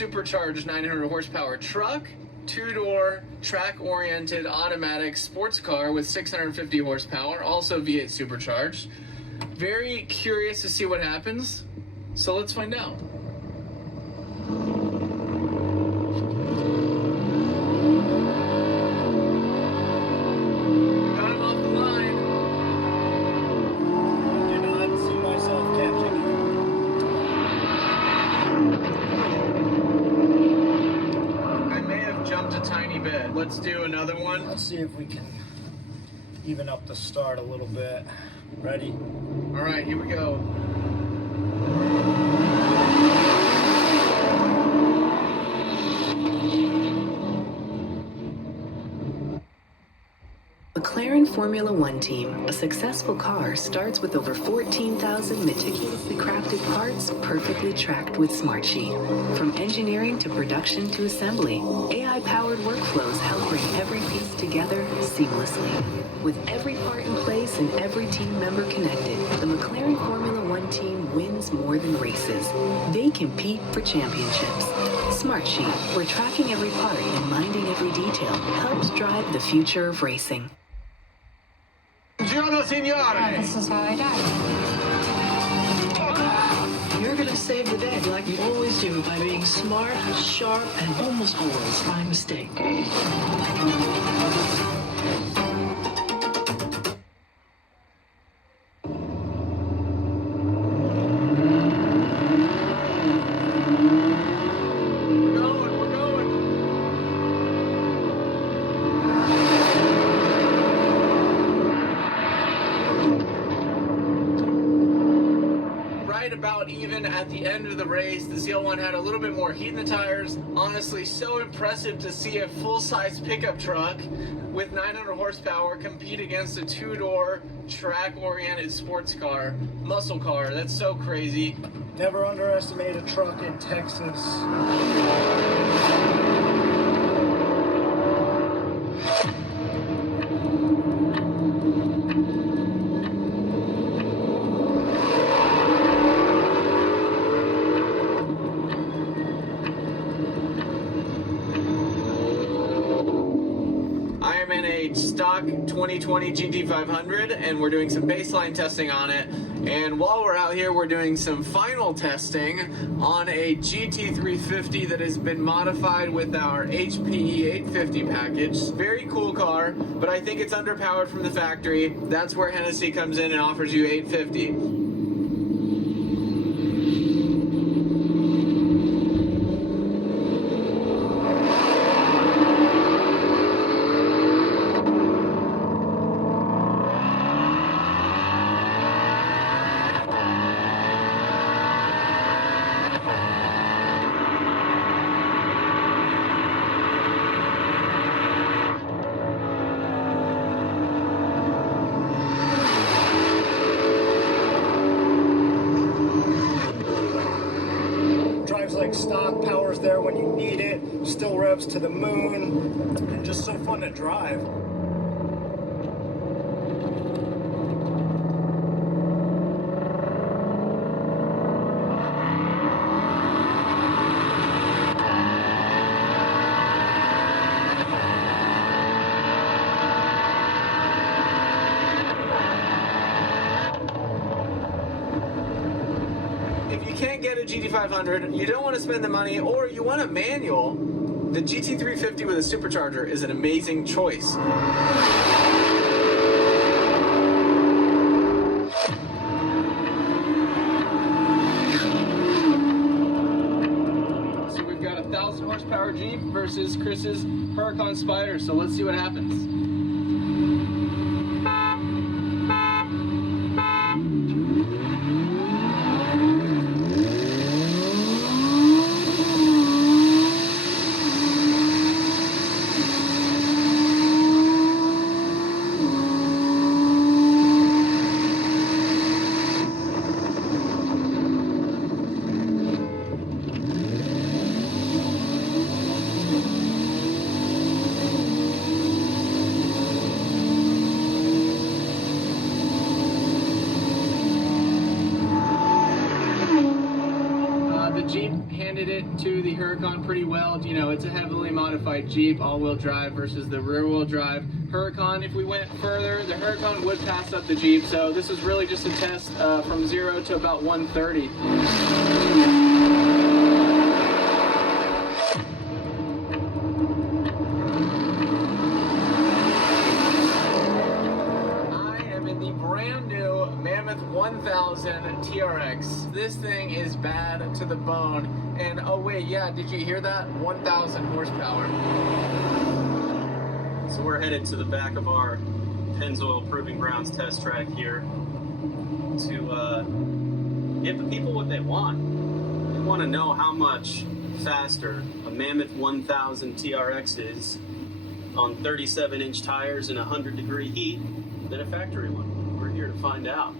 supercharged 900 horsepower truck, two-door, track-oriented automatic sports car with 650 horsepower, also V8 supercharged. Very curious to see what happens, so let's find out. Got him off the line. I do not see myself catching him. I may have jumped a tiny bit. Let's do another one. Let's see if we can even up the start a little bit. Ready? All right, here we go. McLaren Formula One team. A successful car starts with over 14,000 meticulously crafted parts perfectly tracked with Smartsheet. From engineering to production to assembly, AI-powered workflows help bring every piece together seamlessly. With every part in place and every team member connected, the McLaren Formula One team wins more than races. They compete for championships. Smartsheet, where tracking every part and minding every detail helps drive the future of racing. Buongiorno, signore! This is how I die. You're gonna save the day like you always do by being smart, sharp, and almost always by mistake. About even at the end of the race, the ZL1 had a little bit more heat in the tires. Honestly, so impressive to see a full-size pickup truck with 900 horsepower compete against a two-door, track-oriented sports car, muscle car. That's so crazy. Never underestimate a truck in Texas. Stock 2020 GT500 and we're doing some baseline testing on it, and while we're out here we're doing some final testing on a GT350 that has been modified with our HPE 850 package. Very cool car, but I think it's underpowered from the factory. That's where Hennessy comes in and offers you 850. Like stock, power's there when you need it, still revs to the moon, and just so fun to drive. Can't get a GT500, you don't want to spend the money, or you want a manual, the GT350 with a supercharger is an amazing choice. So we've got a 1,000 horsepower Jeep versus Chris's Huracan Spider, so let's see what happens. related it to the Huracan pretty well. You know, it's a heavily modified Jeep, all-wheel drive versus the rear-wheel drive Huracan. If we went further, the Huracan would pass up the Jeep, so this was really just a test from 0 to about 130. Brand new Mammoth 1000 TRX. This thing is bad to the bone. And oh wait, yeah, did you hear that? 1000 horsepower. So we're headed to the back of our Pennzoil Proving Grounds test track here to give the people what they want. They want to know how much faster a Mammoth 1000 TRX is on 37-inch tires in 100-degree heat than a factory one. We're here to find out.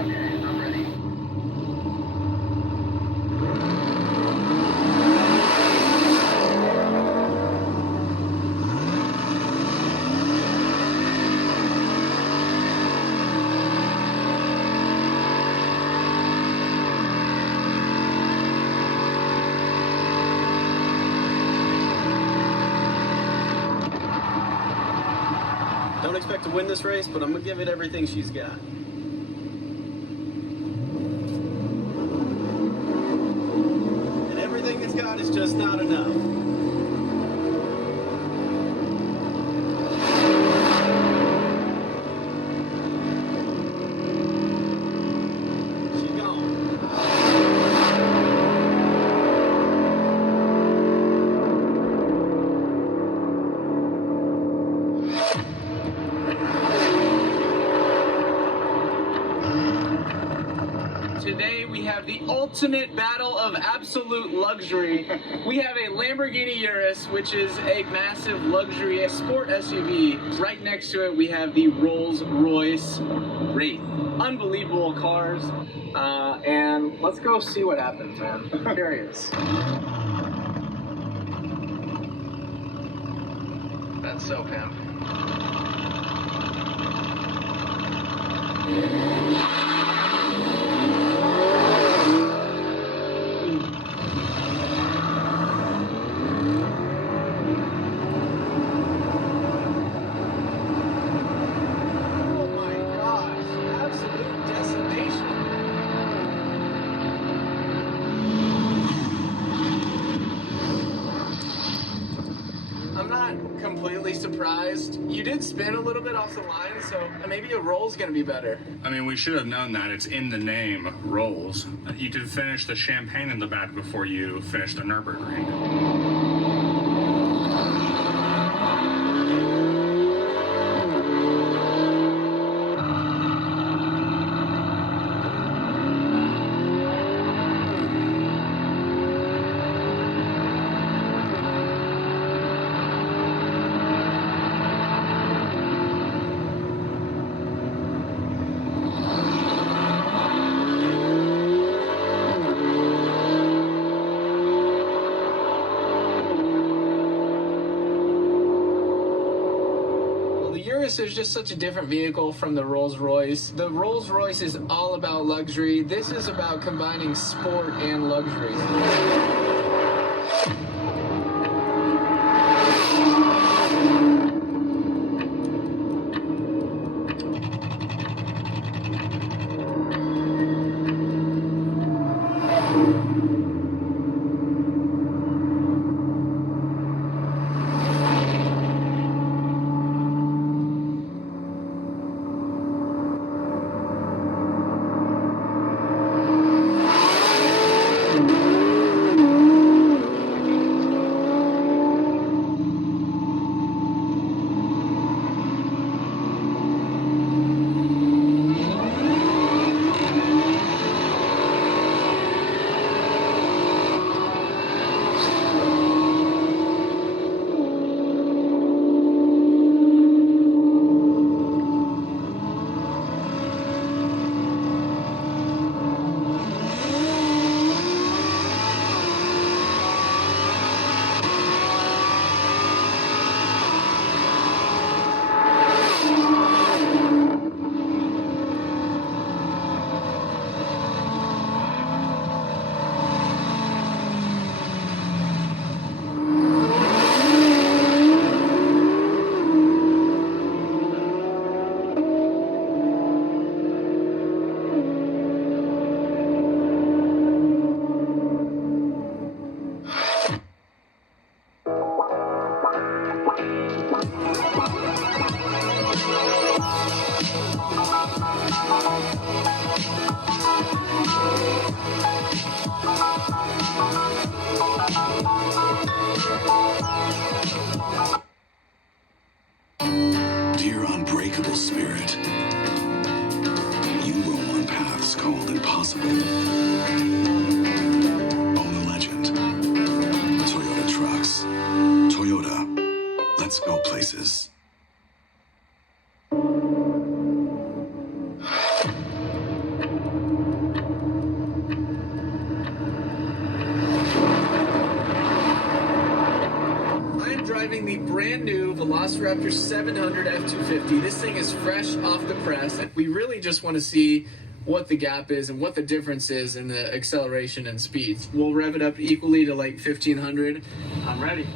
Okay, I'm ready. Don't expect to win this race, but I'm gonna give it everything she's got. And everything it's got is just not enough. She's gone. Today we have the ultimate battle of absolute luxury. We have a Lamborghini Urus, which is a massive luxury, a sport SUV. Right next to it we have the Rolls-Royce Wraith. Unbelievable cars. And let's go see what happens, man. I'm curious. That's so pimp. Completely surprised. You did spin a little bit off the line, so maybe a roll's gonna be better. I mean, we should have known that. It's in the name, Rolls. You did finish the champagne in the back before you finished the Nürburgring. Is just such a different vehicle from the Rolls-Royce. The Rolls-Royce is all about luxury. This is about combining sport and luxury. Dear unbreakable spirit, you roam on paths called impossible. Own a legend. Toyota Trucks. Toyota, let's go places. I'm driving the brand new Velociraptor 700 F250. This thing is fresh off the press, and we really just want to see what the gap is and what the difference is in the acceleration and speeds. We'll rev it up equally to like 1500. I'm ready.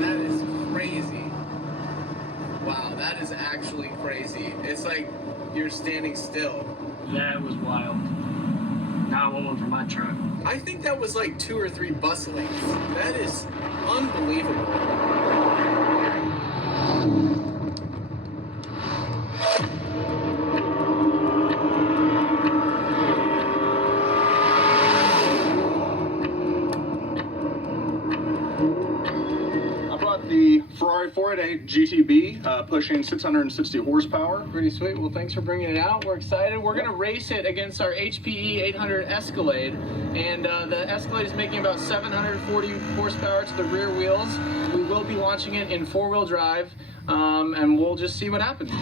That is crazy. Wow, that is actually crazy. It's like you're standing still. That was wild. Now I want one for my truck. I think that was like 2 or 3 bus lengths. That is unbelievable. I brought the Ferrari 488 GTB, pushing 660 horsepower. Pretty sweet. Well, thanks for bringing it out. We're excited. We're going to race it against our HPE 800 Escalade. And the Escalade is making about 740 horsepower to the rear wheels. We will be launching it in 4-wheel drive, and we'll just see what happens.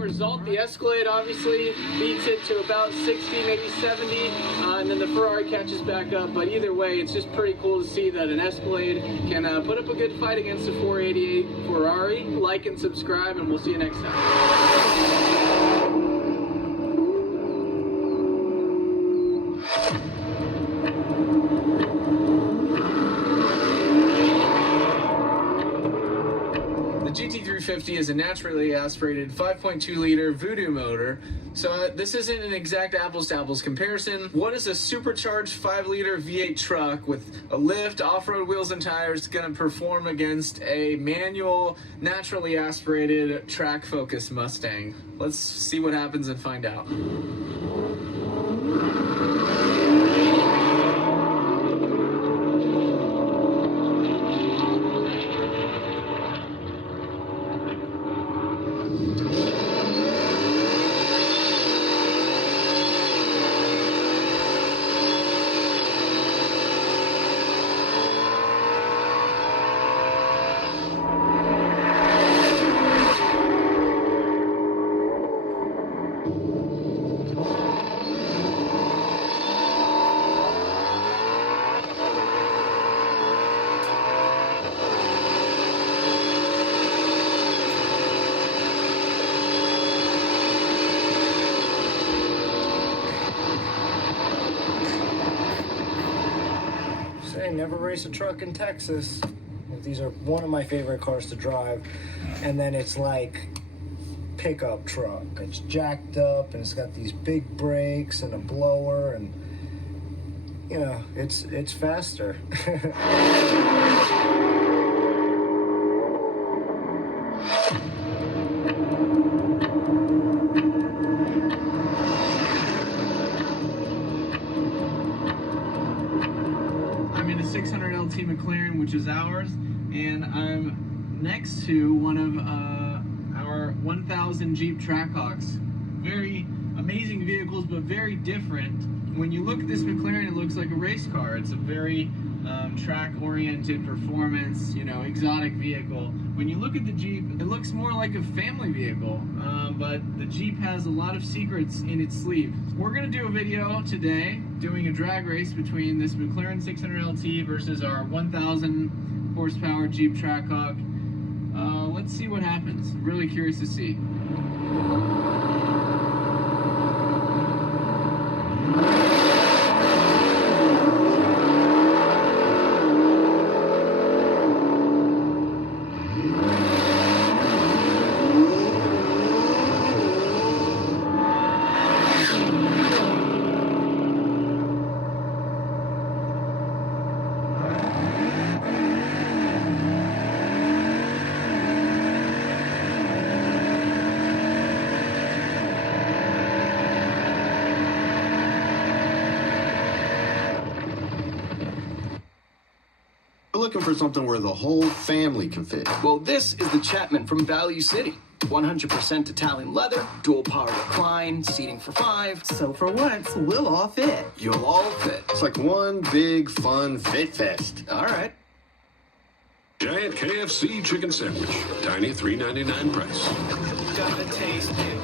Result, the Escalade obviously beats it to about 60, maybe 70, and then the Ferrari catches back up. But either way, it's just pretty cool to see that an Escalade can put up a good fight against a 488 Ferrari. Like and subscribe, and we'll see you next time. GT350 is a naturally aspirated 5.2 liter Voodoo motor, so this isn't an exact apples to apples comparison. What is a supercharged 5 liter V8 truck with a lift, off-road wheels and tires going to perform against a manual, naturally aspirated, track-focused Mustang? Let's see what happens and find out. Say, never race a truck in Texas. These are one of my favorite cars to drive. And then it's like pickup truck. It's jacked up and it's got these big brakes and a blower, and you know, it's faster. I'm in a 600 LT McLaren, which is ours, and I'm next to one of our 1000 Jeep Trackhawks. Very amazing vehicles, but very different. When you look at this McLaren, it looks like a race car. It's a very track-oriented performance, you know, exotic vehicle. When you look at the Jeep, it looks more like a family vehicle, but the Jeep has a lot of secrets in its sleeve. We're gonna do a video today doing a drag race between this McLaren 600 LT versus our 1000 horsepower Jeep Trackhawk. Let's see what happens. I'm really curious to see. We're looking for something where the whole family can fit. Well, this is the Chapman from Value City. 100% Italian leather, dual power recline, seating for 5. So for once, we'll all fit. You'll all fit. It's like one big, fun fit fest. All right. Giant KFC chicken sandwich. Tiny $3.99 price. Gotta taste it.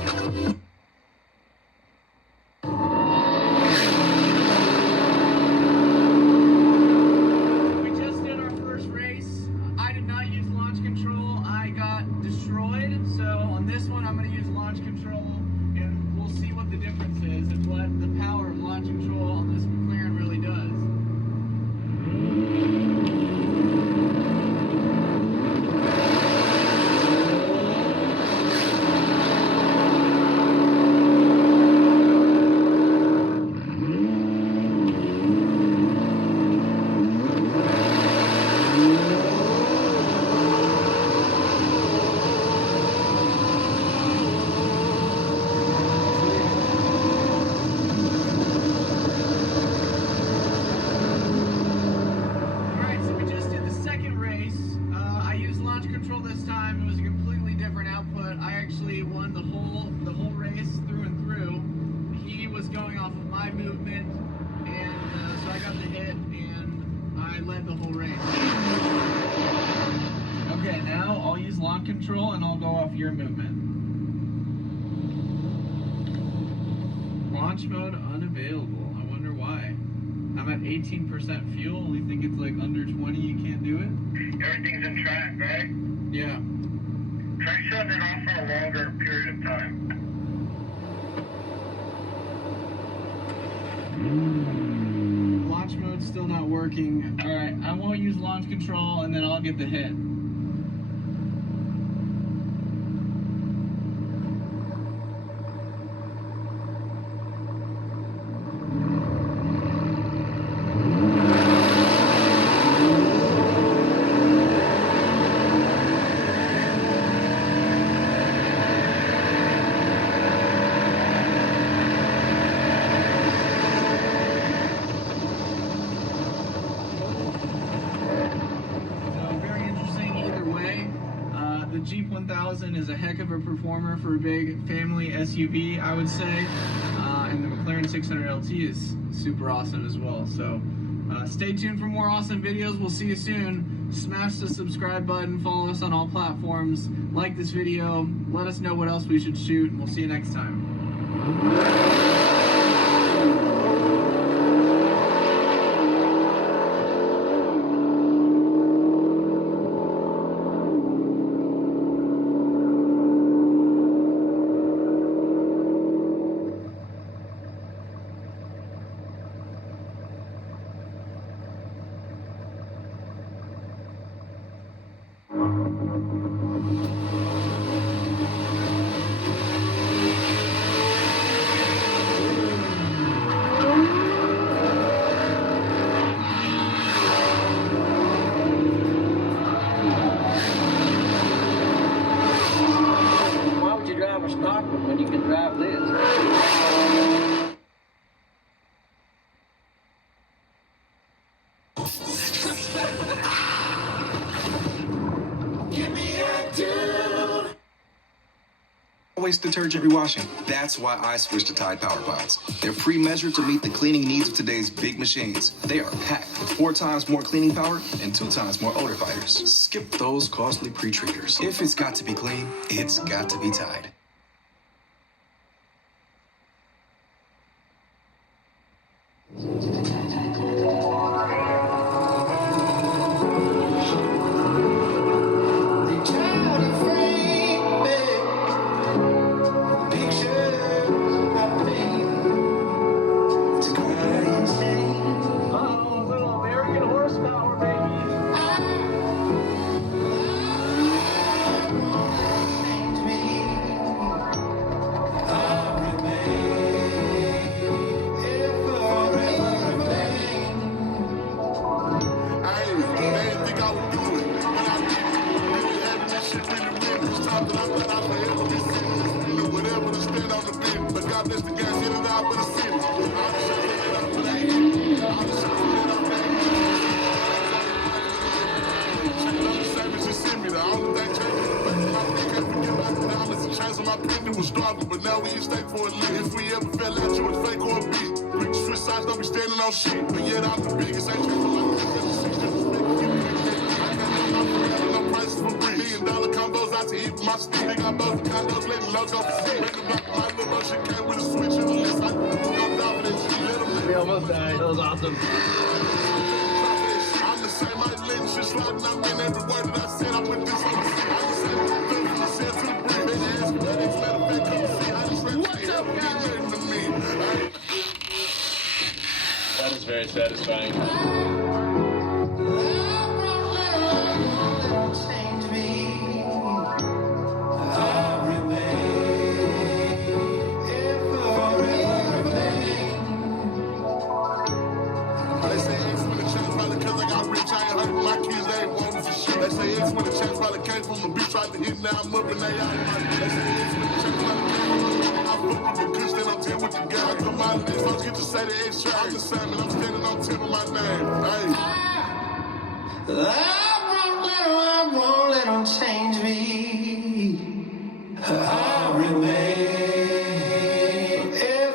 We just did our first race. I did not use launch control. I got destroyed. So on this one, I'm going to use launch control, and we'll see what the difference is and what the power of launch control on this McLaren really does. Alright, so we just did the second race. I used launch control this time. It was a completely different output. I actually won the whole race through and through. He was going off of my movement, and so I got the hit, and I led the whole race. Okay, now I'll use launch control, and I'll go off your movement. Launch mode unavailable. I wonder why. I'm at 18% fuel. We think it's like under 20. You can't do it. Everything's in track, right? Yeah. Try shutting it off for a longer period of time. Launch mode's still not working. All right, I won't use launch control, and then I'll get the hit. The Jeep 1000 is a heck of a performer for a big family SUV, I would say, and the McLaren 600 LT is super awesome as well. So stay tuned for more awesome videos. We'll see you soon. Smash the subscribe button, follow us on all platforms, like this video, let us know what else we should shoot, and we'll see you next time. waste detergent rewashing. That's why I switched to Tide Power Pods. They're pre-measured to meet the cleaning needs of today's big machines. They are packed with 4 times more cleaning power and 2 times more odor fighters. Skip those costly pre-treaters. If it's got to be clean, it's got to be Tide. But now we ain't stay for a lit. If we ever fell at you, it's fake or a beat. We can switch sides, don't be standing on shit. But yet I'm the biggest. Ain't changing like this. No prices for free. $1 million combos out to eat with my stick. They got both condos, letting lows go for free. Make the block, my little bro, shit came with a switch in the list. I go down for that shit. Let them live. We almost died. That was awesome. I'm the same. I ain't letting shit slide. I'm in every word that I said. I put this on the scene. I'm the same. From the set to the breeze. They ask me, that next matter of fact, come see. I just read what's up, guys? That is very satisfying. They say it's when the chance probably came from a bitch tried to hit, now I'm up and they out. They say it's when the chance probably came from I'm fucking with Kush, then I'm 10 with the guy. I come out of this, folks get to say the extra. I'm the same and I'm standing on 10 with my name. Hey. I won't let them change me. I'll remain.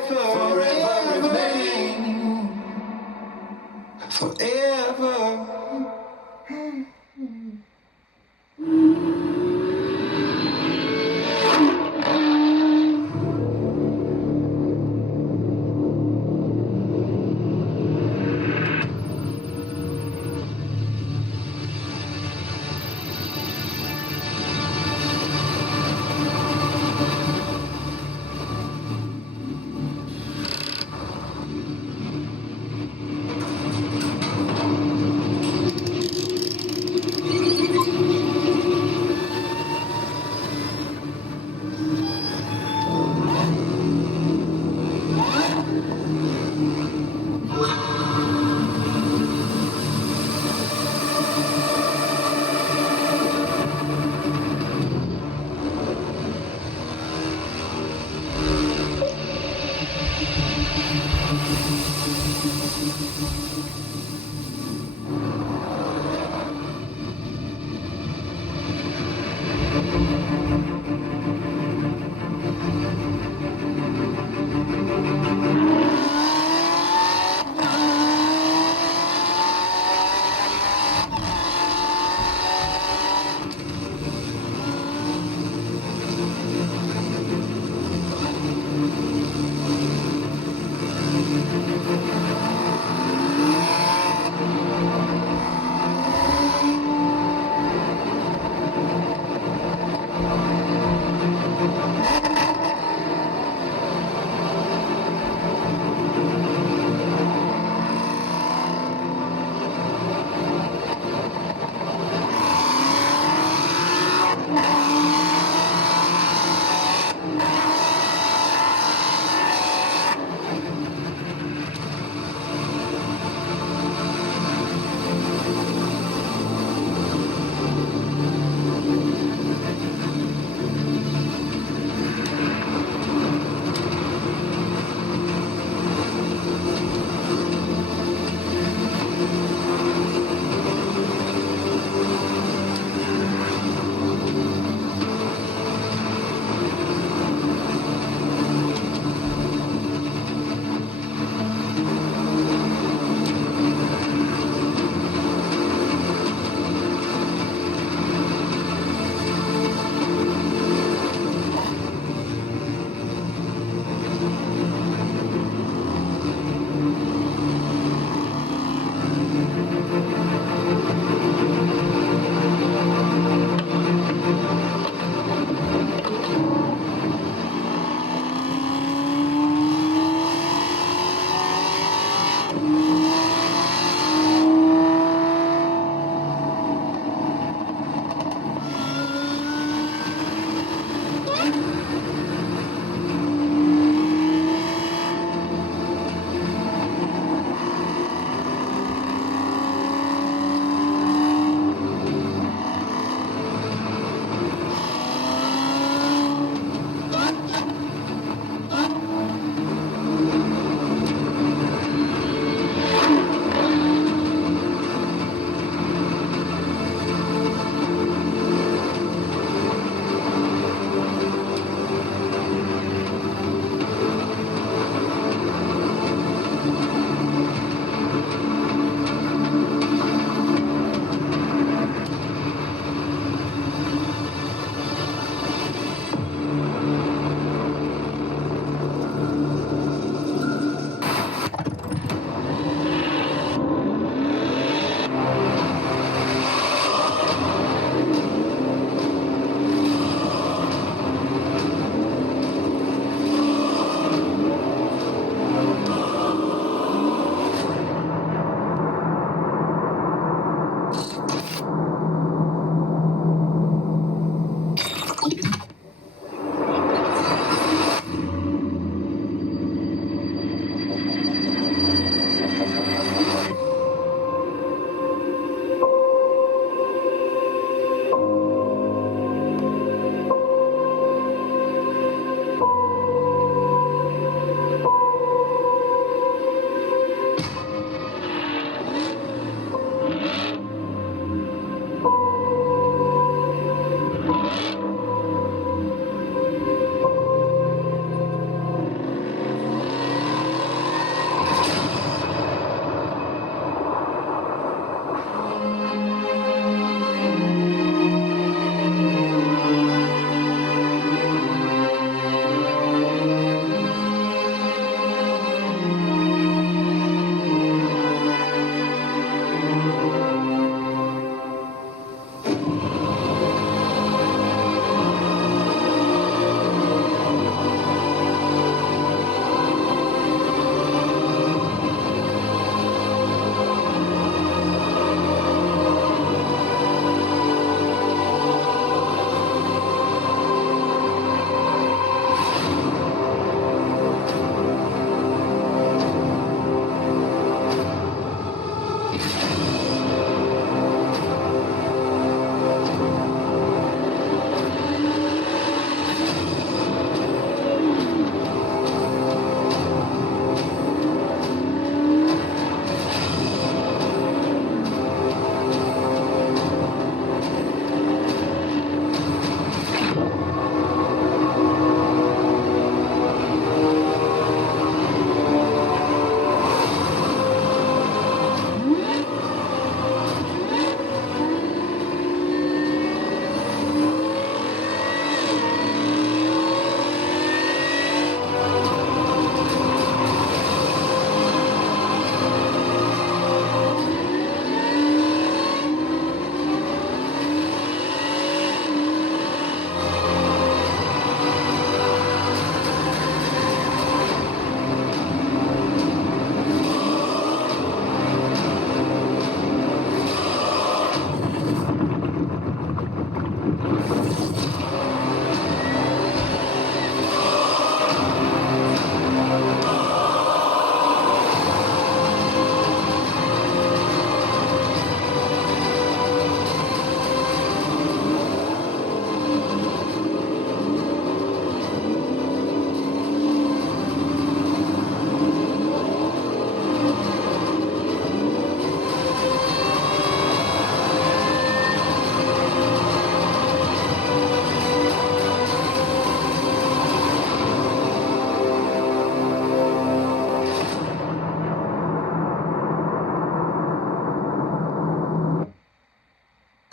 Forever remain. Forever.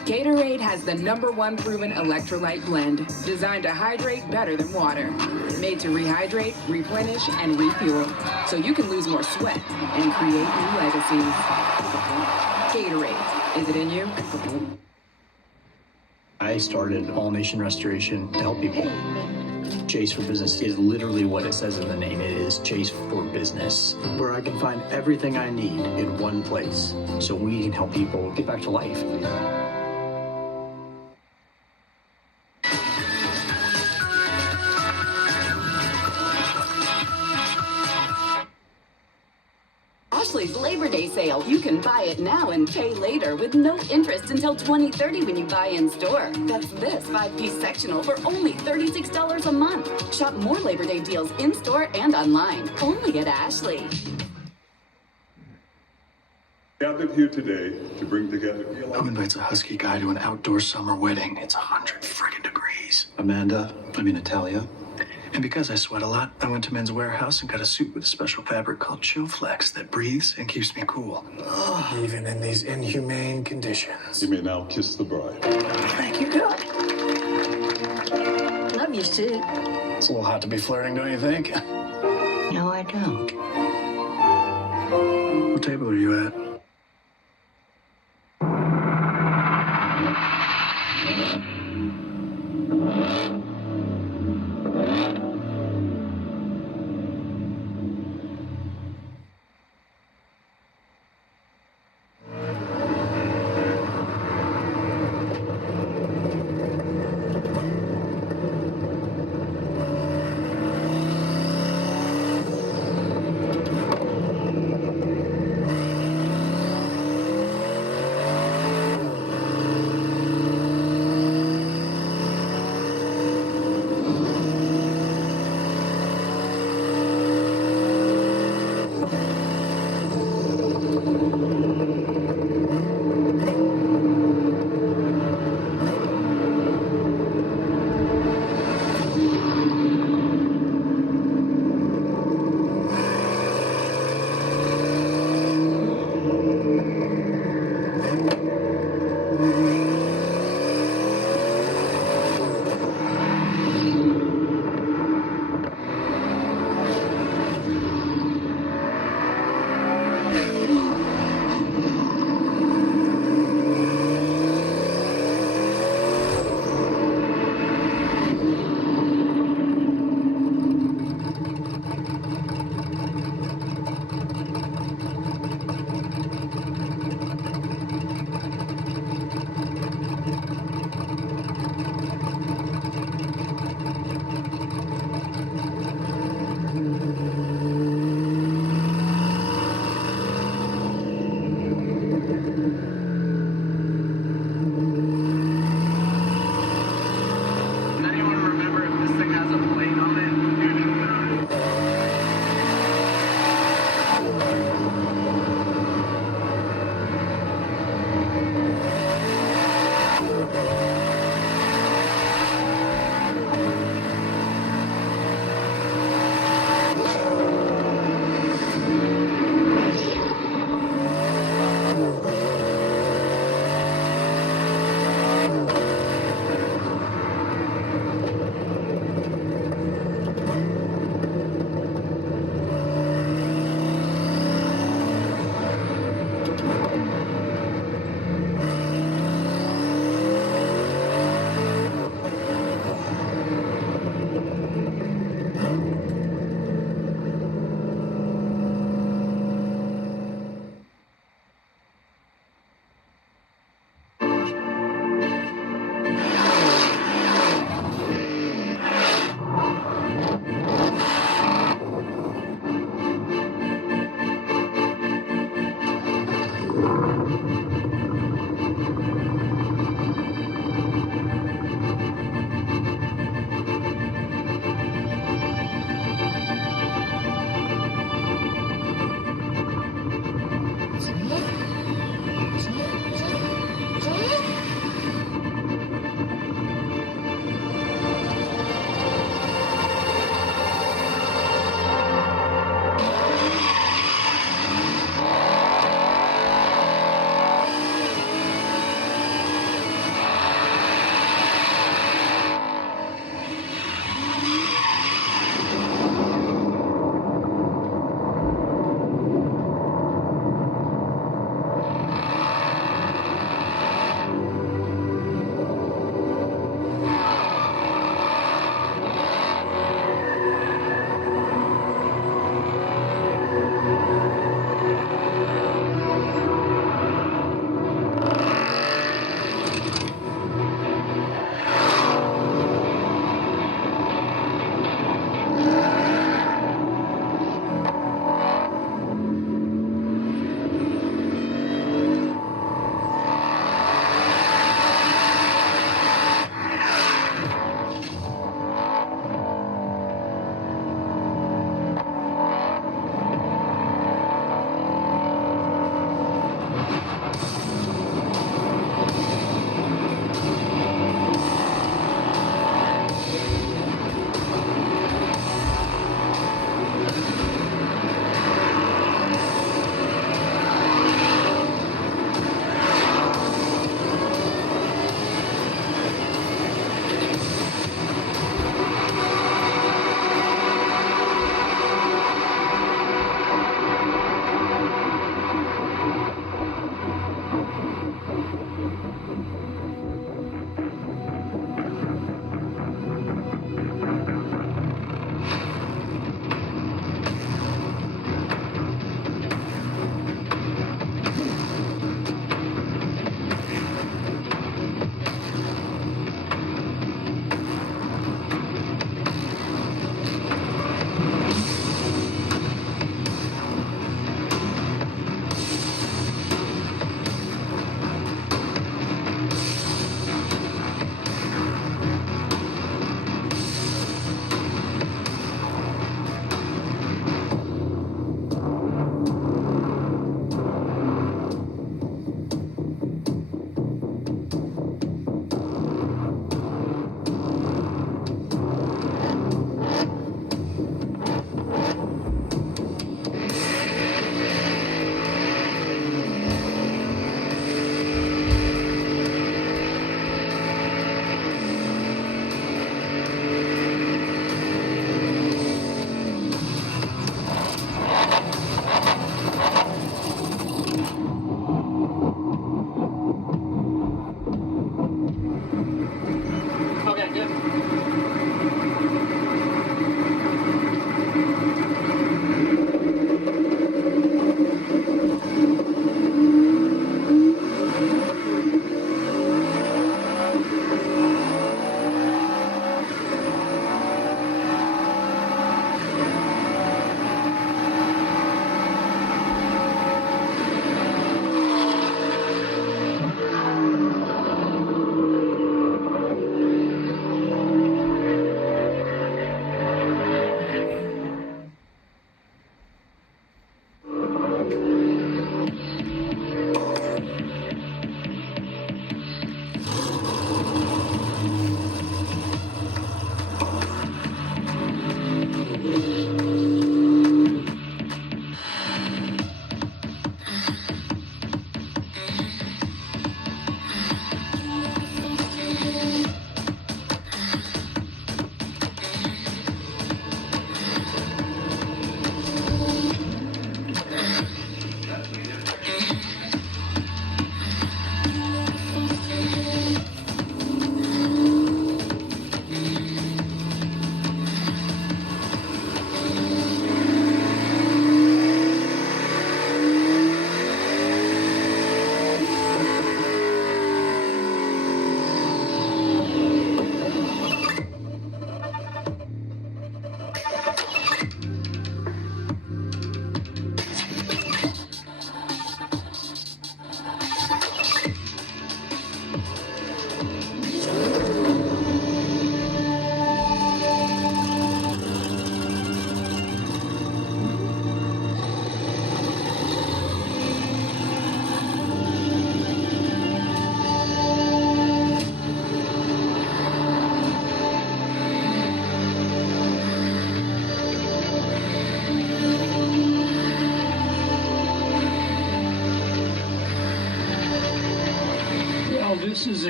Gatorade has the #1 proven electrolyte blend, designed to hydrate better than water. Made to rehydrate, replenish, and refuel, so you can lose more sweat and create new legacies. Gatorade, is it in you? I started All Nation Restoration to help people. Chase for Business is literally what it says in the name. It is Chase for Business, where I can find everything I need in one place, so we can help people get back to life. Ashley's Labor Day sale. You can buy it now and pay later with no interest until 2030 when you buy in store. That's this 5-piece sectional for only $36 a month. Shop more Labor Day deals in store and online. Only at Ashley. Gathered here today to bring together. Who invites a husky guy to an outdoor summer wedding? It's 100 friggin' degrees. Natalia. And because I sweat a lot, I went to Men's Warehouse and got a suit with a special fabric called Chill Flex that breathes and keeps me cool. Even in these inhumane conditions. You may now kiss the bride. Thank you, God. Love your suit. It's a little hot to be flirting, don't you think? No, I don't. What table are you at?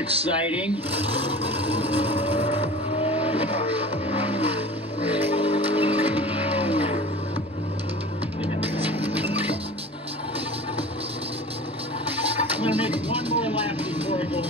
exciting. I'm gonna make one more lap before I go in.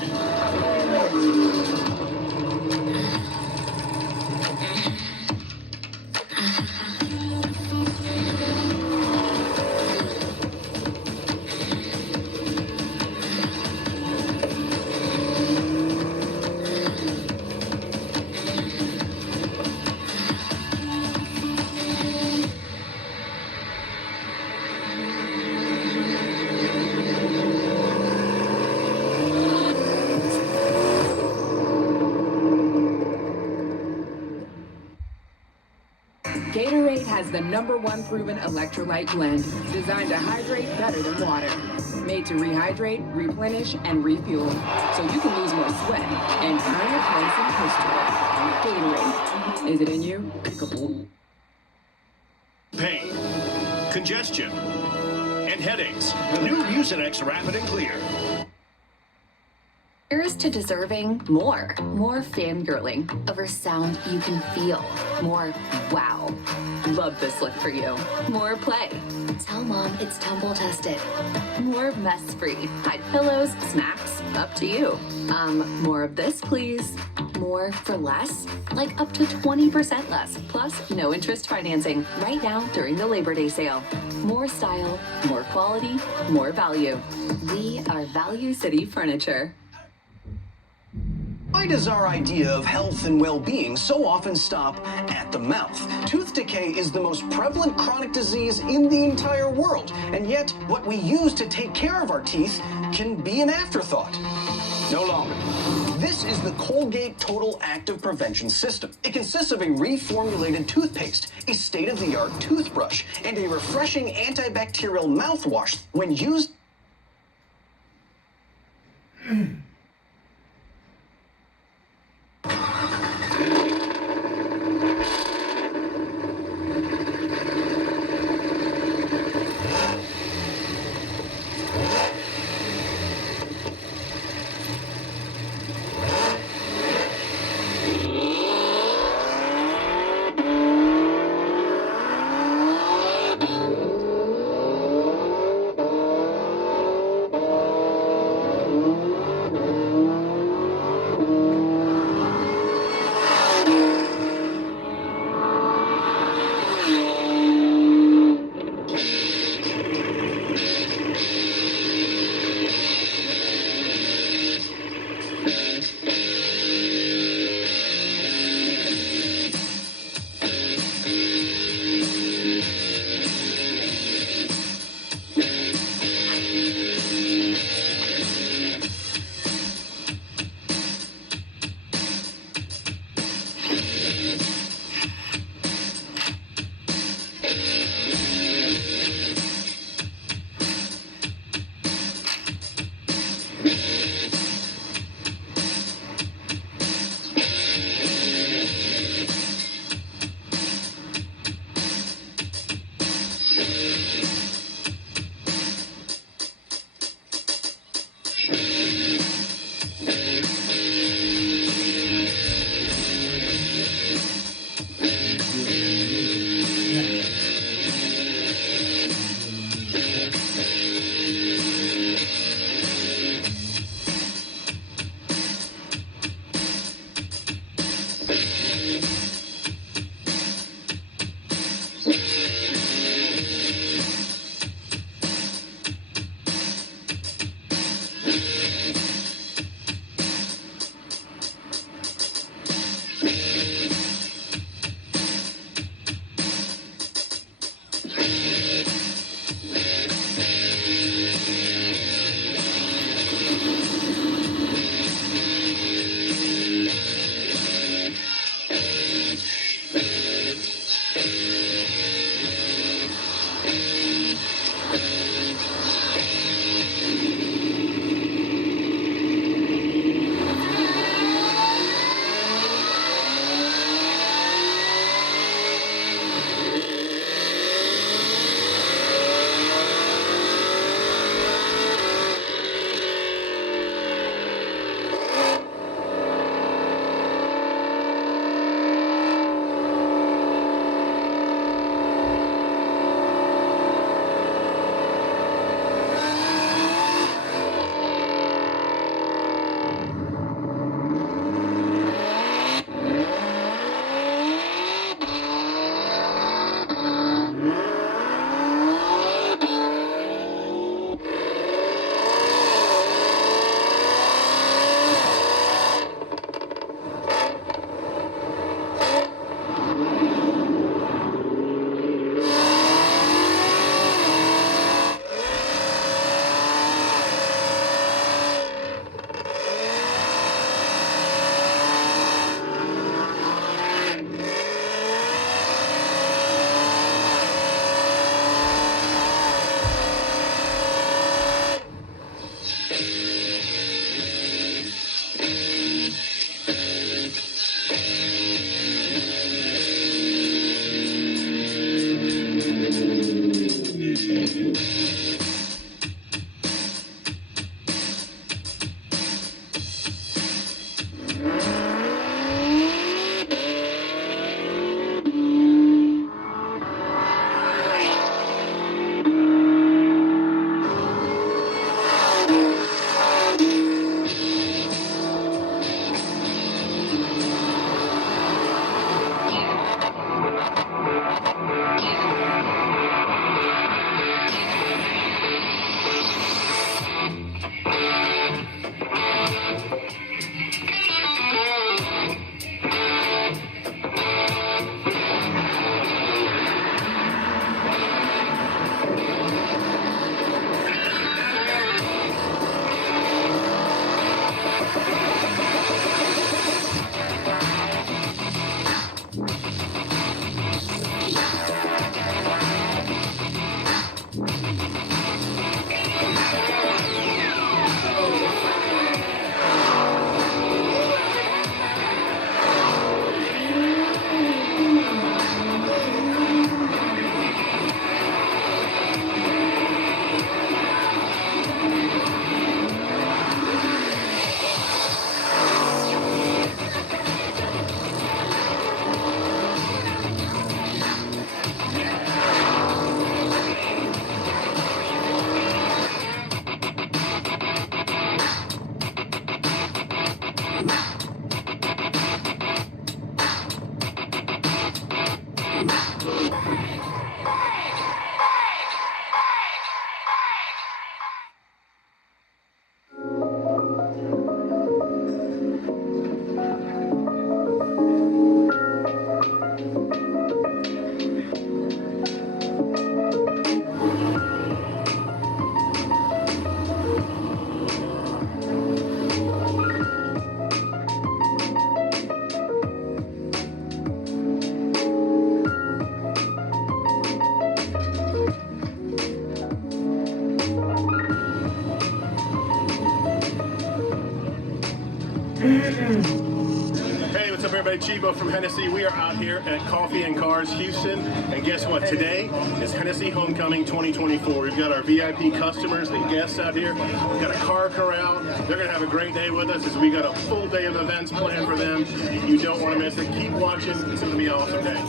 Gatorade has the #1 proven electrolyte blend, designed to hydrate better than water. Made to rehydrate, replenish, and refuel, so you can lose more sweat and earn your place in history. Gatorade. Is it in you? Pickable. Pain, congestion, and headaches. New Mucinex Rapid and Clear. Here's to deserving more. More fangirling over sound you can feel. More wow. Love this look for you. More play. Tell mom it's tumble tested. More mess free. Hide pillows, snacks, up to you. More of this, please. More for less? Like up to 20% less. Plus, no interest financing. Right now during the Labor Day sale. More style, more quality, more value. We are Value City Furniture. Why does our idea of health and well-being so often stop at the mouth? Tooth decay is the most prevalent chronic disease in the entire world, and yet what we use to take care of our teeth can be an afterthought. No longer. This is the Colgate Total Active Prevention System. It consists of a reformulated toothpaste, a state-of-the-art toothbrush, and a refreshing antibacterial mouthwash. When used... Hey, what's up everybody? Chibo from Hennessy. We are out here at Coffee and Cars Houston. And guess what? Today is Hennessy Homecoming 2024. We've got our VIP customers and guests out here. We've got a car corral. They're going to have a great day with us as we got a full day of events planned for them. You don't want to miss it. Keep watching. It's going to be an awesome day.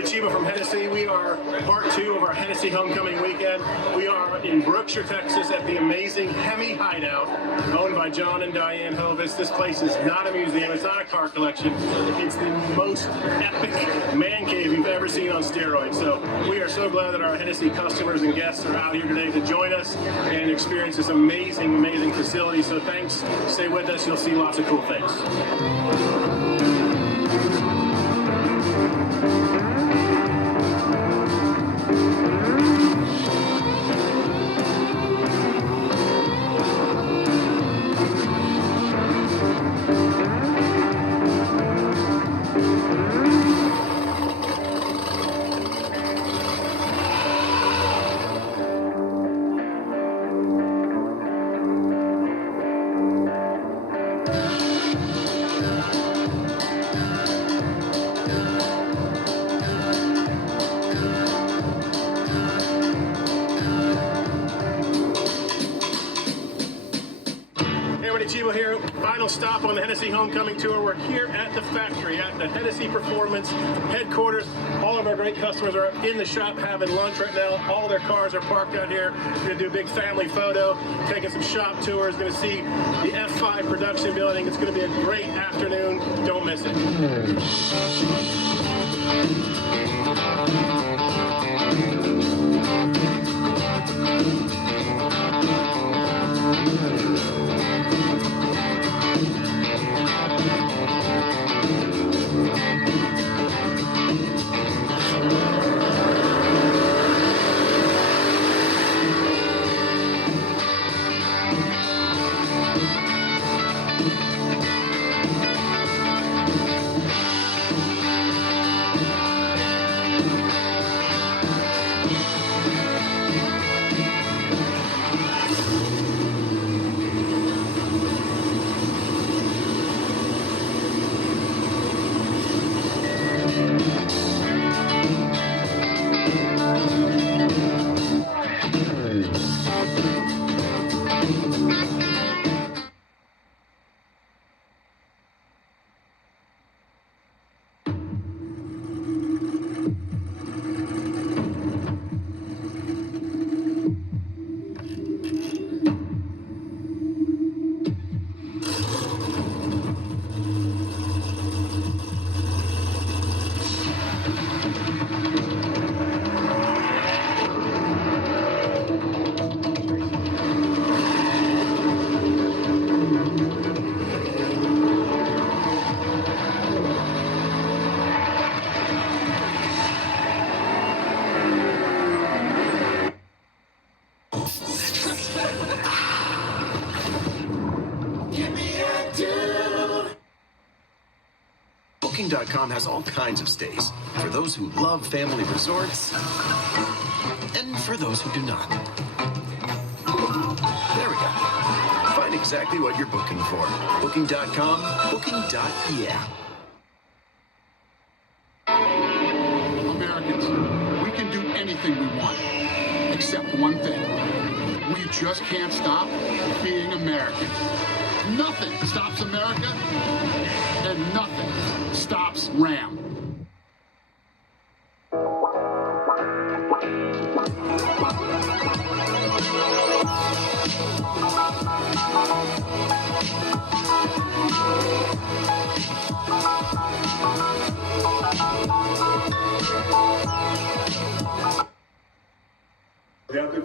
Chiba from Hennessy. We are part 2 of our Hennessy Homecoming weekend. We are in Brookshire, Texas at the amazing Hemi Hideout, owned by John and Diane Hovis. This place is not a museum, it's not a car collection. It's the most epic man cave you've ever seen on steroids. So we are so glad that our Hennessy customers and guests are out here today to join us and experience this amazing, amazing facility. So thanks, stay with us, you'll see lots of cool things. Chiba here, final stop on the Hennessy Homecoming Tour. We're here at the factory, at the Hennessy Performance headquarters. All of our great customers are in the shop having lunch right now. All their cars are parked out here. We're going to do a big family photo, taking some shop tours, going to see the F5 production building. It's going to be a great afternoon. Don't miss it. Booking.com has all kinds of stays for those who love family resorts and for those who do not. There we go. Find exactly what you're booking for. Booking.com, Booking.yeah. Americans, we can do anything we want, except one thing. We just can't stop being American. Nothing stops America, and nothing Ram.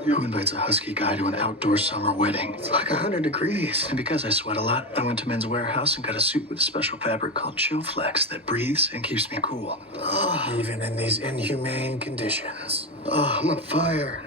Who invites a husky guy to an outdoor summer wedding? It's like 100 degrees. And because I sweat a lot, I went to Men's Warehouse and got a suit with a special fabric called Chill Flex that breathes and keeps me cool. Oh, even in these inhumane conditions. Oh, I'm on fire.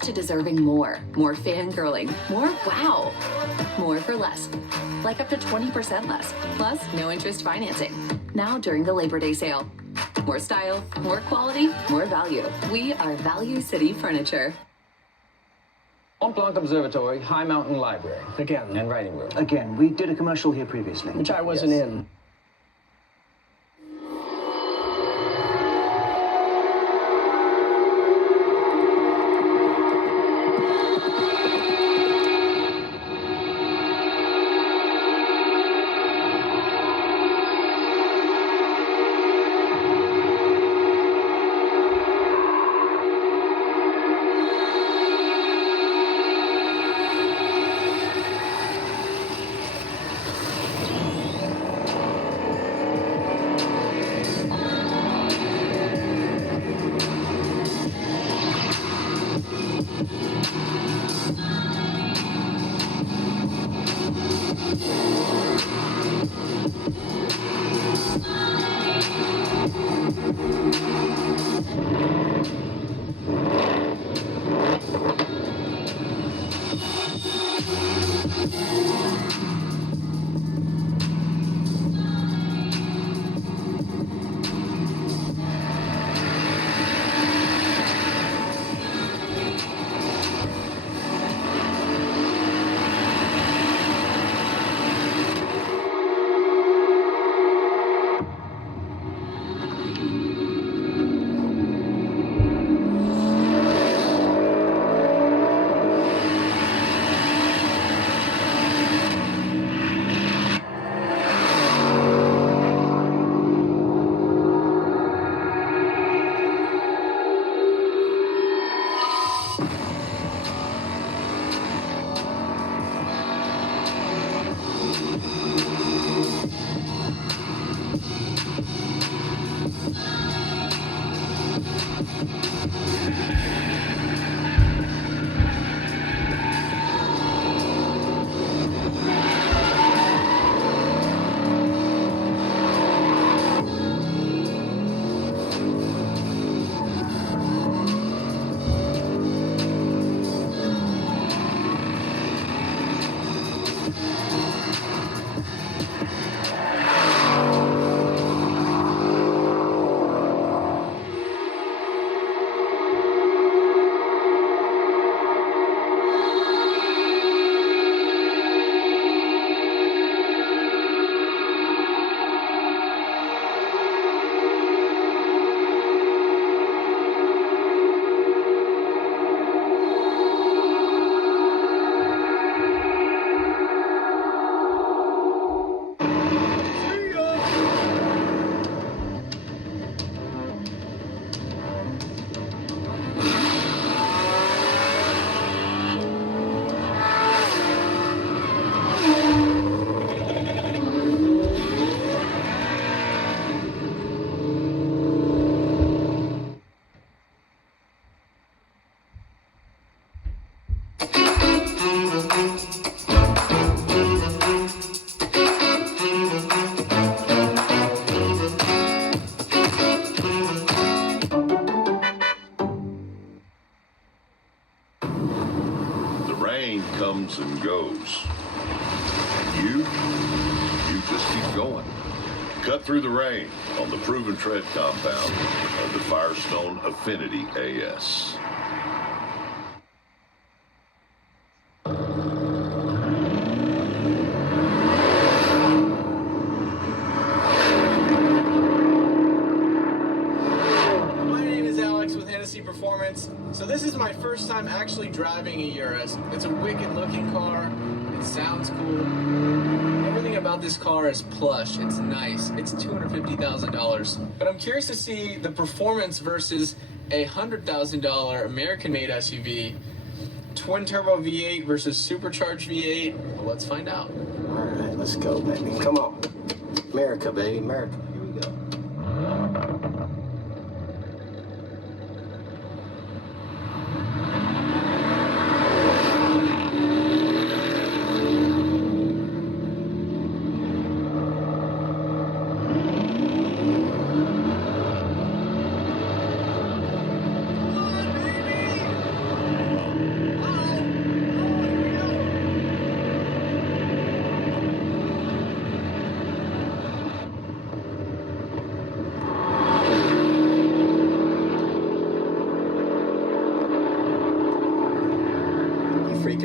to deserving more. More fangirling. More wow. More for less. Like up to 20% less. Plus, no interest financing. Now during the Labor Day sale. More style, more quality, more value. We are Value City Furniture. Mont Blanc Observatory, High Mountain Library. Again. And writing room. Again, we did a commercial here previously. Which I wasn't in. comes and goes. You just keep going. Cut through the rain on the Proven Tread compound of the Firestone Affinity AS. Performance. So this is my first time actually driving a Urus. It's a wicked looking car. It sounds cool. Everything about this car is plush. It's nice. It's $250,000. But I'm curious to see the performance versus a $100,000 American-made SUV. Twin turbo V8 versus supercharged V8. Well, let's find out. All right, let's go, baby. Come on. America, baby. America. Here we go.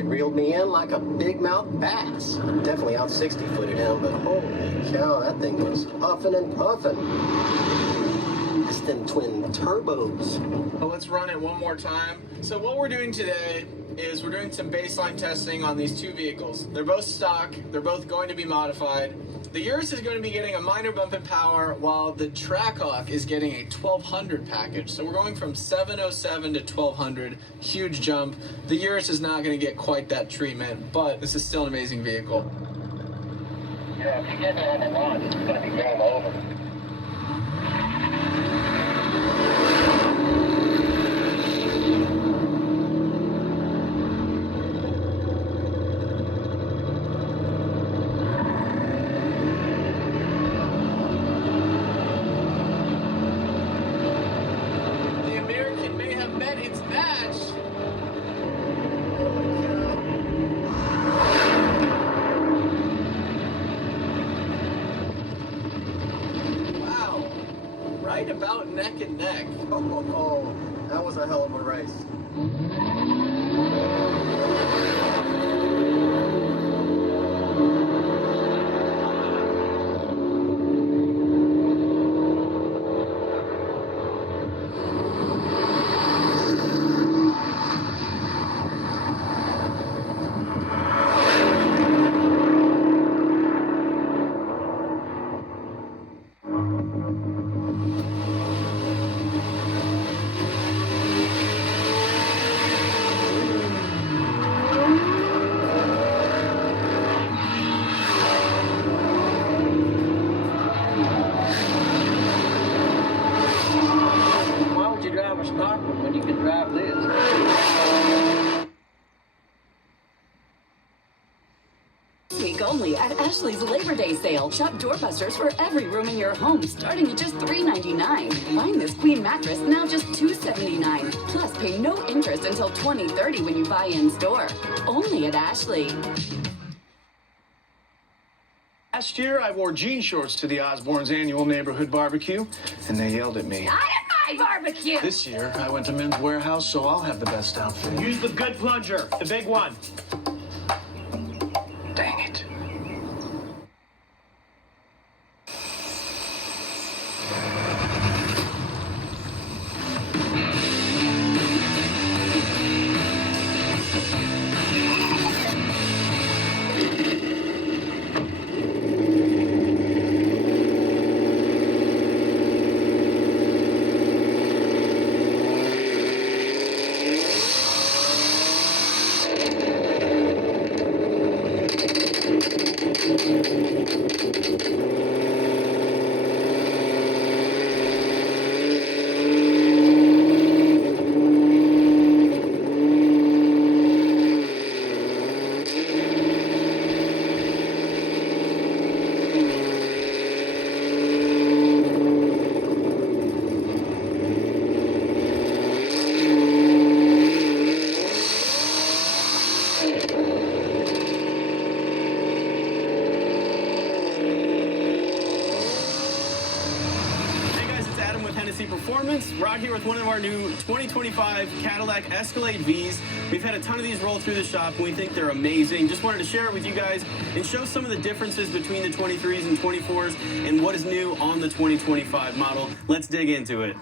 reeled me in like a big mouth bass. Definitely out 60-footed him, but holy cow, that thing was huffing and puffing. It's them twin turbos. Well, let's run it one more time. So what we're doing today is we're doing some baseline testing on these two vehicles. They're both stock, they're both going to be modified. The Urus is going to be getting a minor bump in power, while the Trackhawk is getting a 1200 package. So we're going from 707 to 1200, huge jump. The Urus is not going to get quite that treatment, but this is still an amazing vehicle. Yeah, if you get it on the launch, it's going to be game over. Right about neck and neck. Oh, that was a hell of a race. When you can drive this. Week only at Ashley's Labor Day sale. Shop doorbusters for every room in your home, starting at just $3.99. Find this queen mattress now just $2.79. Plus, pay no interest until 2030 when you buy in store. Only at Ashley. Last year, I wore jean shorts to the Osborne's annual neighborhood barbecue, and they yelled at me. Not at my barbecue! This year, I went to Men's Warehouse, so I'll have the best outfit. Use the good plunger, the big one. Dang it. Performance. We're out here with one of our new 2025 Cadillac Escalade Vs. We've had a ton of these roll through the shop and we think they're amazing. Just wanted to share it with you guys and show some of the differences between the 23s and 24s and what is new on the 2025 model. Let's dig into it.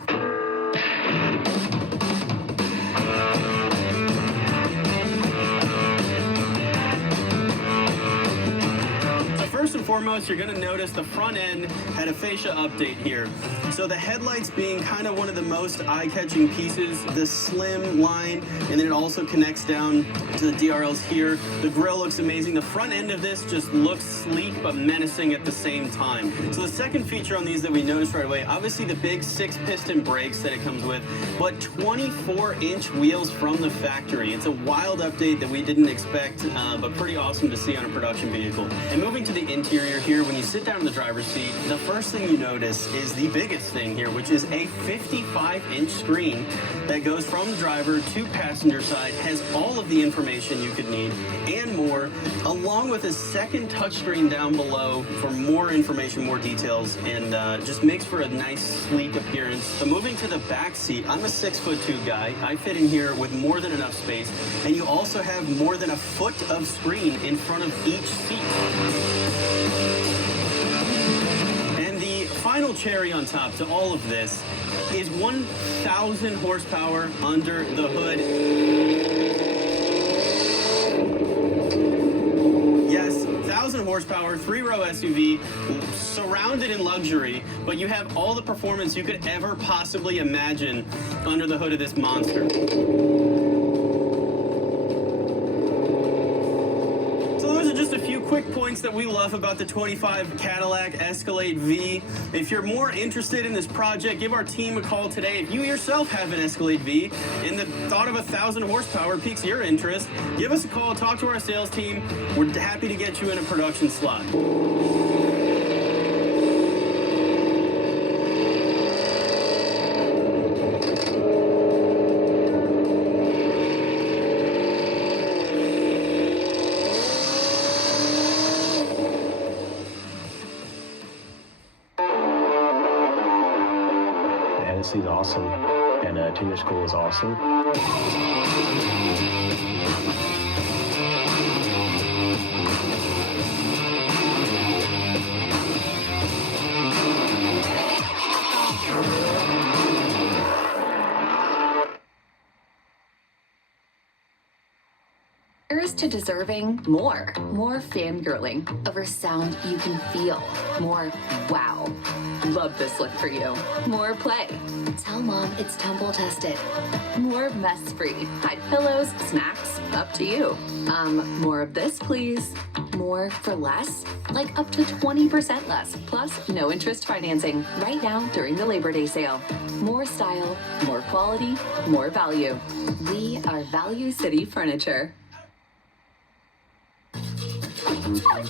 First and foremost, you're going to notice the front end had a fascia update here. So the headlights being kind of one of the most eye-catching pieces, the slim line, and then it also connects down to the DRLs here. The grille looks amazing. The front end of this just looks sleek but menacing at the same time. So the second feature on these that we noticed right away, obviously the big 6-piston brakes that it comes with, but 24-inch wheels from the factory. It's a wild update that we didn't expect, but pretty awesome to see on a production vehicle. And moving to the interior here, when you sit down in the driver's seat, the first thing you notice is the biggest thing here, which is a 55-inch screen that goes from the driver to passenger side, has all of the information you could need and more, along with a second touchscreen down below for more information, more details, and just makes for a nice, sleek appearance. So moving to the back seat, I'm a 6'2" guy. I fit in here with more than enough space, and you also have more than a foot of screen in front of each seat. And the final cherry on top to all of this is 1,000 horsepower under the hood. Yes, 1,000 horsepower, 3-row SUV, surrounded in luxury, but you have all the performance you could ever possibly imagine under the hood of this monster. Quick points that we love about the 25 Cadillac Escalade V. If you're more interested in this project, give our team a call today. If you yourself have an Escalade V and the thought of 1,000 horsepower piques your interest, give us a call, talk to our sales team. We're happy to get you in a production slot. Hennessy is awesome, and Tinker School is awesome. Here's to deserving more. More fangirling over sound you can feel. More wow. Love this look for you. More play. Tell mom it's tumble tested. More mess free. Hide pillows, snacks, up to you. More of this, please. More for less? Like up to 20% less. Plus, no interest financing. Right now during the Labor Day sale. More style, more quality, more value. We are Value City Furniture.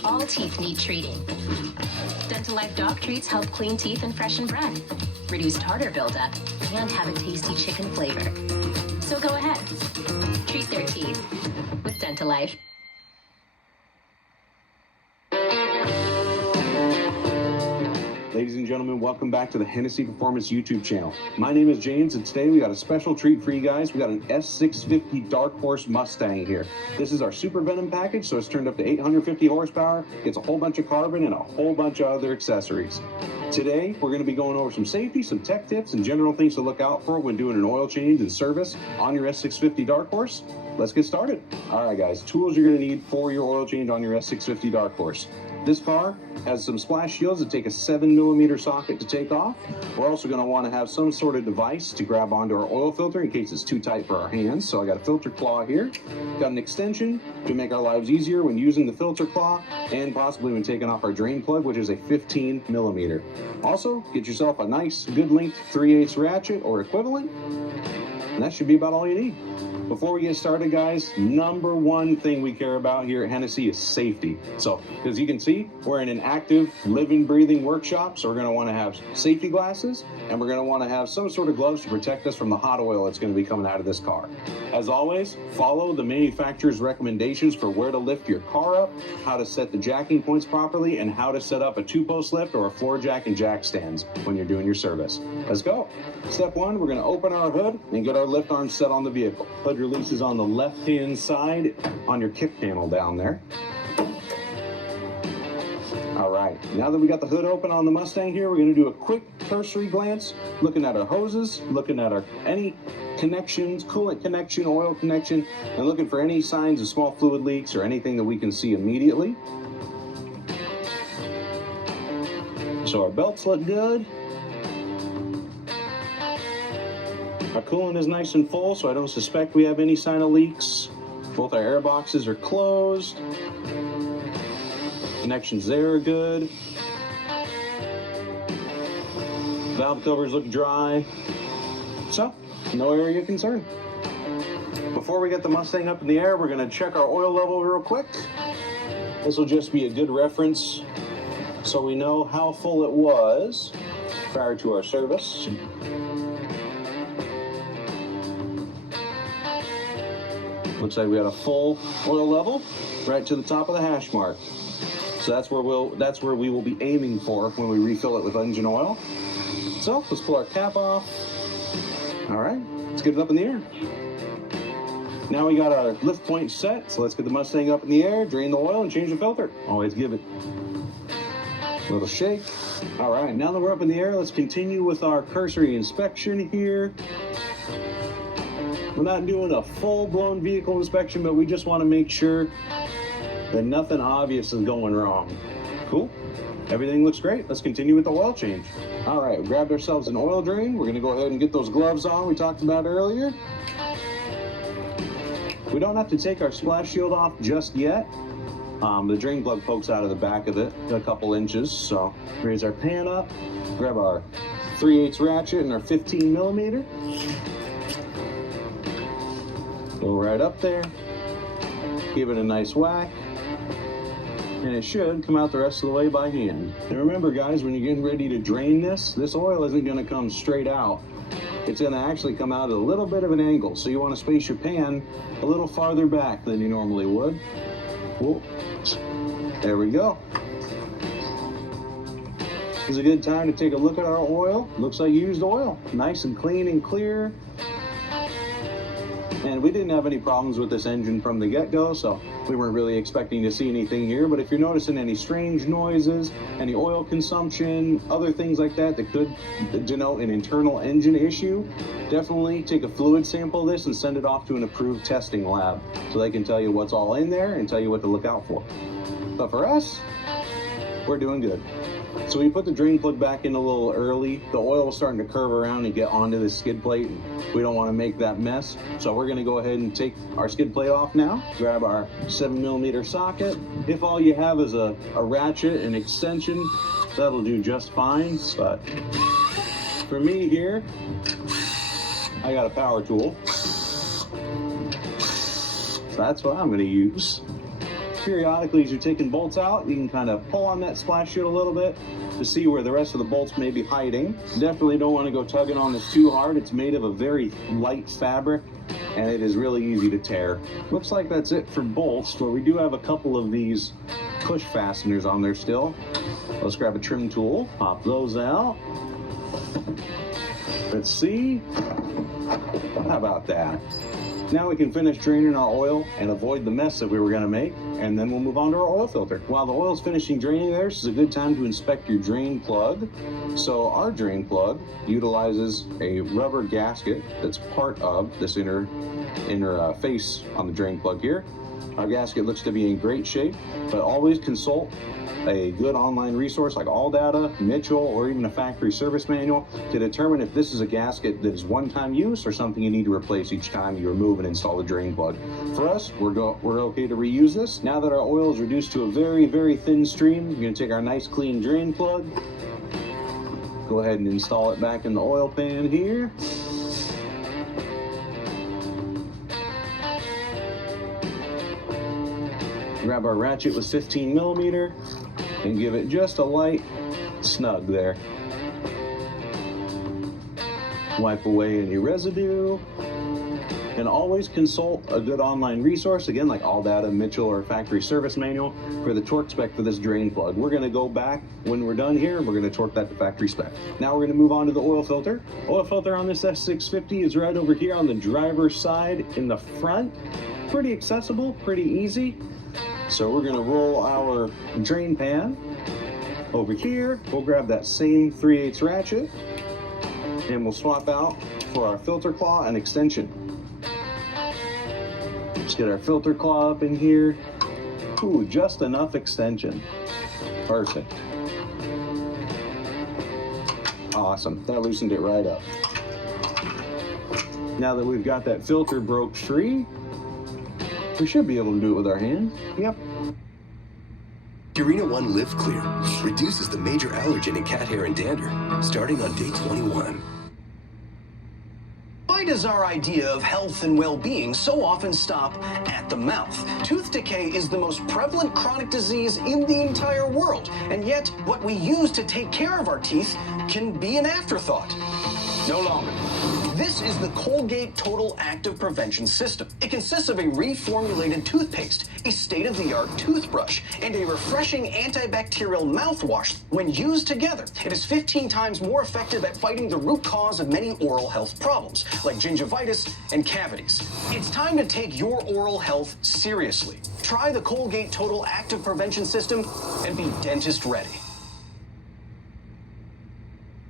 All teeth need treating. Dental Life Dog Treats help clean teeth and freshen breath, reduce tartar buildup, and have a tasty chicken flavor. So go ahead, treat their teeth with Dental Life. Ladies and gentlemen, welcome back to the Hennessy Performance YouTube channel. My name is James, and today we got a special treat for you guys. We got an S650 Dark Horse Mustang here. This is our Super Venom package, so it's turned up to 850 horsepower, gets a whole bunch of carbon, and a whole bunch of other accessories. Today, we're going to be going over some safety, some tech tips, and general things to look out for when doing an oil change and service on your S650 Dark Horse. Let's get started. All right, guys, tools you're going to need for your oil change on your S650 Dark Horse. This car has some splash shields that take a 7mm socket to take off. We're also going to want to have some sort of device to grab onto our oil filter in case it's too tight for our hands. So I got a filter claw here. Got an extension to make our lives easier when using the filter claw and possibly when taking off our drain plug, which is a 15mm. Also, get yourself a nice, good length 3/8 ratchet or equivalent. And that should be about all you need. Before we get started, guys, number one thing we care about here at Hennessy is safety. So, as you can see, we're in an active, living, breathing workshop, so we're going to want to have safety glasses, and we're going to want to have some sort of gloves to protect us from the hot oil that's going to be coming out of this car. As always, follow the manufacturer's recommendations for where to lift your car up, how to set the jacking points properly, and how to set up a 2-post lift or a floor jack and jack stands when you're doing your service. Let's go. Step one, we're going to open our hood and get our lift arm set on the vehicle. Hood releases on the left-hand side on your kick panel down there. All right, now that we got the hood open on the Mustang here, we're going to do a quick cursory glance, looking at our hoses, looking at any connections, coolant connection, oil connection, and looking for any signs of small fluid leaks or anything that we can see immediately. So our belts look good. Our coolant is nice and full, so I don't suspect we have any sign of leaks. Both our air boxes are closed. Connections there are good. Valve covers look dry. So, no area of concern. Before we get the Mustang up in the air, we're going to check our oil level real quick. This will just be a good reference so we know how full it was prior to our service. Looks like we got a full oil level right to the top of the hash mark. So that's where we will be aiming for when we refill it with engine oil. So let's pull our cap off. All right, let's get it up in the air. Now we got our lift point set, so let's get the Mustang up in the air, drain the oil, and change the filter. Always give it a little shake. All right, now that we're up in the air, let's continue with our cursory inspection here. We're not doing a full-blown vehicle inspection, but we just want to make sure that nothing obvious is going wrong. Cool. Everything looks great. Let's continue with the oil change. All right, we grabbed ourselves an oil drain. We're going to go ahead and get those gloves on we talked about earlier. We don't have to take our splash shield off just yet. The drain plug pokes out of the back of it a couple inches. So raise our pan up, grab our 3/8 ratchet and our 15 millimeter. Go right up there, give it a nice whack, and it should come out the rest of the way by hand. And remember guys, when you're getting ready to drain this oil isn't going to come straight out. It's going to actually come out at a little bit of an angle, so you want to space your pan a little farther back than you normally would. Cool. There we go. This is a good time to take a look at our oil. Looks like used oil. Nice and clean and clear. And we didn't have any problems with this engine from the get-go, so we weren't really expecting to see anything here. But if you're noticing any strange noises, any oil consumption, other things like that that could denote an internal engine issue, definitely take a fluid sample of this and send it off to an approved testing lab so they can tell you what's all in there and tell you what to look out for. But for us, we're doing good. So we put the drain plug back in a little early. The oil was starting to curve around and get onto the skid plate. We don't want to make that mess. So we're going to go ahead and take our skid plate off now. Grab our 7 millimeter socket. If all you have is a ratchet and extension, that'll do just fine. But for me here, I got a power tool. So that's what I'm going to use. Periodically, as you're taking bolts out, you can kind of pull on that splash shield a little bit to see where the rest of the bolts may be hiding. Definitely don't want to go tugging on this too hard. It's made of a very light fabric and it is really easy to tear. Looks like that's it for bolts, but we do have a couple of these push fasteners on there still. Let's grab a trim tool, pop those out. Let's see. How about that? Now we can finish draining our oil and avoid the mess that we were going to make, and then we'll move on to our oil filter. While the oil's finishing draining there, this is a good time to inspect your drain plug. So our drain plug utilizes a rubber gasket that's part of this inner face on the drain plug here. Our gasket looks to be in great shape, but always consult a good online resource like AllData, Mitchell, or even a factory service manual to determine if this is a gasket that is one-time use or something you need to replace each time you remove and install the drain plug. For us, we're okay to reuse this. Now that our oil is reduced to a very, very thin stream, we're going to take our nice clean drain plug, go ahead and install it back in the oil pan here. Grab our ratchet with 15 millimeter and give it just a light snug there. Wipe away any residue. And always consult a good online resource, again, like AllData, Mitchell, or factory service manual for the torque spec for this drain plug. We're gonna go back when we're done here, and we're gonna torque that to factory spec. Now we're gonna move on to the oil filter. Oil filter on this S650 is right over here on the driver's side in the front. Pretty accessible, pretty easy. So we're gonna roll our drain pan over here. We'll grab that same 3/8 ratchet and we'll swap out for our filter claw and extension. Just get our filter claw up in here. Ooh, just enough extension. Perfect. Awesome, that loosened it right up. Now that we've got that filter broke free, we should be able to do it with our hands. Yep. Purina One Live Clear reduces the major allergen in cat hair and dander, starting on day 21. Why does our idea of health and well-being so often stop at the mouth? Tooth decay is the most prevalent chronic disease in the entire world, and yet what we use to take care of our teeth can be an afterthought. No longer. This is the Colgate Total Active Prevention System. It consists of a reformulated toothpaste, a state-of-the-art toothbrush, and a refreshing antibacterial mouthwash. When used together, it is 15 times more effective at fighting the root cause of many oral health problems, like gingivitis and cavities. It's time to take your oral health seriously. Try the Colgate Total Active Prevention System and be dentist ready.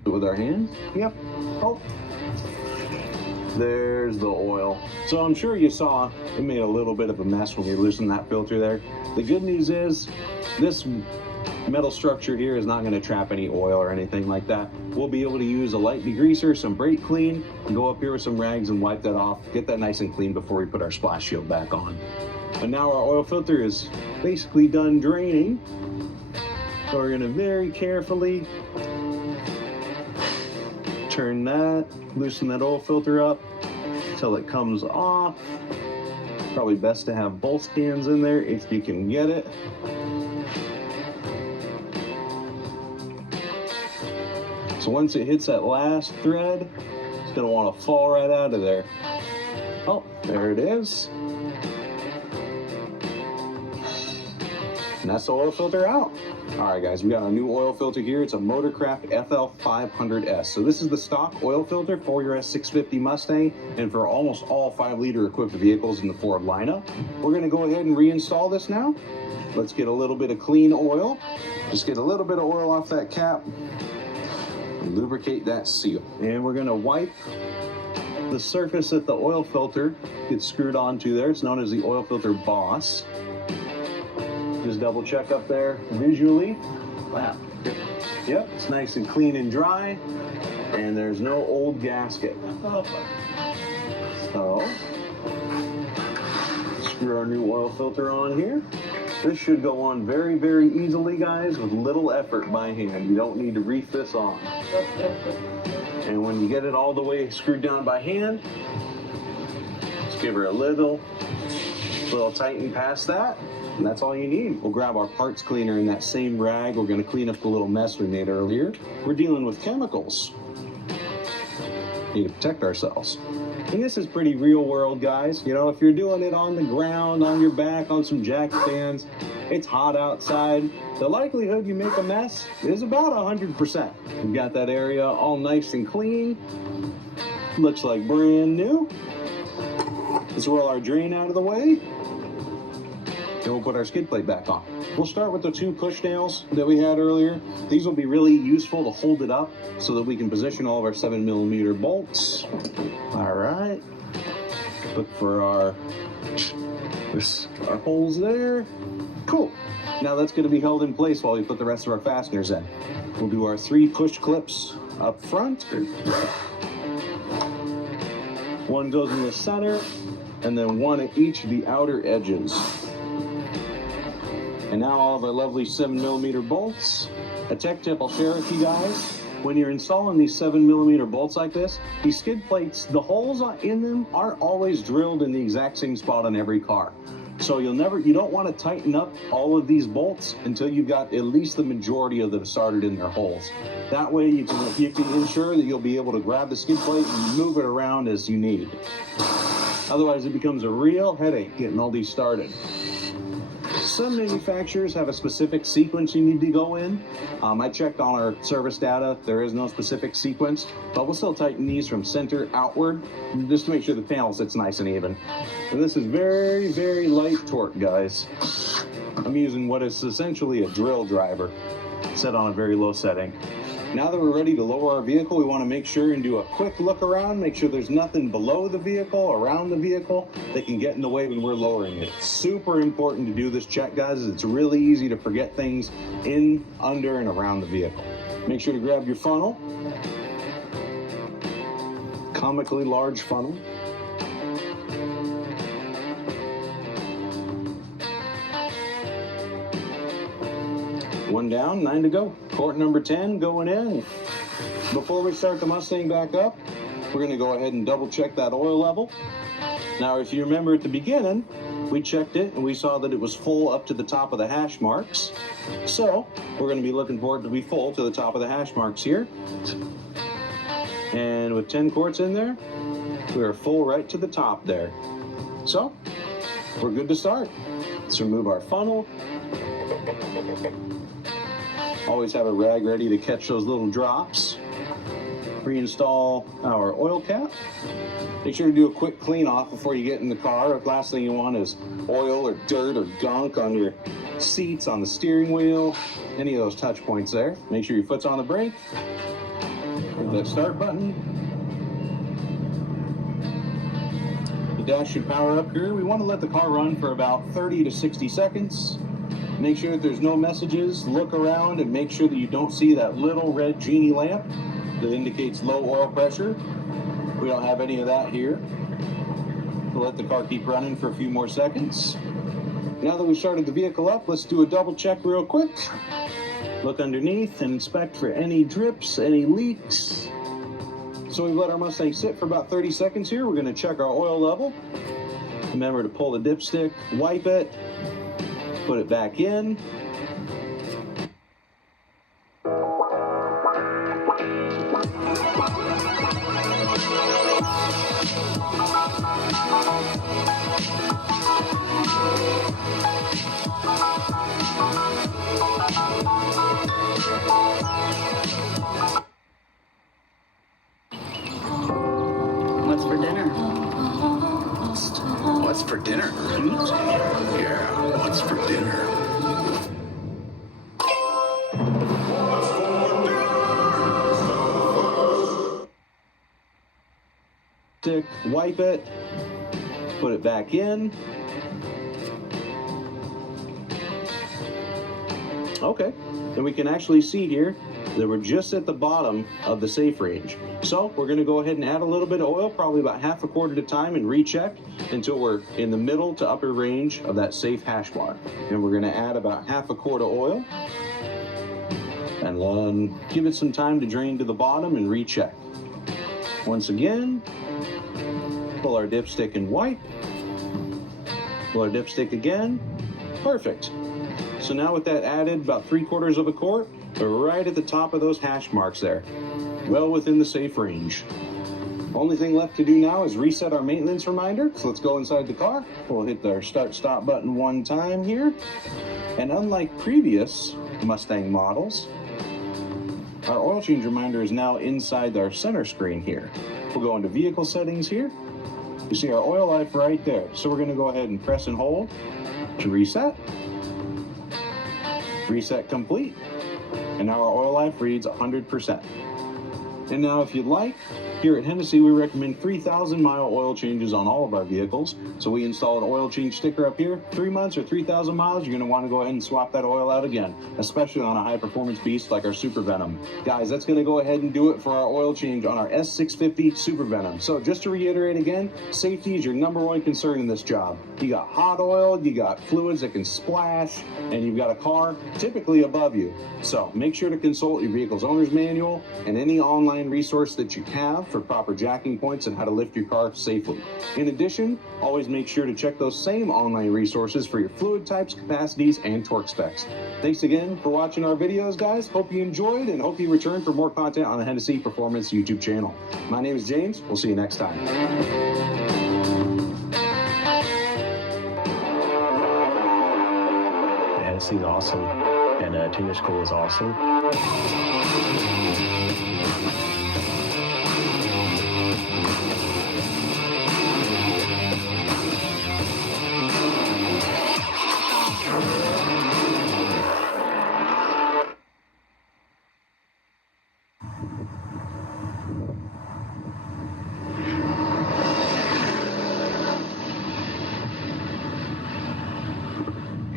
With our hands? Yep. Oh. There's the oil. So I'm sure you saw it made a little bit of a mess when we loosened that filter there. The good news is this metal structure here is not going to trap any oil or anything like that. We'll be able to use a light degreaser, some brake clean, and go up here with some rags and wipe that off, get that nice and clean before we put our splash shield back on. And now our oil filter is basically done draining. So we're going to very carefully turn that, loosen that oil filter up until it comes off. Probably best to have both hands in there if you can get it. So once it hits that last thread, it's going to want to fall right out of there. Oh, there it is. And that's the oil filter out. All right, guys, we got a new oil filter here. It's a Motorcraft FL500S. So this is the stock oil filter for your S650 Mustang and for almost all 5-liter equipped vehicles in the Ford lineup. We're going to go ahead and reinstall this now. Let's get a little bit of clean oil. Just get a little bit of oil off that cap and lubricate that seal. And we're going to wipe the surface that the oil filter gets screwed onto there. It's known as the oil filter boss. Just double check up there visually. Wow. Yep, it's nice and clean and dry, and there's no old gasket. So, screw our new oil filter on here. This should go on very, very easily, guys, with little effort by hand. You don't need to reef this on. And when you get it all the way screwed down by hand, just give her a little tighten past that. And that's all you need. We'll grab our parts cleaner in that same rag. We're going to clean up the little mess we made earlier. We're dealing with chemicals. Need to protect ourselves. And this is pretty real world, guys. You know, if you're doing it on the ground, on your back, on some jack stands, it's hot outside, the likelihood you make a mess is about 100%. We've got that area all nice and clean. Looks like brand new. Let's roll our drain out of the way. And we'll put our skid plate back on. We'll start with the 2 push nails that we had earlier. These will be really useful to hold it up so that we can position all of our 7mm bolts. All right. Look for our holes there. Cool. Now that's going to be held in place while we put the rest of our fasteners in. We'll do our 3 push clips up front. One goes in the center, and then one at each of the outer edges. And now all of our lovely 7mm bolts. A tech tip I'll share with you guys. When you're installing these 7mm bolts like this, these skid plates, the holes in them aren't always drilled in the exact same spot on every car. So you don't want to tighten up all of these bolts until you've got at least the majority of them started in their holes. That way you can ensure that you'll be able to grab the skid plate and move it around as you need. Otherwise it becomes a real headache getting all these started. Some manufacturers have a specific sequence you need to go in. I checked on our service data. There is no specific sequence, but we'll still tighten these from center outward just to make sure the panel sits nice and even. And this is very, very light torque, guys. I'm using what is essentially a drill driver set on a very low setting. Now that we're ready to lower our vehicle, we want to make sure and do a quick look around, make sure there's nothing below the vehicle, around the vehicle that can get in the way when we're lowering it. Super important to do this check, guys. It's really easy to forget things in, under, and around the vehicle. Make sure to grab your funnel. Comically large funnel. One down, 9 to go. Quart number 10 going in. Before we start the Mustang back up, we're going to go ahead and double check that oil level. Now, if you remember at the beginning, we checked it and we saw that it was full up to the top of the hash marks. So we're going to be looking for it to be full to the top of the hash marks here. And with 10 quarts in there, we are full right to the top there. So we're good to start. Let's remove our funnel. Always have a rag ready to catch those little drops. Reinstall our oil cap. Make sure to do a quick clean off before you get in the car. The last thing you want is oil or dirt or gunk on your seats, on the steering wheel, any of those touch points there. Make sure your foot's on the brake. Hit that start button. The dash should power up here. We want to let the car run for about 30 to 60 seconds. Make sure that there's no messages. Look around and make sure that you don't see that little red genie lamp that indicates low oil pressure. We don't have any of that here. We'll let the car keep running for a few more seconds. Now that we've started the vehicle up, let's do a double check real quick. Look underneath and inspect for any drips, any leaks. So we've let our Mustang sit for about 30 seconds here. We're going to check our oil level. Remember to pull the dipstick, wipe it, put it back in. What's for dinner? What's for dinner? Yeah, what's for dinner? Wipe it, put it back in. Okay, and we can actually see here that we're just at the bottom of the safe range. So we're going to go ahead and add a little bit of oil, probably about half a quart at a time, and recheck until we're in the middle to upper range of that safe hash mark. And we're going to add about half a quart of oil and then give it some time to drain to the bottom and recheck. Once again, pull our dipstick and wipe. Pull our dipstick again. Perfect. So now with that added, about 3/4 of a quart, we're right at the top of those hash marks there. Well within the safe range. Only thing left to do now is reset our maintenance reminder. So let's go inside the car. We'll hit our start-stop button one time here. And unlike previous Mustang models, our oil change reminder is now inside our center screen here. We'll go into vehicle settings here. You see our oil life right there. So we're going to go ahead and press and hold to reset. Reset complete. And now our oil life reads 100%. And now if you'd like, here at Hennessy, we recommend 3,000-mile oil changes on all of our vehicles. So we install an oil change sticker up here. 3 months or 3,000 miles, you're going to want to go ahead and swap that oil out again, especially on a high-performance beast like our Super Venom. Guys, that's going to go ahead and do it for our oil change on our S650 Super Venom. So just to reiterate again, safety is your #1 concern in this job. You got hot oil, you got fluids that can splash, and you've got a car typically above you. So make sure to consult your vehicle's owner's manual and any online resource that you have for proper jacking points and how to lift your car safely. In addition, always make sure to check those same online resources for your fluid types, capacities, and torque specs. Thanks again for watching our videos, guys. Hope you enjoyed and hope you return for more content on the Hennessy Performance YouTube channel. My name is James. We'll see you next time. Hennessy's awesome, and Tuner School is awesome.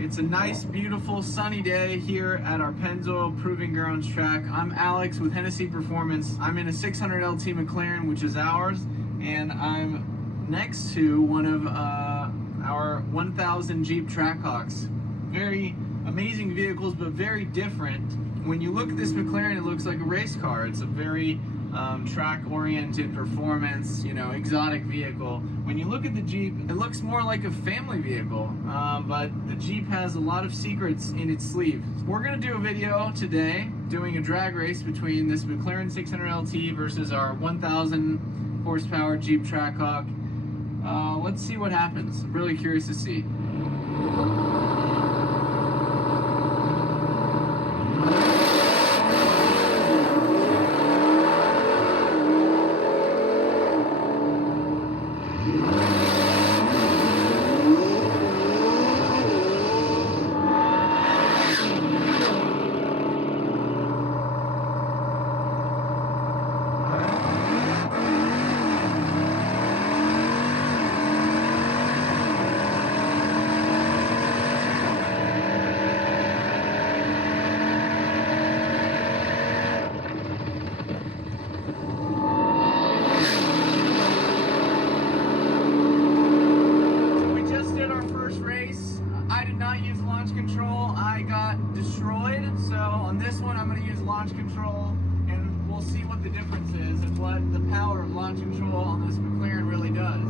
It's a nice, beautiful, sunny day here at our Pennzoil Proving Grounds track. I'm Alex with Hennessy Performance. I'm in a 600 LT McLaren, which is ours, and I'm next to one of our 1000 Jeep Trackhawks. Very amazing vehicles, but very different. When you look at this McLaren, it looks like a race car. It's a very track-oriented performance, you know, exotic vehicle. When you look at the Jeep, it looks more like a family vehicle, but the Jeep has a lot of secrets in its sleeve. We're gonna do a video today doing a drag race between this McLaren 600 LT versus our 1,000 horsepower Jeep Trackhawk. Let's see what happens. I'm really curious to see. Launch control, and we'll see what the difference is and what the power of launch control on this McLaren really does.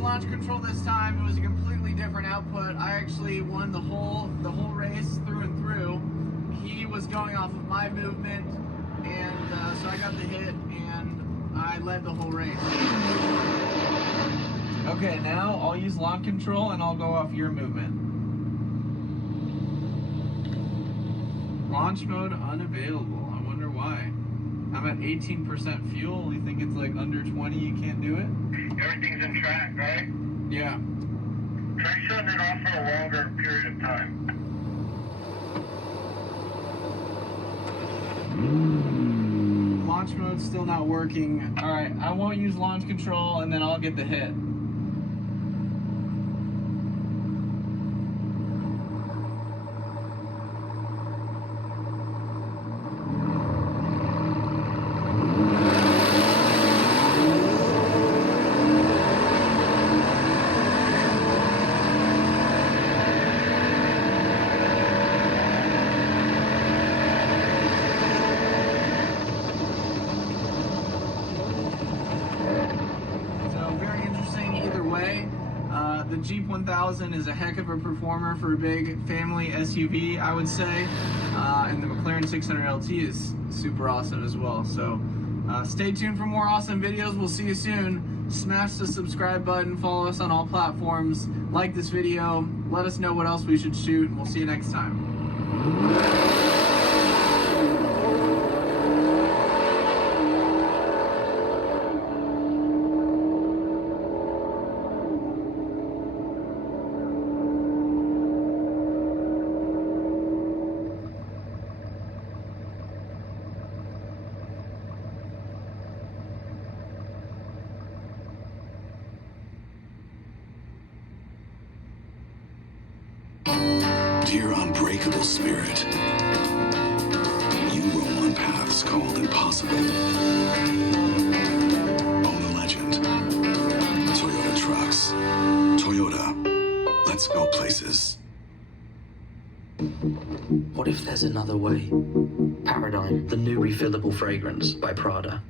Launch control this time. It was a completely different output. I actually won the whole race through and through. He was going off of my movement, and so I got the hit, and I led the whole race. Okay, now I'll use launch control, and I'll go off your movement. Launch mode unavailable. I wonder why. I'm at 18% fuel. You think it's like under 20, you can't do it? Everything's in track, right? Yeah. Try shutting it off for a longer period of time. Launch mode's still not working. Alright, I won't use launch control, and then I'll get the hit. The Jeep 1000 is a heck of a performer for a big family SUV, I would say, and the McLaren 600 LT is super awesome as well. So stay tuned for more awesome videos. We'll see you soon. Smash the subscribe button, follow us on all platforms, like this video, let us know what else we should shoot, and we'll see you next time. Dear unbreakable spirit, you roam on paths called impossible. Own a legend. Toyota Trucks. Toyota. Let's go places. What if there's another way? Paradigm, the new refillable fragrance by Prada.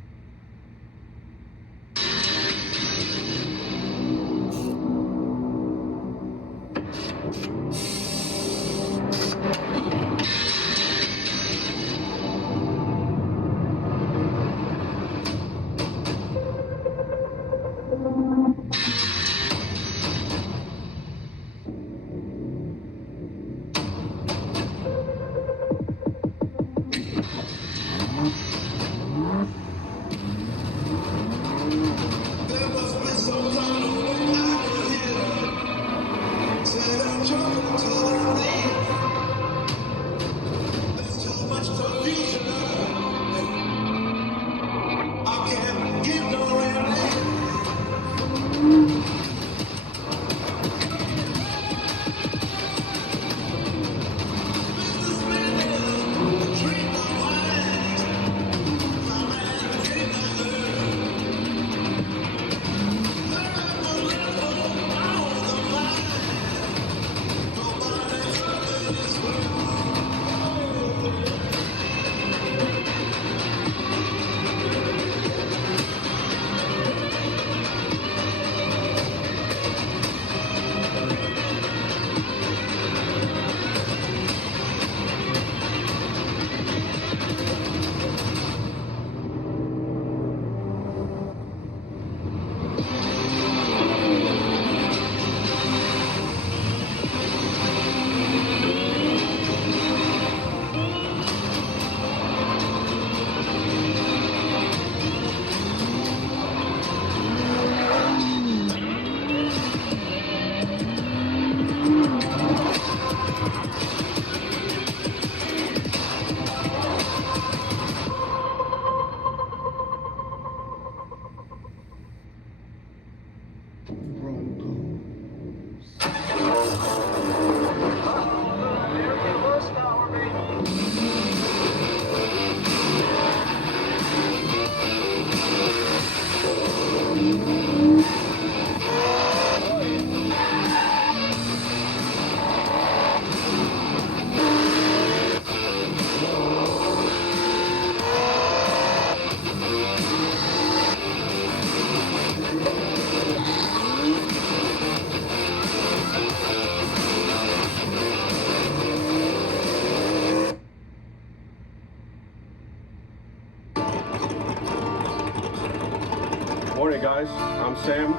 Morning, guys. I'm Sam,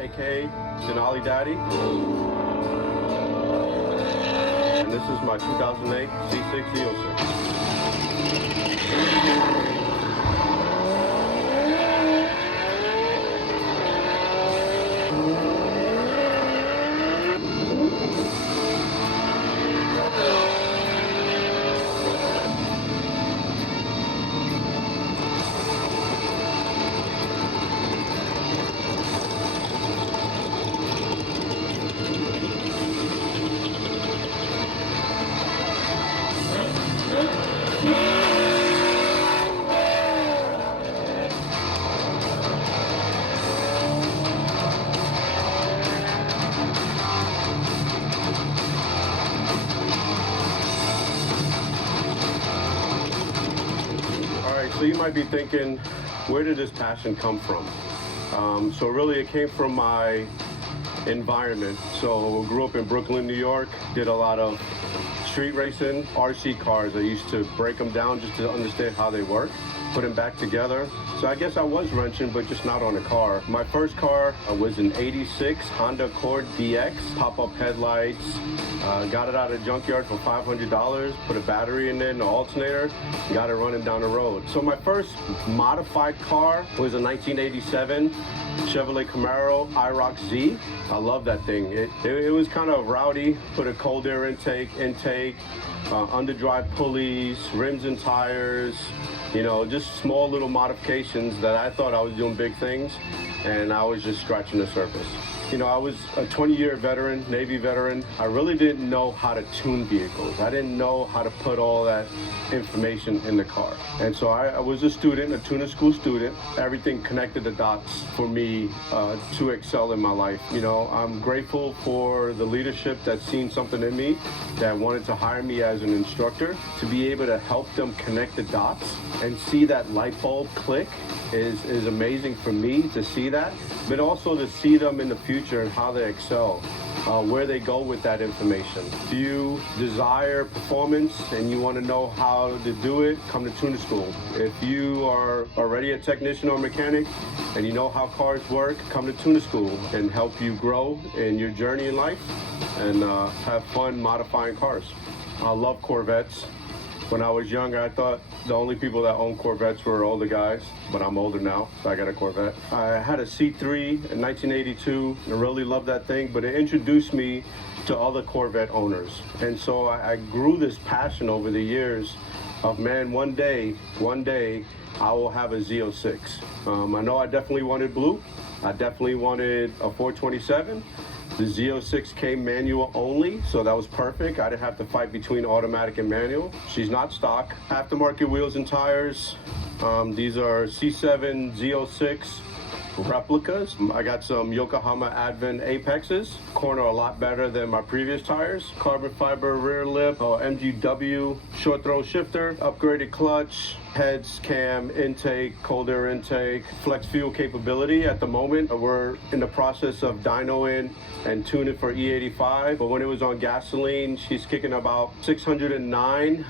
aka Denali Daddy, and this is my 2008 C6 E06. So you might be thinking, where did this passion come from? So really it came from my environment. So grew up in Brooklyn, New York, did a lot of street racing, RC cars. I used to break them down just to understand how they work, put them back together. So I guess I was wrenching, but just not on a car. My first car was an '86 Honda Accord DX, pop-up headlights. Got it out of the junkyard for $500, put a battery in it and an alternator, got it running down the road. So my first modified car was a 1987 Chevrolet Camaro IROC Z. I love that thing. It was kind of rowdy, put a cold air intake, underdrive pulleys, rims and tires, you know, just small little modifications that I thought I was doing big things, and I was just scratching the surface. You know, I was a 20-year veteran, Navy veteran. I really didn't know how to tune vehicles. I didn't know how to put all that information in the car. And so I was a student, a tuner school student. Everything connected the dots for me to excel in my life. You know, I'm grateful for the leadership that's seen something in me, that wanted to hire me as an instructor. To be able to help them connect the dots and see that light bulb click is amazing for me to see that, but also to see them in the future and how they excel, where they go with that information. If you desire performance and you want to know how to do it, come to tuner school. If you are already a technician or mechanic and you know how cars work, come to tuner school and help you grow in your journey in life and have fun modifying cars. I love Corvettes. When I was younger, I thought the only people that owned Corvettes were older guys, but I'm older now, so I got a Corvette. I had a C3 in 1982. I really loved that thing, but it introduced me to other Corvette owners. And so I grew this passion over the years of, man, one day, I will have a Z06. I know I definitely wanted blue. I definitely wanted a 427. The Z06 came manual only, so that was perfect. I didn't have to fight between automatic and manual. She's not stock. Aftermarket wheels and tires. These are C7 Z06 replicas. I got some Yokohama Advent Apexes. Corner a lot better than my previous tires. Carbon fiber rear lip, MGW short throw shifter, upgraded clutch, heads, cam, intake, cold air intake, flex fuel capability. At the moment, we're in the process of dynoing and tuning for E85, but when it was on gasoline, she's kicking about 609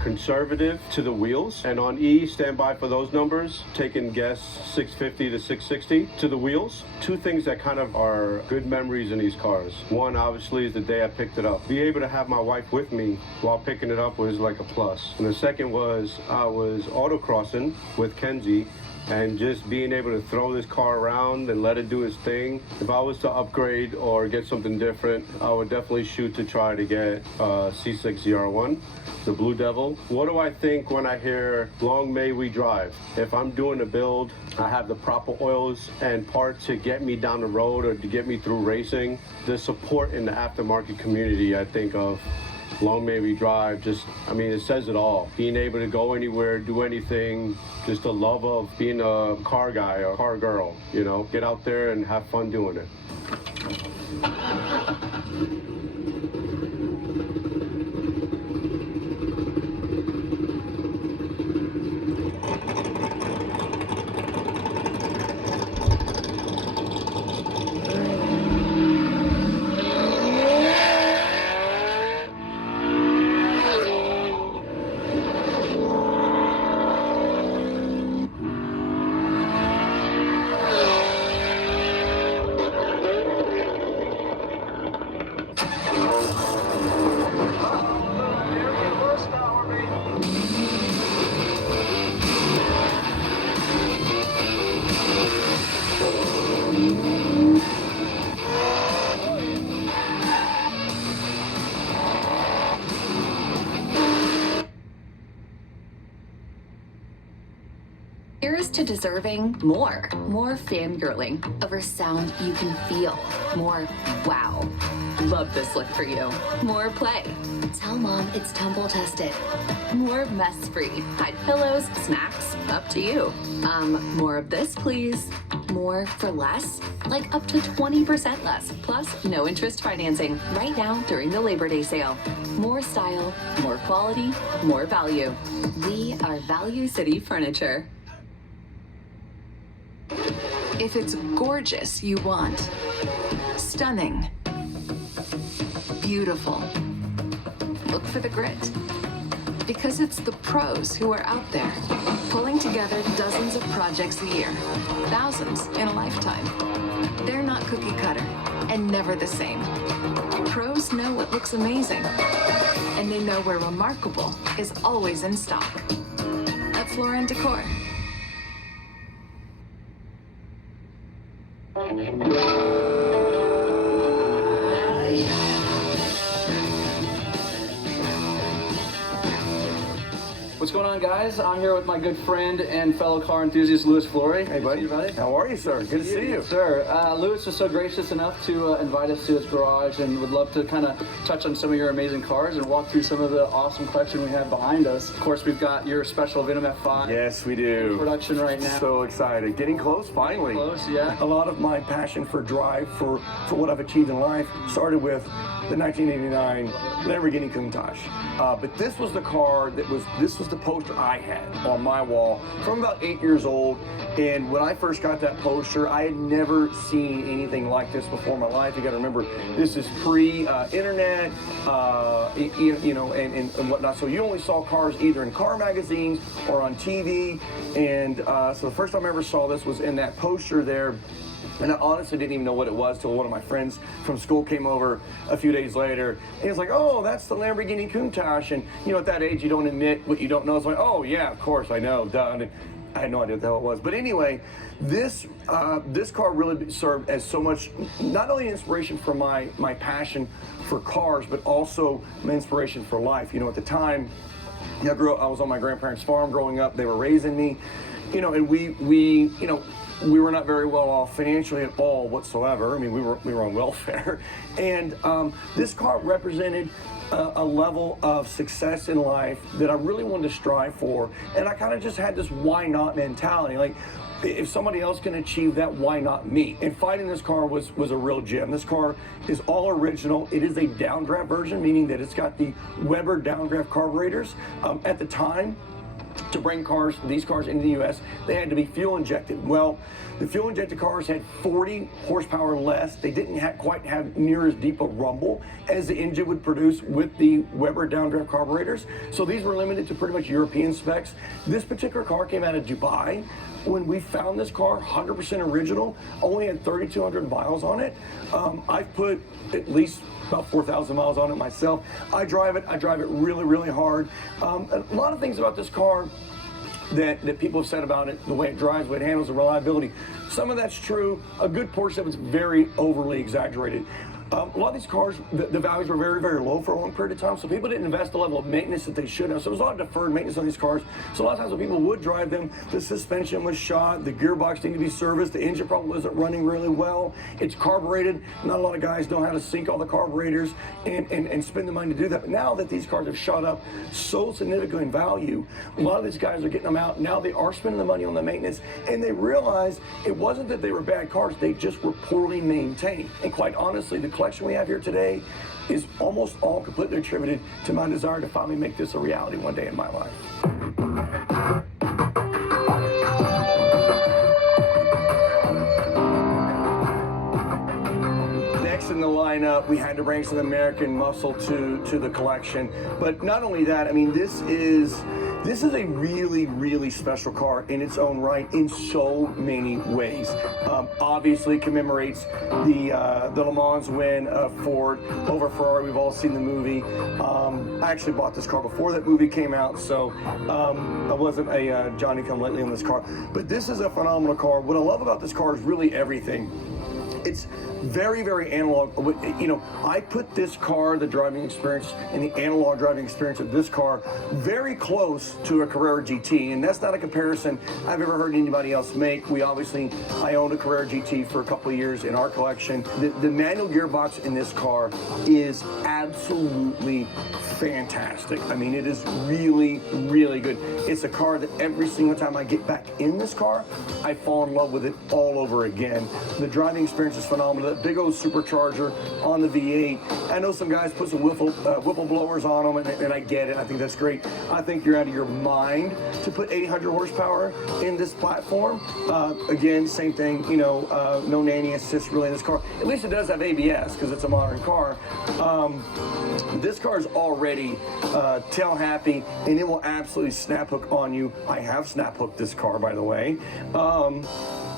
conservative to the wheels, and on E, stand by for those numbers, taking guess 650 to 660 to the wheels. Two things that kind of are good memories in these cars. One, obviously, is the day I picked it up. Be able to have my wife with me while picking it up was like a plus. And the second was, I was autocrossing with Kenzie, and just being able to throw this car around and let it do its thing. If I was to upgrade or get something different, I would definitely shoot to try to get C6 ZR1, the Blue Devil. What do I think when I hear long may we drive? If I'm doing a build, I have the proper oils and parts to get me down the road or to get me through racing. The support in the aftermarket community, I think of long may we drive, just, I mean, it says it all. Being able to go anywhere, do anything, just the love of being a car guy or car girl, you know, get out there and have fun doing it. Here's to deserving more. More fangirling over sound you can feel. More wow. Love this look for you. More play. Tell mom it's tumble tested. More mess free. Hide pillows, snacks, up to you. More of this, please. More for less? Like up to 20% less. Plus, no interest financing. Right now during the Labor Day sale. More style, more quality, more value. We are Value City Furniture. If it's gorgeous you want, stunning, beautiful, look for the grit. Because it's the pros who are out there, pulling together dozens of projects a year, thousands in a lifetime. They're not cookie cutter and never the same. Pros know what looks amazing, and they know where remarkable is always in stock. At Floor & Decor. What's going on, guys? I'm here with my good friend and fellow car enthusiast, Louis Flory. Hey, buddy. How are you, sir? Good to see you. Sir, Louis was so gracious enough to invite us to his garage and would love to kind of touch on some of your amazing cars and walk through some of the awesome collection we have behind us. Of course, we've got your special Venom F5. Yes, we do. In production right now. So excited. Getting close, finally. Close, yeah. A lot of my passion for drive, for what I've achieved in life, started with the 1989 Lamborghini Countach. But this was the car this was the poster I had on my wall from about 8 years old. And when I first got that poster, I had never seen anything like this before in my life. You got to remember, this is pre-internet, you know, and whatnot. So you only saw cars either in car magazines or on TV. And so the first time I ever saw this was in that poster there. And I honestly didn't even know what it was till one of my friends from school came over a few days later. And he was like, oh, that's the Lamborghini Countach. And, you know, at that age, you don't admit what you don't know. It's like, oh, yeah, of course, I know, duh. And I had no idea what the hell it was. But anyway, this car really served as so much, not only inspiration for my passion for cars, but also my inspiration for life. You know, at the time, I was on my grandparents' farm growing up. They were raising me, you know, and we were not very well off financially at all whatsoever. I mean, we were on welfare. And this car represented a level of success in life that I really wanted to strive for. And I kind of just had this why not mentality. Like, if somebody else can achieve that, why not me? And finding this car was a real gem. This car is all original. It is a downdraft version, meaning that it's got the Weber downdraft carburetors. At the time, to bring these cars into the U.S., they had to be fuel injected. Well, the fuel injected cars had 40 horsepower less. They didn't quite have near as deep a rumble as the engine would produce with the Weber downdraft carburetors. So these were limited to pretty much European specs. This particular car came out of Dubai. When we found this car, 100% original, only had 3,200 miles on it. I've put at least about 4,000 miles on it myself. I drive it really, really hard. A lot of things about this car that people have said about it, the way it drives, the way it handles, the reliability. Some of that's true. A good portion of it's very overly exaggerated. A lot of these cars, the values were very, very low for a long period of time, so people didn't invest the level of maintenance that they should have. So there was a lot of deferred maintenance on these cars. So a lot of times when people would drive them, the suspension was shot, the gearbox needed to be serviced, the engine probably wasn't running really well. It's carbureted. Not a lot of guys know how to sync all the carburetors and spend the money to do that. But now that these cars have shot up so significantly in value, a lot of these guys are getting them out. Now they are spending the money on the maintenance, and they realize it wasn't that they were bad cars, they just were poorly maintained. And quite honestly, the collection we have here today is almost all completely attributed to my desire to finally make this a reality one day in my life. Next in the lineup, we had to bring some American muscle to the collection. But not only that, I mean, this is a really, really special car in its own right in so many ways. Obviously commemorates the Le Mans win of Ford over Ferrari. We've all seen the movie. I actually bought this car before that movie came out, so I wasn't a Johnny-come-lately on this car. But this is a phenomenal car. What I love about this car is really everything. It's very, very analog. You know, I put this car, the driving experience and the analog driving experience of this car, very close to a Carrera GT, and that's not a comparison I've ever heard anybody else make. I owned a Carrera GT for a couple of years in our collection. The manual gearbox in this car is absolutely fantastic. I mean, it is really, really good. It's a car that every single time I get back in this car, I fall in love with it all over again. The driving experience is phenomenal. That big old supercharger on the V8. I know some guys put some whipple blowers on them, and I get it. I think that's great. I think you're out of your mind to put 800 horsepower in this platform. Again, same thing, you know, no nanny assist really in this car. At least it does have ABS because it's a modern car. This car is already tail happy, and it will absolutely snap hook on you. I have snap hooked this car, by the way.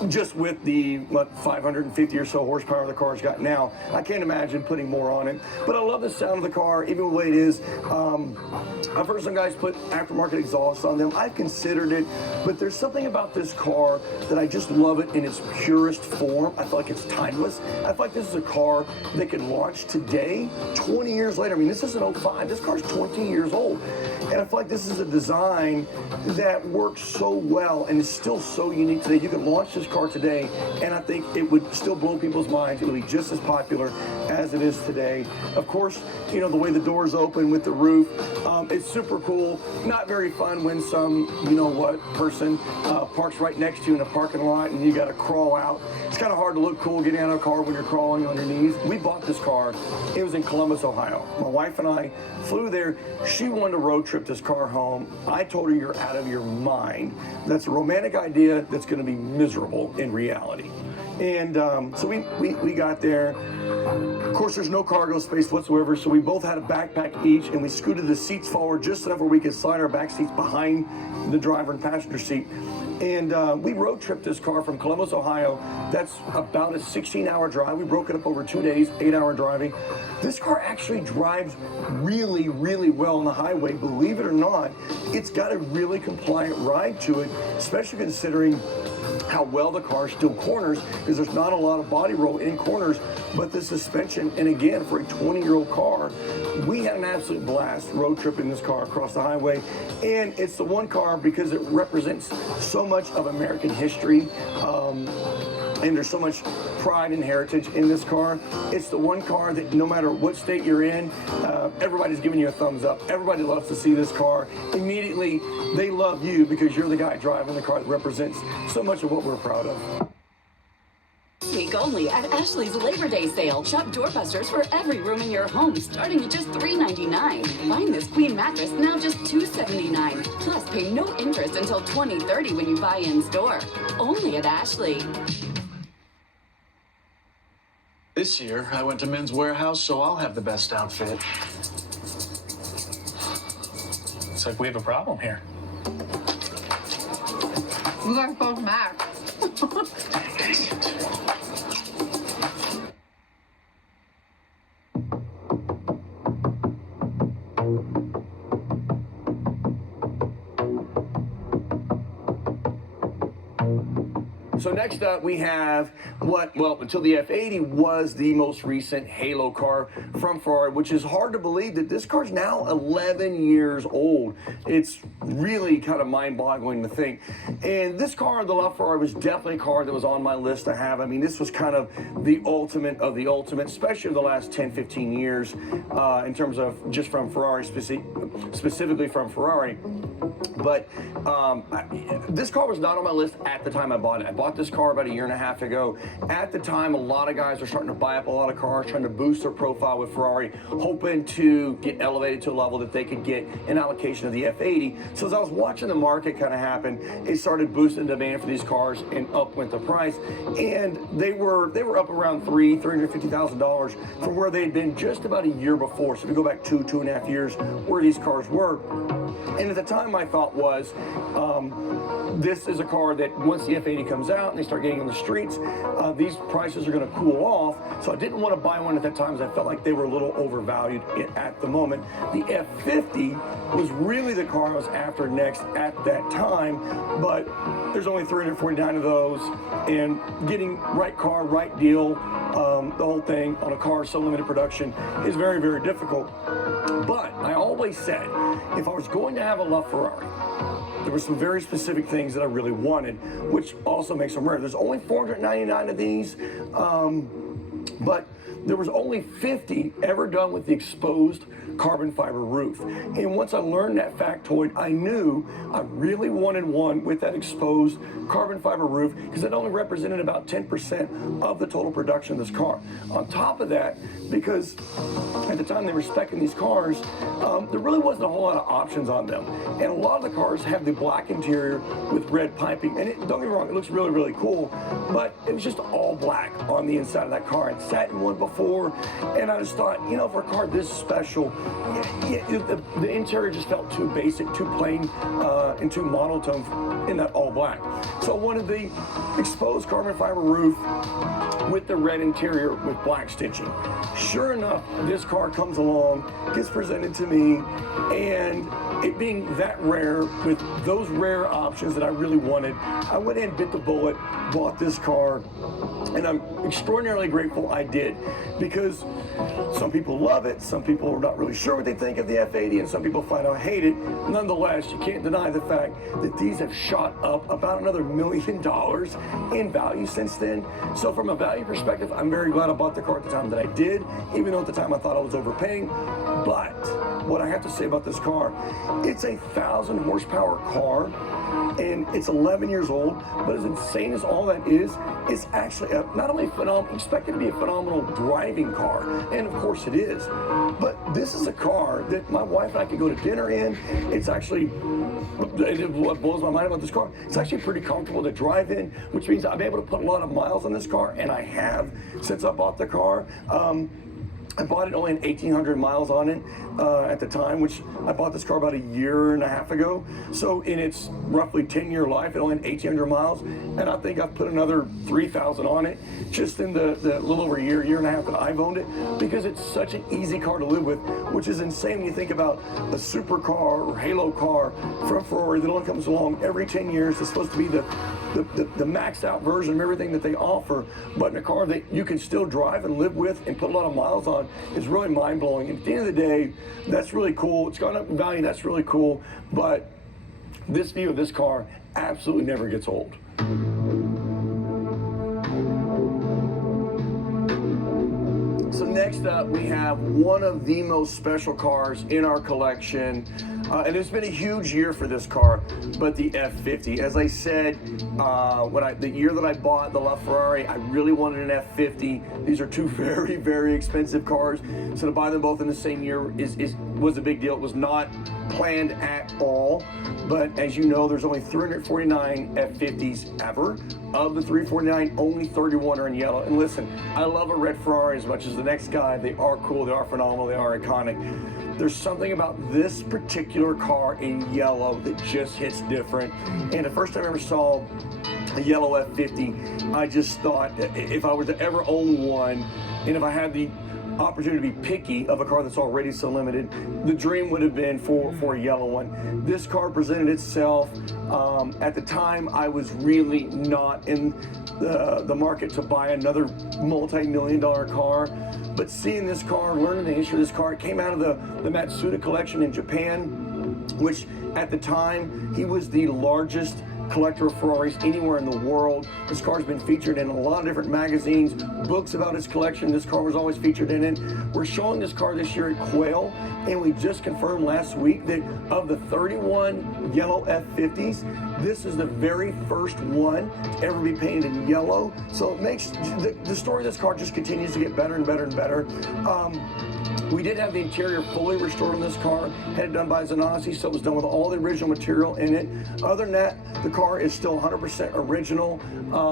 Just with the 550 or so horsepower the car's got now. I can't imagine putting more on it. But I love the sound of the car, even the way it is. I've heard some guys put aftermarket exhaust on them. I've considered it, but there's something about this car that I just love it in its purest form. I feel like it's timeless. I feel like this is a car that could launch today, 20 years later. I mean, this is an 05. This car's 20 years old. And I feel like this is a design that works so well and is still so unique today. You could launch this car today, and I think it would still blow people's minds. It would be just as popular as it is today. Of course, you know, the way the doors open with the roof, it's super cool. Not very fun when some, you know what, person parks right next to you in a parking lot and you got to crawl out. It's kind of hard to look cool getting out of a car when you're crawling on your knees. We bought this car. It was in Columbus, Ohio. My wife and I flew there. She wanted to road trip this car home. I told her, you're out of your mind. That's a romantic idea that's going to be miserable in reality. And so we got there. Of course, there's no cargo space whatsoever, so we both had a backpack each, and we scooted the seats forward just enough where we could slide our back seats behind the driver and passenger seat. And we road tripped this car from Columbus, Ohio. That's about a 16-hour drive. We broke it up over 2 days, 8-hour driving. This car actually drives really, really well on the highway. Believe it or not, it's got a really compliant ride to it, especially considering how well the car still corners, because there's not a lot of body roll in corners, but the suspension, and again, for a 20-year-old car, we had an absolute blast road tripping this car across the highway. And it's the one car, because it represents so much of American history, and there's so much pride and heritage in this car. It's the one car that no matter what state you're in, everybody's giving you a thumbs up. Everybody loves to see this car. Immediately, they love you because you're the guy driving the car that represents so much of what we're proud of. This week only at Ashley's Labor Day sale. Shop doorbusters for every room in your home, starting at just $3.99. Find this queen mattress now just $2.79. Plus, pay no interest until 2030 when you buy in store. Only at Ashley. This year, I went to Men's Warehouse, so I'll have the best outfit. Looks like we have a problem here. You guys both match. So next up, we have until the F80 was the most recent Halo car from Ferrari, which is hard to believe that this car's now 11 years old. It's really kind of mind-boggling to think. And this car, the LaFerrari, was definitely a car that was on my list to have. I mean, this was kind of the ultimate of the ultimate, especially the last 10, 15 years, in terms of just from Ferrari, specifically from Ferrari. But this car was not on my list at the time I bought it. I bought this car about 1.5 years ago. At the time, a lot of guys were starting to buy up a lot of cars, trying to boost their profile with Ferrari, hoping to get elevated to a level that they could get an allocation of the F80. So as I was watching the market kind of happen, it started boosting demand for these cars, and up went the price. And they were up around $350,000 from where they had been just about a year before. So if you go back 2.5 years, where these cars were. And at the time, my thought was, this is a car that once the F80 comes out and they start getting on the streets, these prices are going to cool off. So I didn't want to buy one at that time because I felt like they were a little overvalued at the moment. The F50 was really the car I was after next at that time, but there's only 349 of those, and getting right car, right deal, the whole thing on a car so limited production is very, very difficult. But I always said, if I was going to have a LaFerrari, there were some very specific things that I really wanted, which also makes them rare. There's only 499 of these, but there was only 50 ever done with the exposed carbon fiber roof. And once I learned that factoid, I knew I really wanted one with that exposed carbon fiber roof, because it only represented about 10% of the total production of this car. On top of that, because at the time they were speccing these cars, there really wasn't a whole lot of options on them. And a lot of the cars have the black interior with red piping. And don't get me wrong, it looks really, really cool, but it was just all black on the inside of that car. I'd sat in one before, and I just thought, you know, for a car this special, the interior just felt too basic, too plain, and too monotone in that all black. So I wanted the exposed carbon fiber roof with the red interior with black stitching. Sure enough, this car comes along, gets presented to me, and it being that rare, with those rare options that I really wanted, I went in, bit the bullet, bought this car, and I'm extraordinarily grateful I did, because some people love it, some people are not really sure what they think of the F80, and some people flat out hate it. Nonetheless, you can't deny the fact that these have shot up about another $1 million in value since then. So from a value perspective, I'm very glad I bought the car at the time that I did, even though at the time I thought I was overpaying. But what I have to say about this car, it's a 1,000 horsepower car, and it's 11 years old, but as insane as all that is, it's actually not only phenomenal, expected to be a phenomenal driving car, and of course it is, but this is a car that my wife and I could go to dinner in. It's actually, what blows my mind about this car, it's actually pretty comfortable to drive in, which means I'm able to put a lot of miles on this car, and I have since I bought the car. I bought it only had 1,800 miles on it at the time, which I bought this car about a year and a half ago. So in its roughly 10-year life, it only had 1,800 miles, and I think I've put another 3,000 on it just in the little over a year and a half that I've owned it, because it's such an easy car to live with, which is insane when you think about a supercar or halo car from Ferrari that only comes along every 10 years. It's supposed to be the maxed out version of everything that they offer, but in a car that you can still drive and live with and put a lot of miles on is really mind-blowing. And at the end of the day, that's really cool. It's gone up in value, that's really cool, but this view of this car absolutely never gets old. So next up, we have one of the most special cars in our collection. And it's been a huge year for this car, but the F50. As I said, the year that I bought the LaFerrari, I really wanted an F50. These are two very, very expensive cars. So to buy them both in the same year was a big deal. It was not planned at all. But as you know, there's only 349 F50s ever. Of the 349, only 31 are in yellow. And listen, I love a red Ferrari as much as the next guy. They are cool, they are phenomenal, they are iconic. There's something about this particular car in yellow that just hits different. And the first time I ever saw a yellow F50, I just thought if I were to ever own one, and if I had the opportunity to be picky of a car that's already so limited, the dream would have been for a yellow one. This car presented itself. At the time, I was really not in the market to buy another multi-million-dollar car, but seeing this car, learning the history of this car, it came out of the Matsuda collection in Japan, which at the time, he was the largest collector of Ferraris anywhere in the world. This car's been featured in a lot of different magazines, books about his collection. This car was always featured in it. We're showing this car this year at Quail, and we just confirmed last week that of the 31 yellow F50s, this is the very first one to ever be painted in yellow. So it makes the story of this car just continues to get better and better and better. We did have the interior fully restored on this car, had it done by Zanussi, so it was done with all the original material in it. Other than that, the car is still 100% original.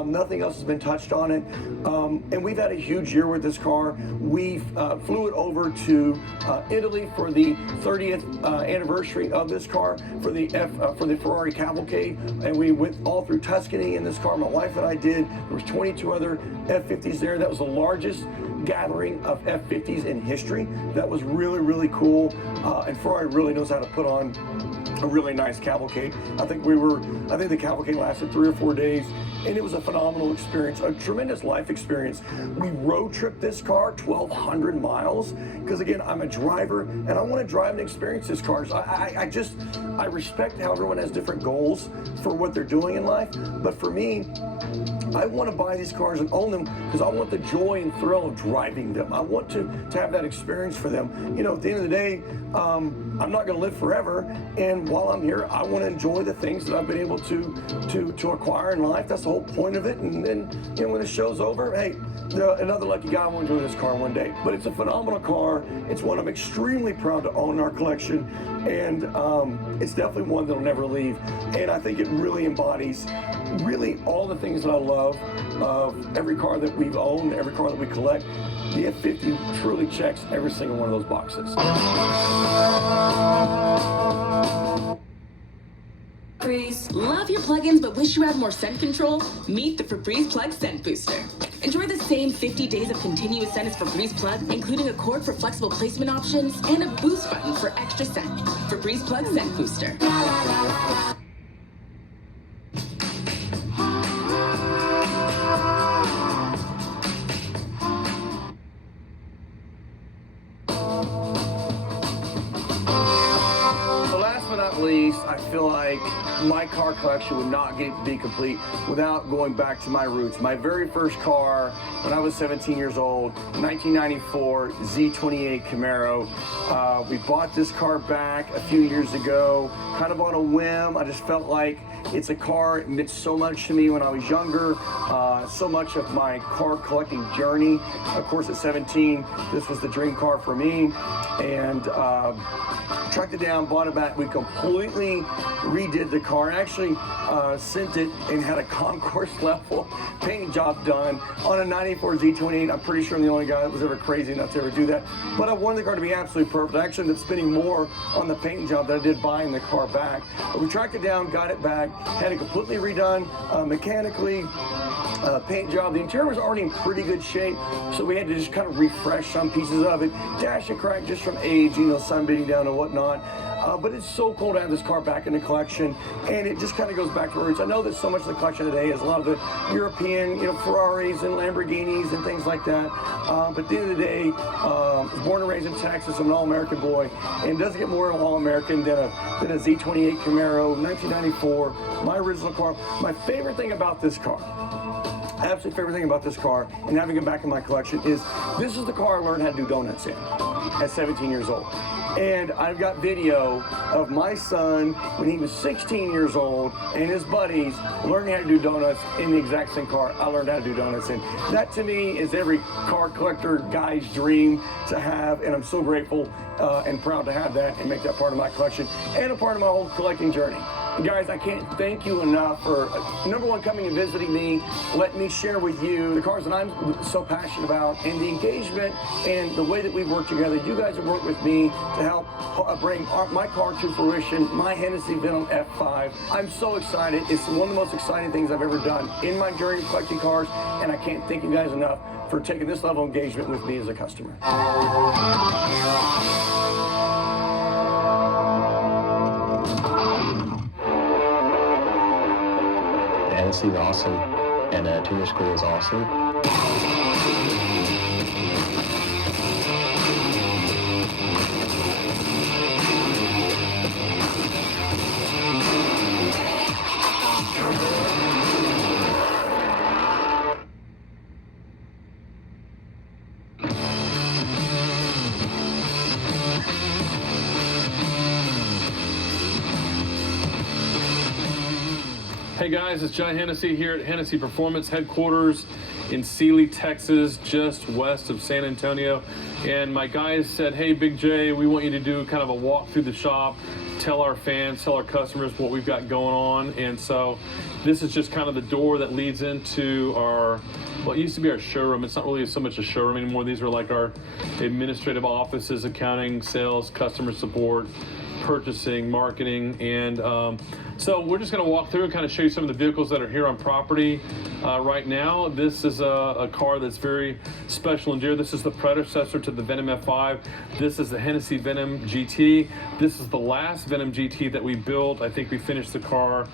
Nothing else has been touched on it. And we've had a huge year with this car. We flew it over to Italy for the 30th anniversary of this car for the Ferrari Cavalcade, and we went all through Tuscany in this car. My wife and I did. There was 22 other F50s there. That was the largest gathering of F50s in history. That was really, really cool. And Ferrari really knows how to put on a really nice cavalcade. I think the cavalcade lasted 3 or 4 days, and it was a phenomenal experience, a tremendous life experience. We road tripped this car 1,200 miles, because again, I'm a driver, and I want to drive and experience this car. I respect how everyone has different goals for what they're doing in life, but for me, I want to buy these cars and own them because I want the joy and thrill of driving them. I want to have that experience for them. You know, at the end of the day, I'm not going to live forever, and while I'm here, I want to enjoy the things that I've been able to acquire in life. That's the whole point of it. And then, you know, when the show's over, hey, another lucky guy will enjoy this car one day. But it's a phenomenal car. It's one I'm extremely proud to own in our collection, and it's definitely one that'll never leave. And I think it really embodies really all the things that I love of every car that we've owned, every car that we collect. The F50 truly checks every single one of those boxes. Febreze. Love your plugins but wish you had more scent control? Meet the Febreze Plug Scent Booster. Enjoy the same 50 days of continuous scent as Febreze Plug, including a cord for flexible placement options and a boost button for extra scent. Febreze Plug Scent Booster. I feel like my car collection would not be complete without going back to my roots. My very first car when I was 17 years old, 1994 Z28 Camaro. We bought this car back a few years ago, kind of on a whim. I just felt like it's a car, it meant so much to me when I was younger, so much of my car collecting journey. Of course, at 17, this was the dream car for me, and tracked it down, bought it back. We completely redid the car. I actually sent it and had a concourse level paint job done on a 94 Z28. I'm pretty sure I'm the only guy that was ever crazy enough to ever do that. But I wanted the car to be absolutely perfect. I actually ended up spending more on the paint job than I did buying the car back. But we tracked it down, got it back, had it completely redone mechanically. Paint job. The interior was already in pretty good shape, so we had to just kind of refresh some pieces of it. Dash and cracked just from age, you know, sun beating down and whatnot. But it's so cool to have this car back in the collection, and it just kind of goes back to roots. I know that so much of the collection today is a lot of the European, you know, Ferraris and Lamborghinis and things like that. But at the end of the day, born and raised in Texas, I'm an all-American boy, and it doesn't get more all-American than a Z28 Camaro, 1994, my original car. My favorite thing about this car, absolute favorite thing about this car and having it back in my collection is this is the car I learned how to do donuts in at 17 years old. And I've got video of my son when he was 16 years old and his buddies learning how to do donuts in the exact same car I learned how to do donuts in. That to me is every car collector guy's dream to have, and I'm so grateful and proud to have that and make that part of my collection and a part of my whole collecting journey. And guys, I can't thank you enough for, number one, coming and visiting me, letting me share with you the cars that I'm so passionate about, and the engagement and the way that we've worked together. You guys have worked with me to help bring my car to fruition, my Hennessy Venom F5. I'm so excited. It's one of the most exciting things I've ever done in my journey of collecting cars, and I can't thank you guys enough for taking this level of engagement with me as a customer. Hennessy is awesome, and Tuner School is awesome. Hey guys, it's John Hennessy here at Hennessy Performance headquarters in Sealy, Texas, just west of San Antonio. And my guys said, hey, Big J, we want you to do kind of a walk through the shop, tell our fans, tell our customers what we've got going on. And so this is just kind of the door that leads into our, well, it used to be our showroom. It's not really so much a showroom anymore. These are like our administrative offices, accounting, sales, customer support, purchasing, marketing, and so we're just going to walk through and kind of show you some of the vehicles that are here on property right now. This is a car that's very special and dear. This is the predecessor to the Venom F5. This is the Hennessy Venom GT. This is the last Venom GT that we built. I think we finished the car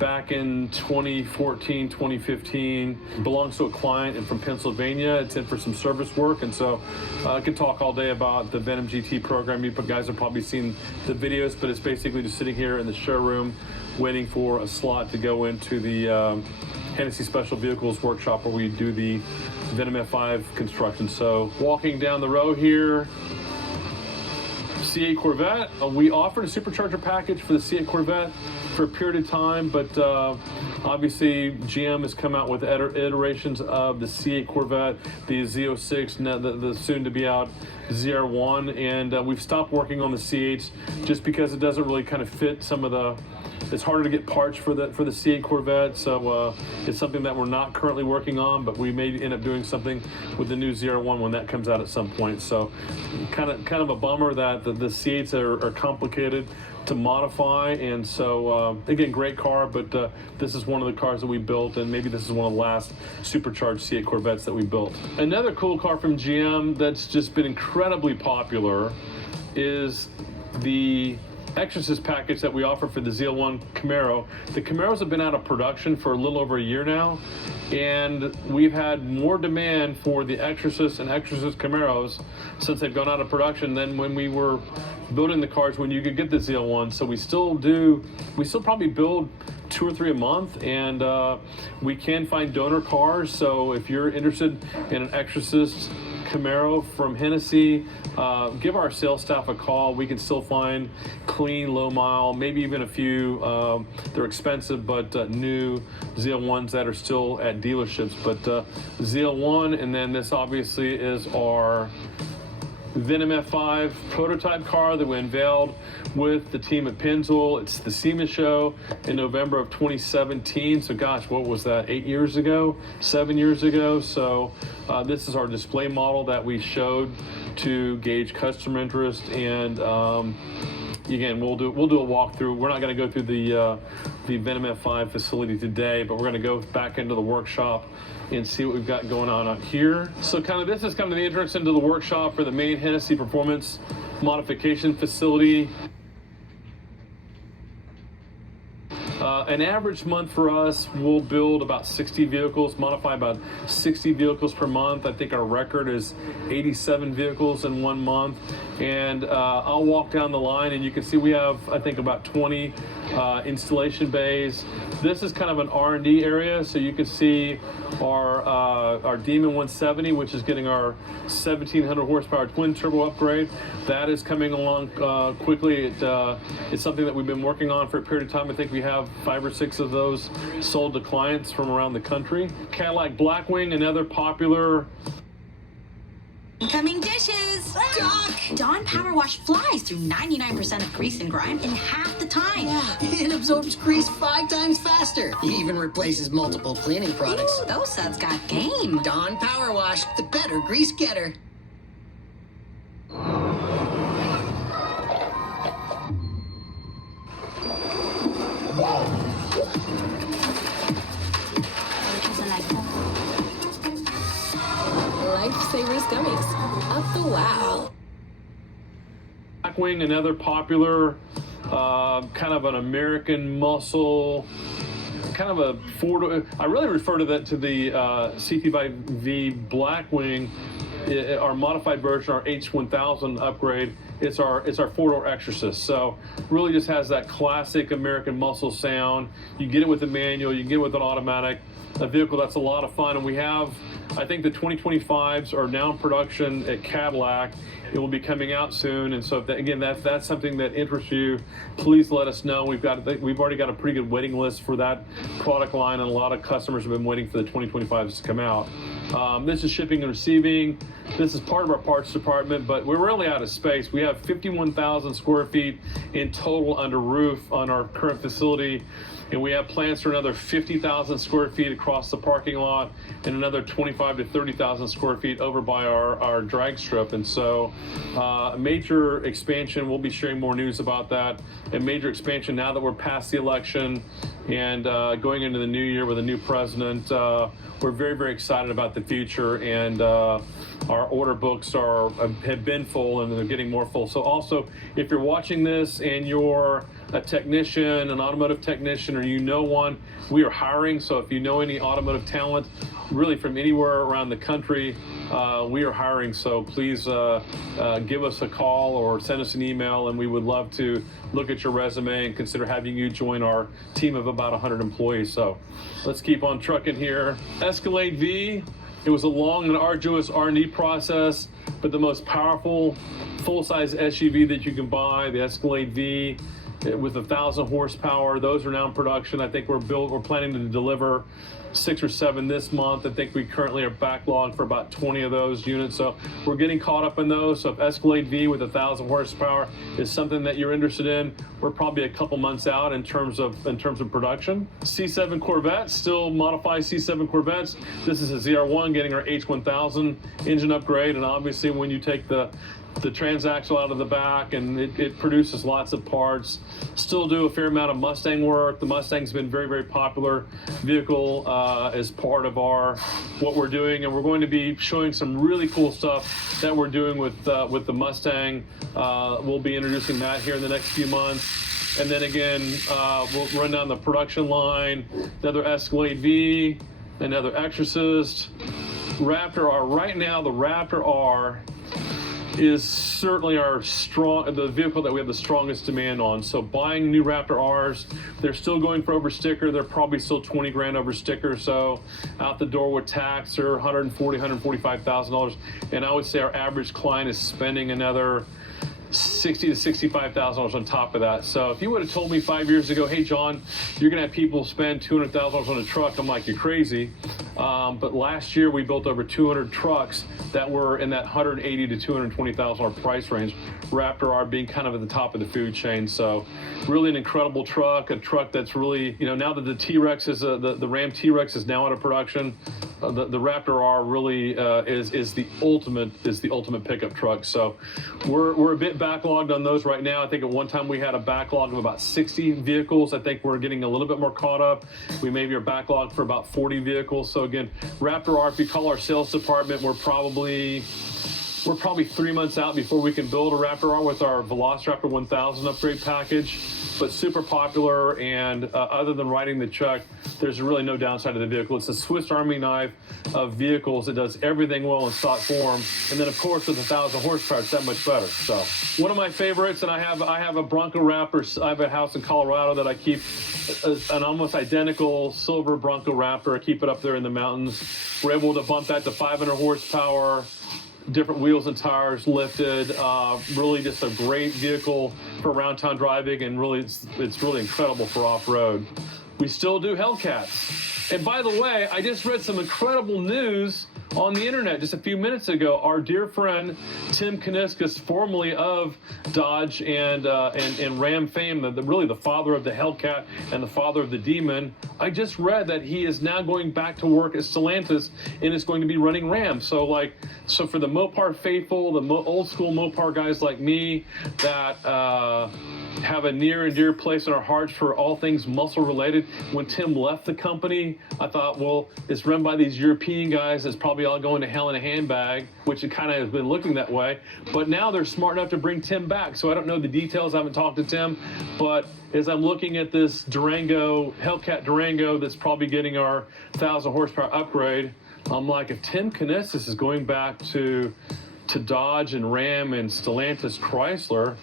back in 2014, 2015. It belongs to a client and from Pennsylvania. It's in for some service work, and so I could talk all day about the Venom GT program. You guys have probably seen the videos, but it's basically just sitting here in the showroom waiting for a slot to go into the Hennessy Special Vehicles workshop where we do the Venom F5 construction. So walking down the row here, C8 Corvette. We offered a supercharger package for the C8 Corvette for a period of time, but obviously GM has come out with iterations of the C8 Corvette, the Z06, the soon to be out ZR1, and we've stopped working on the C8s just because it doesn't really kind of fit some of the, it's harder to get parts for the C8 Corvette, so it's something that we're not currently working on, but we may end up doing something with the new ZR1 when that comes out at some point. So kind of a bummer that the C8s are complicated to modify, and so again, great car, but this is one of the cars that we built, and maybe this is one of the last supercharged C8 Corvettes that we built. Another cool car from GM that's just been incredibly popular is the Exorcist package that we offer for the ZL1 Camaro. The Camaros have been out of production for a little over a year now, and we've had more demand for the Exorcist and Exorcist Camaros since they've gone out of production than when we were building the cars when you could get the ZL1. So we still probably build 2 or 3 a month, and we can find donor cars. So if you're interested in an Exorcist Camaro from Hennessy, give our sales staff a call. We can still find clean, low mile, maybe even a few, they're expensive, but new ZL1s that are still at dealerships. But ZL1, and then this obviously is our Venom F5 prototype car that we unveiled with the team at Pennzoil. It's the SEMA show in November of 2017. So gosh, what was that, 8 years ago, 7 years ago? So this is our display model that we showed to gauge customer interest, and again, we'll do a walkthrough. We're not going to go through the Venom F5 facility today, but we're going to go back into the workshop and see what we've got going on out here. So this is kind of the entrance into the workshop for the main Hennessy Performance Modification Facility. An average month for us, we'll build about 60 vehicles, modify about 60 vehicles per month. I think our record is 87 vehicles in 1 month. And I'll walk down the line and you can see we have, I think, about 20 installation bays. This is kind of an R&D area, so you can see our Demon 170, which is getting our 1700 horsepower twin turbo upgrade. That is coming along quickly. It's something that we've been working on for a period of time. I think we have 5 or 6 of those sold to clients from around the country. Cadillac Blackwing, another popular. Incoming dishes! Doc! Dawn Power Wash flies through 99% of grease and grime in half the time. Yeah, it absorbs grease 5 times faster. It even replaces multiple cleaning products. Ooh, those suds got game. Dawn Power Wash, the better grease getter. Lifesavers gummies. Up the wow. Blackwing, another popular kind of an American muscle, kind of a four-door. I really refer to that to the CT5V Blackwing, our modified version, our H1000 upgrade. It's our 4-door Exorcist. So really just has that classic American muscle sound. You get it with the manual, you get it with an automatic. A vehicle that's a lot of fun, and we have, I think the 2025s are now in production at Cadillac. It will be coming out soon, and so if that's something that interests you, please let us know. We've already got a pretty good waiting list for that product line, and a lot of customers have been waiting for the 2025s to come out. This is shipping and receiving. This is part of our parts department, but we're really out of space. We have 51,000 square feet in total under roof on our current facility. And we have plans for another 50,000 square feet across the parking lot and another 25 to 30,000 square feet over by our drag strip. And so a major expansion, we'll be sharing more news about that. A major expansion now that we're past the election and going into the new year with a new president. We're very, very excited about the future, and our order books have been full, and they're getting more full. So also, if you're watching this and you're a technician, an automotive technician, or you know one, we are hiring. So if you know any automotive talent, really from anywhere around the country, we are hiring. So please give us a call or send us an email, and we would love to look at your resume and consider having you join our team of about 100 employees. So let's keep on trucking here. Escalade V. It was a long and arduous R&D process, but the most powerful full-size SUV that you can buy, the Escalade V, with 1,000 horsepower. Those are now in production. I think we're planning to deliver 6 or 7 this month. I think we currently are backlogged for about 20 of those units. So we're getting caught up in those. So if Escalade V with 1,000 horsepower is something that you're interested in, we're probably a couple months out in terms of production. C7 Corvette, still modified C7 Corvettes. This is a ZR1 getting our H1000 engine upgrade, and obviously when you take the transaxle out of the back, and it produces lots of parts. Still do a fair amount of Mustang work. The Mustang's been very, very popular vehicle as part of what we're doing, and we're going to be showing some really cool stuff that we're doing with the Mustang. We'll be introducing that here in the next few months. And then again, we'll run down the production line, another Escalade V, another Exorcist, Raptor R. Right now, the Raptor R is certainly the vehicle that we have the strongest demand on. So buying new Raptor Rs, they're still going for over sticker. They're probably still 20 grand over sticker. So out the door with tax, or $145,000. And I would say our average client is spending another $60,000 to $65,000 on top of that. So if you would have told me 5 years ago, hey John, you're gonna have people spend $200,000 on a truck, I'm like, you're crazy. But last year we built over 200 trucks that were in that $180,000 to $220,000 price range. Raptor R being kind of at the top of the food chain. So really an incredible truck, a truck that's really, you know, now that the T-Rex is the Ram T-Rex is now out of production, the Raptor R really is the ultimate pickup truck. So we're a bit backlogged on those right now. I think at one time we had a backlog of about 60 vehicles. I think we're getting a little bit more caught up. We maybe are backlogged for about 40 vehicles. So again, Raptor R, if you call our sales department, we're probably 3 months out before we can build a Raptor R with our Velociraptor 1000 upgrade package, but super popular. And other than writing the check, there's really no downside to the vehicle. It's a Swiss Army knife of vehicles. It does everything well in stock form. And then of course with 1,000 horsepower, it's that much better. So one of my favorites, and I have a Bronco Raptor. I have a house in Colorado that I keep an almost identical silver Bronco Raptor. I keep it up there in the mountains. We're able to bump that to 500 horsepower. Different wheels and tires lifted, really just a great vehicle for around town driving, and really it's really incredible for off-road. We still do Hellcats. And by the way, I just read some incredible news on the internet just a few minutes ago. Our dear friend Tim Kuniskis, formerly of Dodge and Ram fame, really the father of the Hellcat and the father of the Demon, I just read that he is now going back to work at Stellantis and is going to be running Ram. So for the Mopar faithful, the old school Mopar guys like me that have a near and dear place in our hearts for all things muscle related. When Tim left the company, I thought, well, it's run by these European guys. It's probably all going to hell in a handbag, which it kind of has been looking that way. But now they're smart enough to bring Tim back. So I don't know the details. I haven't talked to Tim. But as I'm looking at this Durango, Hellcat Durango, that's probably getting our 1,000 horsepower upgrade, I'm like, if Tim Kuniskis is going back to Dodge and Ram and Stellantis Chrysler,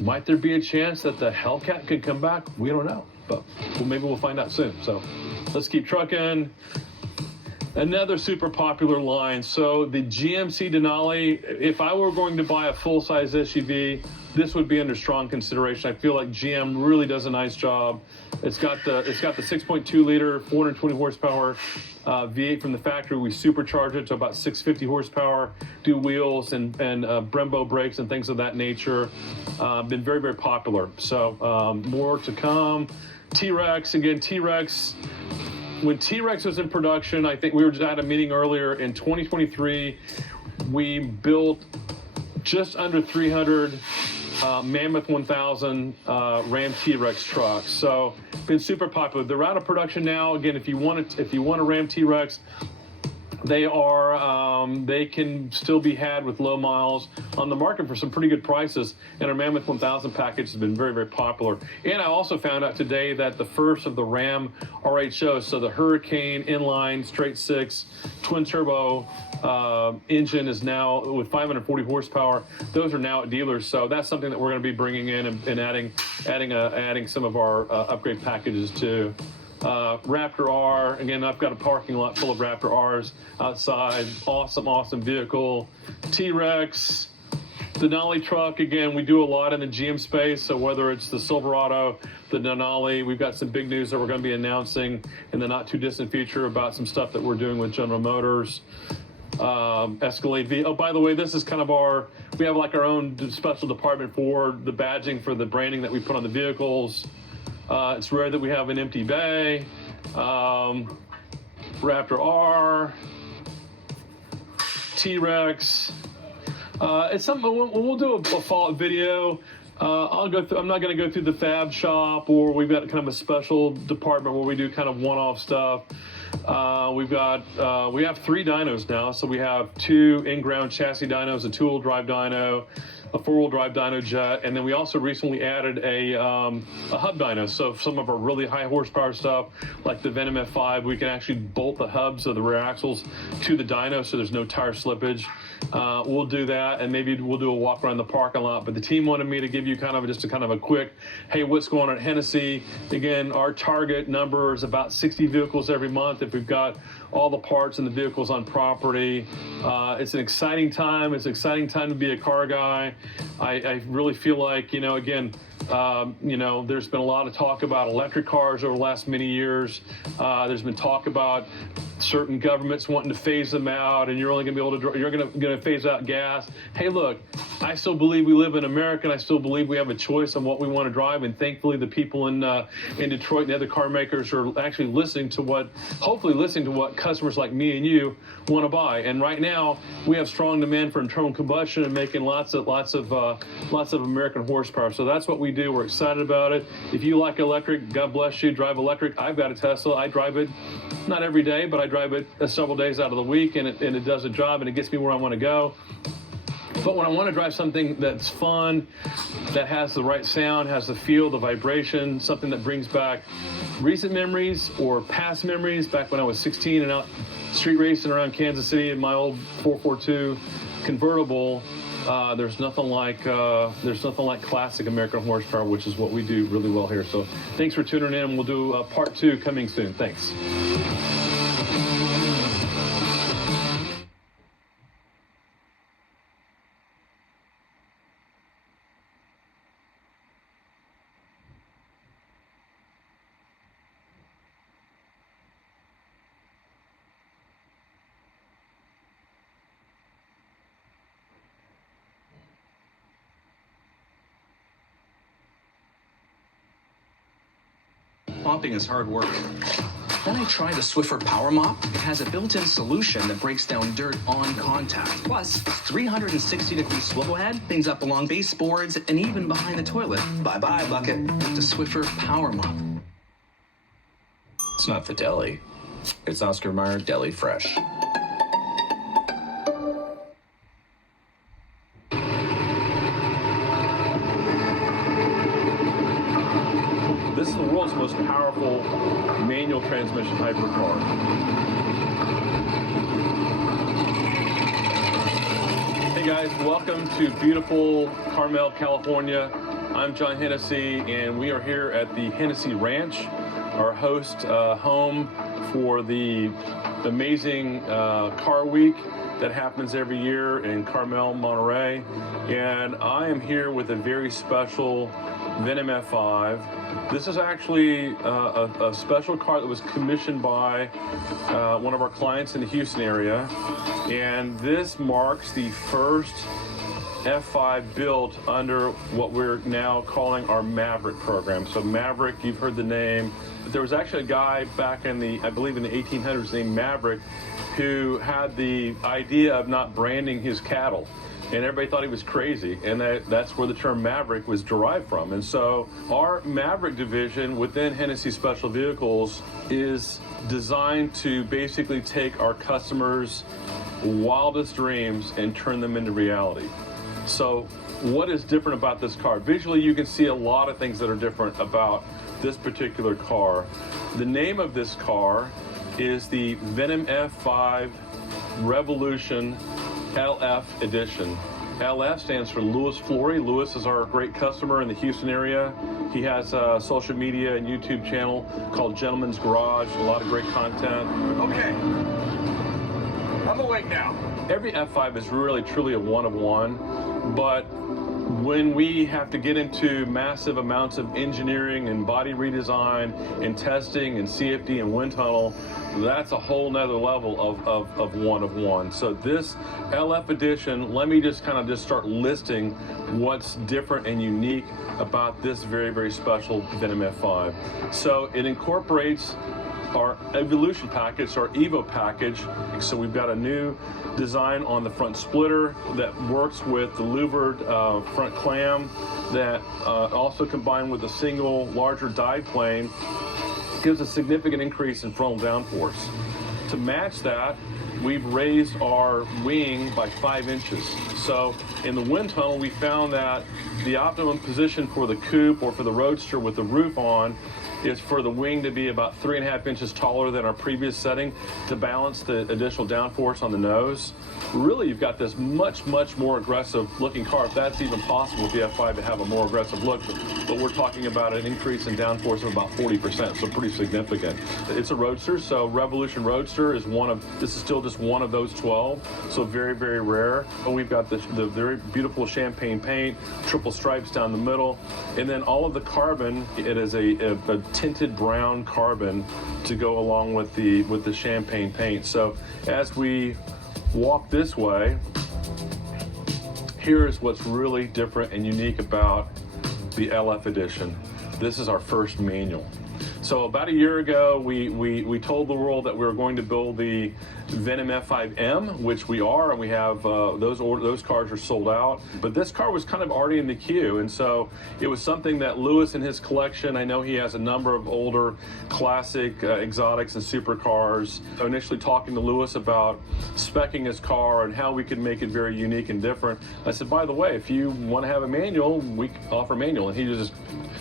might there be a chance that the Hellcat could come back? We don't know, but maybe we'll find out soon. So let's keep trucking. Another super popular line. So the GMC Denali, if I were going to buy a full-size SUV, this would be under strong consideration. I feel like GM really does a nice job. It's got the 6.2 liter, 420 horsepower V8 from the factory. We supercharge it to about 650 horsepower, do wheels and Brembo brakes and things of that nature. Been very, very popular. So more to come. T-Rex, again, T-Rex. When T-Rex was in production, I think we were just at a meeting earlier in 2023, we built just under 300 Mammoth 1000 Ram T-Rex trucks. So been super popular. They're out of production now. Again, if you want a Ram T-Rex, they can still be had with low miles on the market for some pretty good prices. And our Mammoth 1000 package has been very, very popular. And I also found out today that the first of the Ram RHO, so the Hurricane inline straight six twin turbo engine, is now with 540 horsepower. Those are now at dealers. So that's something that we're going to be bringing in and adding some of our upgrade packages to. Raptor R, again, I've got a parking lot full of Raptor Rs outside. Awesome vehicle. T-Rex, Denali truck, again, we do a lot in the GM space. So whether it's the Silverado, the Denali, we've got some big news that we're going to be announcing in the not too distant future about some stuff that we're doing with General Motors. Escalade V. Oh, by the way, this is kind of we have like our own special department for the badging, for the branding that we put on the vehicles. It's rare that we have an empty bay. Raptor R, T-Rex. It's something we'll do a follow-up video. I'm not going to go through the fab shop, or we've got kind of a special department where we do kind of one-off stuff. We have 3 dynos now. So we have 2 in-ground chassis dynos, a 2-wheel drive dyno, a 4-wheel drive dyno jet, and then we also recently added a hub dyno. So some of our really high horsepower stuff, like the Venom F5, we can actually bolt the hubs of the rear axles to the dyno, so there's no tire slippage. We'll do that, and maybe we'll do a walk around the parking lot. But the team wanted me to give you kind of a quick, hey, what's going on at Hennessy? Again, our target number is about 60 vehicles every month. If we've got all the parts and the vehicles on property. It's an exciting time. It's an exciting time to be a car guy. I really feel like, you know, again, you know, there's been a lot of talk about electric cars over the last many years. There's been talk about certain governments wanting to phase them out, and you're only going to be able to, you're going to phase out gas. Hey, look, I still believe we live in America, and I still believe we have a choice on what we want to drive. And thankfully, the people in Detroit and the other car makers are actually listening to hopefully listening to what customers like me and you want to buy. And right now, we have strong demand for internal combustion and making lots of American horsepower. So that's what we do. We're excited about it. If you like electric, God bless you. Drive electric. I've got a Tesla. I drive it not every day, but I drive it several days out of the week, and it does a job, and it gets me where I want to go. But when I want to drive something that's fun, that has the right sound, has the feel, the vibration, something that brings back recent memories or past memories, back when I was 16 and out street racing around Kansas City in my old 442 convertible, there's nothing like classic American horsepower, which is what we do really well here. So thanks for tuning in. We'll do part 2 coming soon. Thanks. Mopping is hard work. Then I tried the Swiffer Power Mop. It has a built-in solution that breaks down dirt on contact. Plus, 360-degree swivel head, things up along baseboards, and even behind the toilet. Bye-bye, bucket. With the Swiffer Power Mop. It's not the deli. It's Oscar Mayer Deli Fresh. This is the world's most powerful manual transmission hypercar. Hey guys, welcome to beautiful Carmel, California. I'm John Hennessy, and we are here at the Hennessy Ranch, our host home for the amazing car week that happens every year in Carmel, Monterey. And I am here with a very special Venom F5. This is actually a special car that was commissioned by one of our clients in the Houston area. And this marks the first F5 built under what we're now calling our Maverick program. So Maverick, you've heard the name. But there was actually a guy back in the, I believe in the 1800s named Maverick, who had the idea of not branding his cattle. And everybody thought he was crazy, and that's where the term Maverick was derived from. And so our Maverick division within Hennessy Special Vehicles is designed to basically take our customers' wildest dreams and turn them into reality. So what is different about this car? Visually, you can see a lot of things that are different about this particular car. The name of this car is the Venom F5 Revolution LF edition. LF stands for Louis Flory. Louis is our great customer in the Houston area. He has a social media and YouTube channel called Gentleman's Garage, a lot of great content. Okay, I'm awake now. Every F5 is really truly a one of one, but when we have to get into massive amounts of engineering and body redesign and testing and CFD and wind tunnel, that's a whole nother level of one of one. So this LF edition, let me just start listing what's different and unique about this very, very special Venom F5. So it incorporates our Evolution package, our Evo package. So we've got a new design on the front splitter that works with the louvered front clam that also combined with a single larger dive plane gives a significant increase in frontal downforce. To match that, we've raised our wing by 5 inches. So in the wind tunnel, we found that the optimum position for the coupe or for the roadster with the roof on is for the wing to be about 3.5 inches taller than our previous setting to balance the additional downforce on the nose. Really, you've got this much more aggressive looking car, if that's even possible with the F5 to have a more aggressive look. But we're talking about an increase in downforce of about 40%, so pretty significant. It's a Roadster, so Revolution Roadster is this is still just one of those 12, so very rare. But we've got the very beautiful champagne paint, triple stripes down the middle, and then all of the carbon, it is a tinted brown carbon to go along with the champagne paint. So as we walk this way, here's what's really different and unique about the LF edition. This is our first manual. So about a year ago, we told the world that we were going to build the Venom F5M, which we are, and we have those cars are sold out. But this car was kind of already in the queue, and so it was something that Lewis in his collection, I know he has a number of older classic exotics and supercars. Initially talking to Lewis about speccing his car and how we could make it very unique and different, I said, by the way, if you want to have a manual, we offer manual. And he just,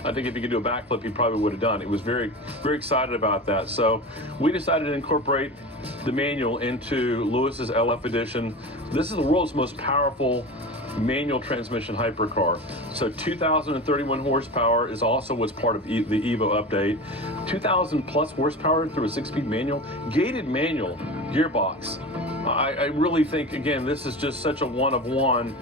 I think if he could do a backflip, he probably would have done it. He was very excited about that. So we decided to incorporate the manual into Lewis's LF edition. This is the world's most powerful manual transmission hypercar. So 2,031 horsepower is also what's part of the Evo update. 2,000 plus horsepower through a 6-speed manual, gated manual gearbox. I really think, again, this is just such a one of one.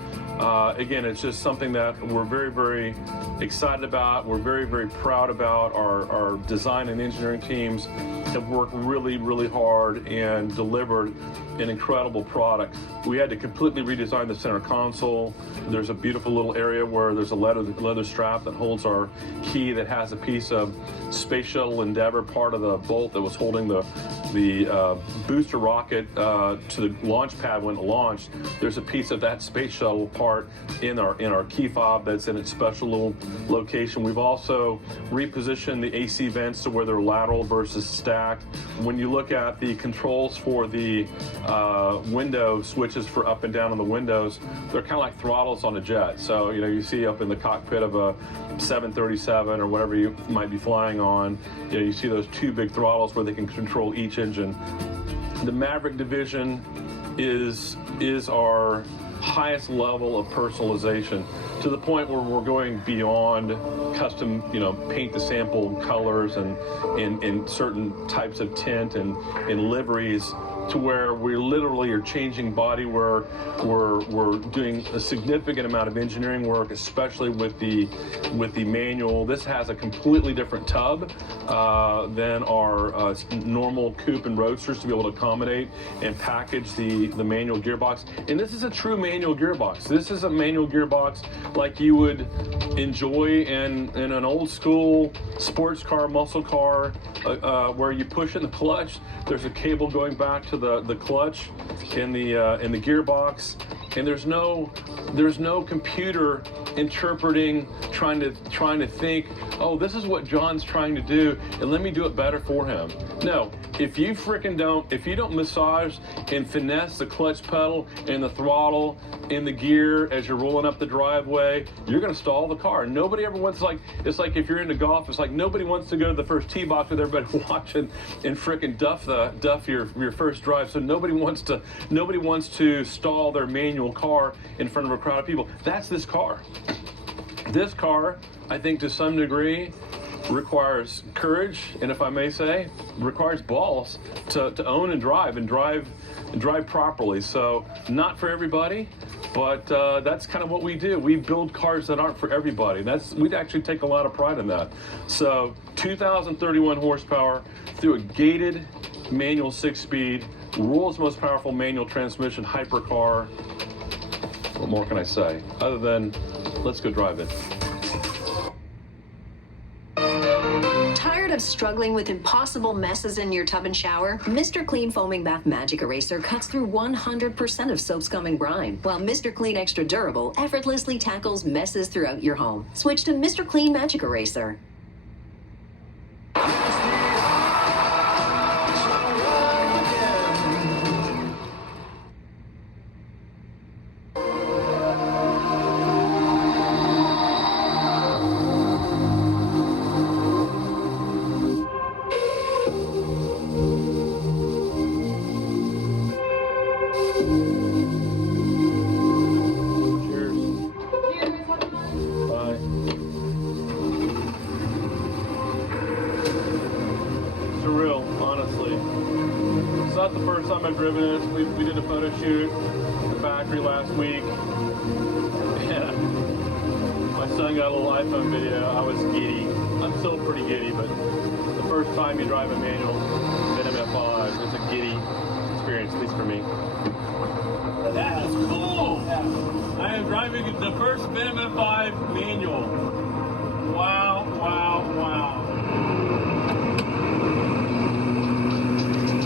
Again, it's just something that we're very excited about. We're very proud about. Our design and engineering teams have worked really hard and delivered an incredible product. We had to completely redesign the center console. There's a beautiful little area where there's a leather strap that holds our key that has a piece of Space Shuttle Endeavour, part of the bolt that was holding the booster rocket to the launch pad when it launched. There's a piece of that Space Shuttle part in our key fob that's in its special little location. We've also repositioned the AC vents to where they're lateral versus stacked. When you look at the controls for the window switches for up and down on the windows, they're kind of like throttles on a jet. So, you know, you see up in the cockpit of a 737 or whatever you might be flying on, you know, you see those two big throttles where they can control each engine. The Maverick division is our highest level of personalization, to the point where we're going beyond custom, you know, paint to sample colors and in certain types of tint and liveries, to where we literally are changing body work. We're doing a significant amount of engineering work, especially with the manual. This has a completely different tub than our normal coupe and roadsters to be able to accommodate and package the manual gearbox. And this is a true manual gearbox. This is a manual gearbox like you would enjoy in an old school sports car, muscle car, where you push in the clutch. There's a cable going back to the clutch in the gearbox, and there's no computer interpreting, trying to think, oh, this is what John's trying to do, and let me do it better for him. No, if you don't massage and finesse the clutch pedal and the throttle and the gear as you're rolling up the driveway, you're gonna stall the car. Nobody ever wants, it's like if you're into golf, it's like nobody wants to go to the first tee box with everybody watching and frickin' duff your first drive. So nobody wants to stall their manual car in front of a crowd of people. That's this car. This car, I think, to some degree, requires courage, and if I may say, requires balls to own and drive properly. So not for everybody, but that's kind of what we do. We build cars that aren't for everybody. We actually take a lot of pride in that. So 2,031 horsepower through a gated manual 6-speed, world's most powerful manual transmission hypercar. What more can I say other than let's go drive it? Tired of struggling with impossible messes in your tub and shower? Mr. Clean Foaming Bath Magic Eraser cuts through 100% of soap, scum, and grime, while Mr. Clean Extra Durable effortlessly tackles messes throughout your home. Switch to Mr. Clean Magic Eraser. not the first time I've driven it. We did a photo shoot at the factory last week. And my son got a little iPhone video. I was giddy. I'm still pretty giddy, but the first time you drive a manual Venom F5, it's a giddy experience, at least for me. That's cool! I am driving the first Venom F5 manual. Wow, wow, wow.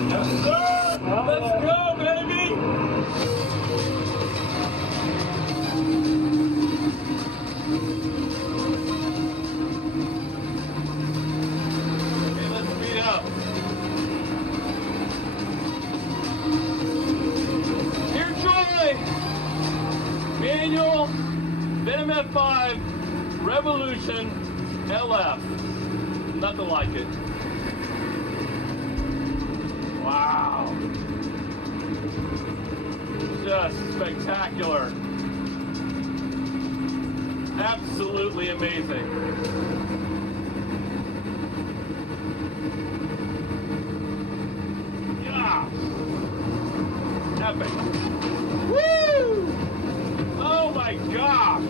Yes, sir! Let's go, baby! Okay, let's speed up. Here, Troy! Manual, Venom F5, Revolution, LF. Nothing like it. Wow. Just spectacular. Absolutely amazing. Yeah. Epic. Woo! Oh my gosh.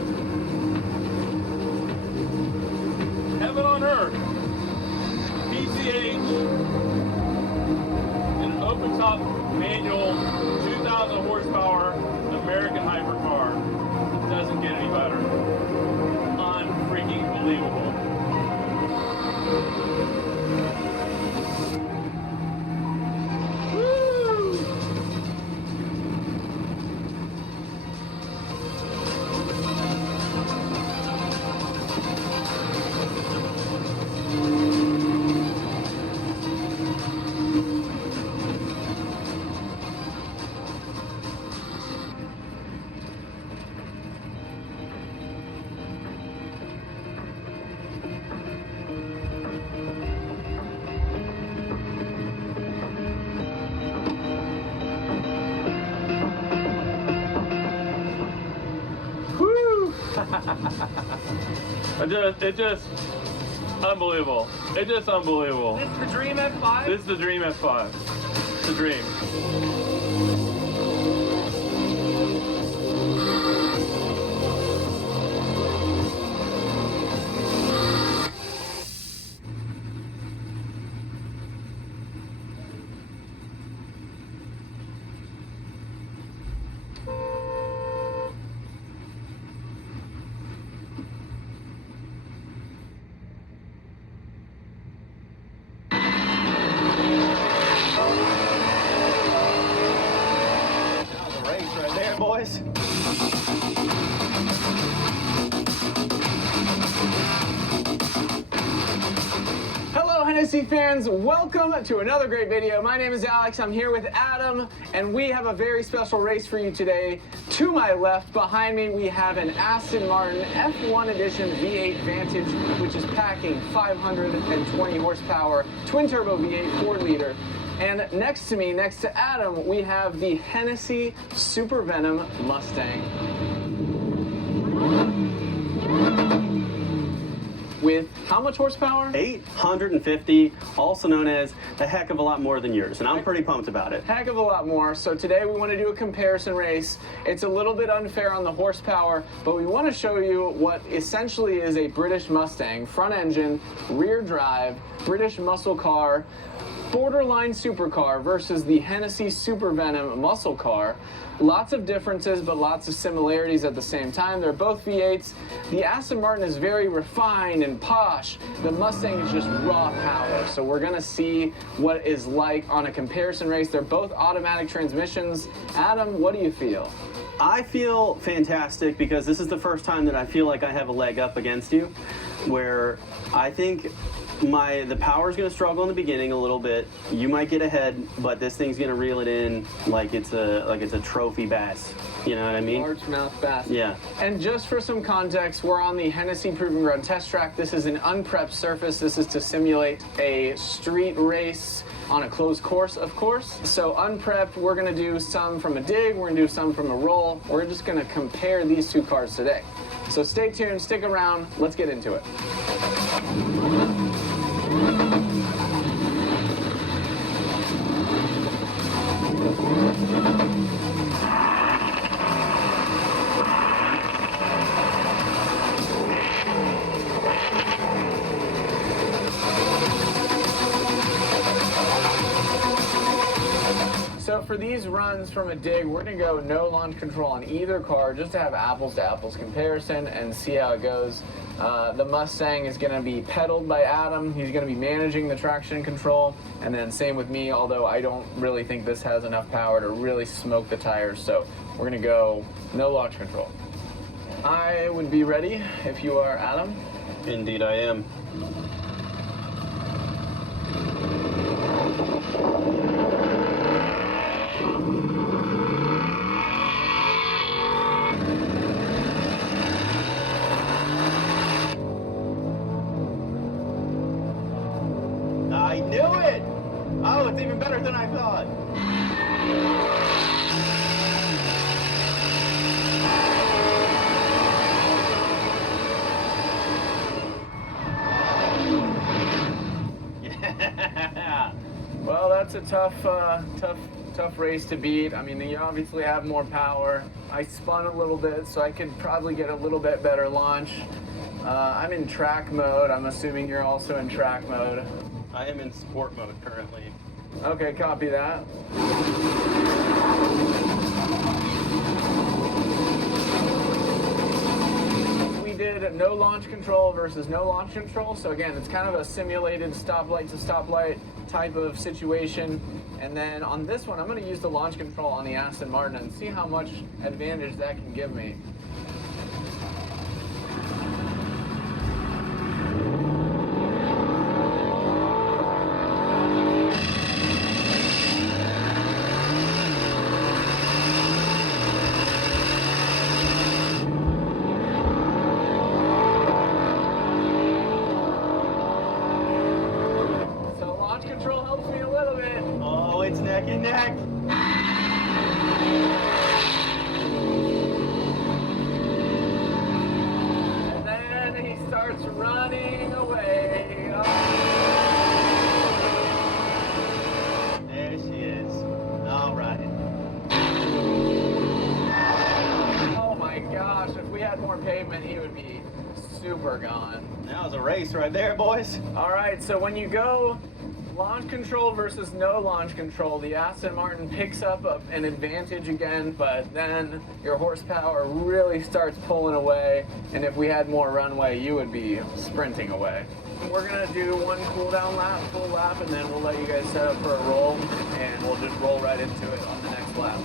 Heaven on earth. PCH. An open top manual, 2,000 horsepower American hypercar. Doesn't get any better. Unfreaking believable. Woo! It just unbelievable. It's just unbelievable. This is the Dream F5? This is the Dream F5. It's a dream. Boys. Hello Hennessy fans, welcome to another great video. My name is Alex, I'm here with Adam, and we have a very special race for you today. To my left, behind me, we have an Aston Martin F1 Edition V8 Vantage, which is packing 520 horsepower, twin turbo V8 4-liter. And next to me, next to Adam, we have the Hennessy Super Venom Mustang. With how much horsepower? 850, also known as a heck of a lot more than yours, and I'm pretty pumped about it. Heck of a lot more. So today we want to do a comparison race. It's a little bit unfair on the horsepower, but we want to show you what essentially is a British Mustang, front engine, rear drive, British muscle car, borderline supercar versus the Hennessy Super Venom muscle car. Lots of differences, but lots of similarities at the same time. They're both V8s. The Aston Martin is very refined and posh. The Mustang is just raw power. So we're gonna see what is like on a comparison race. They're both automatic transmissions. Adam, what do you feel? I feel fantastic because this is the first time that I feel like I have a leg up against you, where I think the power's gonna struggle in the beginning a little bit. You might get ahead, but this thing's gonna reel it in like it's a trophy bass. You know what I mean? Largemouth bass. Yeah. And just for some context, we're on the Hennessy Proving Ground test track. This is an unprepped surface. This is to simulate a street race on a closed course, of course. So unprepped, we're gonna do some from a dig, we're gonna do some from a roll. We're just gonna compare these two cars today. So stay tuned, stick around, let's get into it. So for these runs from a dig, we're gonna go no launch control on either car just to have apples to apples comparison and see how it goes. The Mustang is gonna be pedaled by Adam. He's gonna be managing the traction control, and then same with me, although I don't really think this has enough power to really smoke the tires, so we're gonna go no launch control. I would be ready if you are, Adam. Indeed I am. I knew it! Oh, it's even better than I thought. Yeah. Well, that's a tough race to beat. I mean, you obviously have more power. I spun a little bit, so I could probably get a little bit better launch. I'm in track mode. I'm assuming you're also in track mode. I am in sport mode currently. Okay, copy that. We did no launch control versus no launch control. So again, it's kind of a simulated stoplight to stoplight type of situation. And then on this one, I'm going to use the launch control on the Aston Martin and see how much advantage that can give me. Control helps me a little bit. Oh, it's neck and neck. And then he starts running away. Oh. There she is. All right. Oh my gosh, if we had more pavement, he would be super gone. That was a race right there, boys. All right, so when you go launch control versus no launch control, the Aston Martin picks up an advantage again, but then your horsepower really starts pulling away, and if we had more runway, you would be sprinting away. We're gonna do one cool down lap, full lap, and then we'll let you guys set up for a roll, and we'll just roll right into it on the next lap.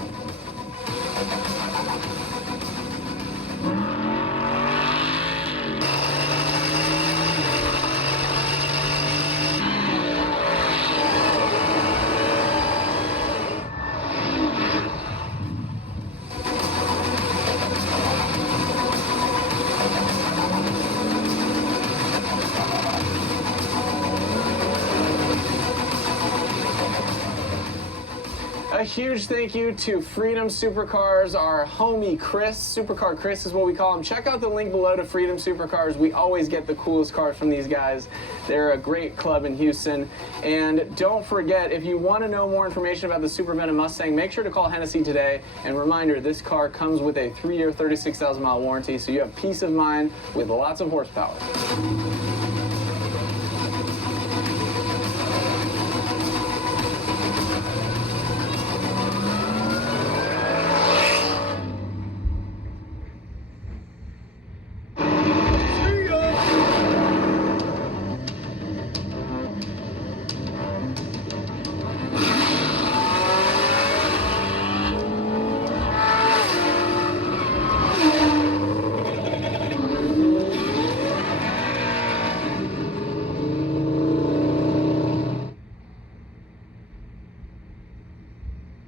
A huge thank you to Freedom Supercars, our homie Chris. Supercar Chris is what we call him. Check out the link below to Freedom Supercars. We always get the coolest cars from these guys. They're a great club in Houston. And don't forget, if you want to know more information about the Super Venom Mustang, make sure to call Hennessy today. And reminder, this car comes with a 3-year, 36,000-mile warranty, so you have peace of mind with lots of horsepower.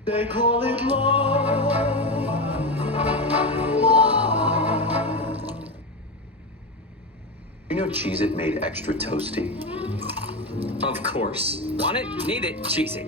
They call it love. You know Cheez-It made extra toasty? Of course. Want it? Need it? Cheez-It.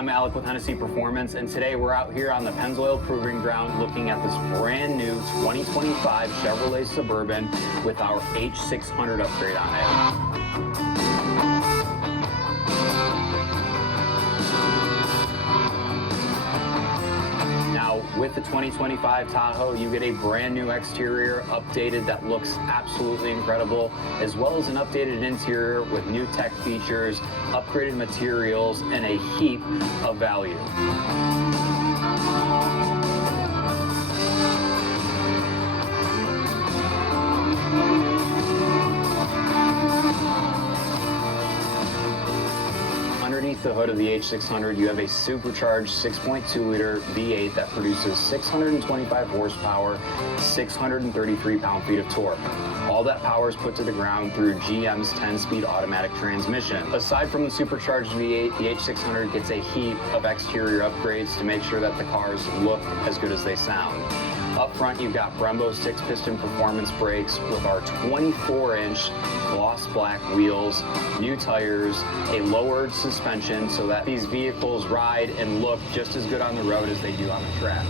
I'm Alec with Hennessy Performance, and today we're out here on the Pennzoil Proving Ground looking at this brand new 2025 Chevrolet Suburban with our H600 upgrade on it. With the 2025 Tahoe, you get a brand new exterior, updated, that looks absolutely incredible, as well as an updated interior with new tech features, upgraded materials, and a heap of value. Underneath the hood of the H600, you have a supercharged 6.2-liter V8 that produces 625 horsepower, 633 pound-feet of torque. All that power is put to the ground through GM's 10-speed automatic transmission. Aside from the supercharged V8, the H600 gets a heap of exterior upgrades to make sure that the cars look as good as they sound. Up front, you've got Brembo 6-piston performance brakes with our 24-inch gloss black wheels, new tires, a lowered suspension so that these vehicles ride and look just as good on the road as they do on the track.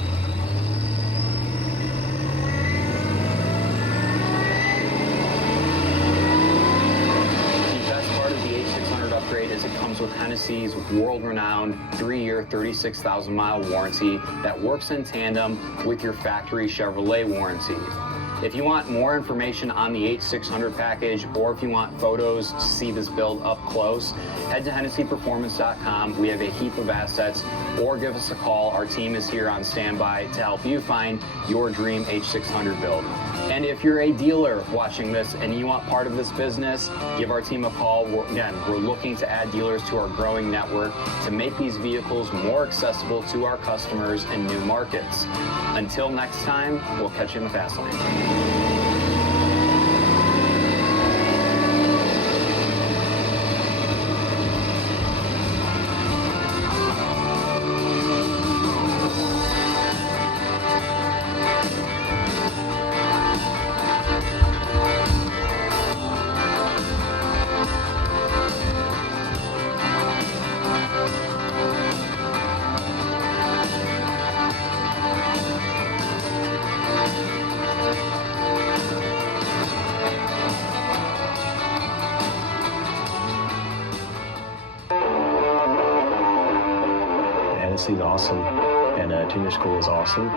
Is it comes with Hennessy's world-renowned 3-year, 36,000-mile warranty that works in tandem with your factory Chevrolet warranty. If you want more information on the H600 package, or if you want photos to see this build up close, head to HennessyPerformance.com. We have a heap of assets, or give us a call. Our team is here on standby to help you find your dream H600 build. And if you're a dealer watching this and you want part of this business, give our team a call. We're looking to add dealers to our growing network to make these vehicles more accessible to our customers in new markets. Until next time, we'll catch you in the fast lane. Hennessy's awesome, and Tuner School is awesome.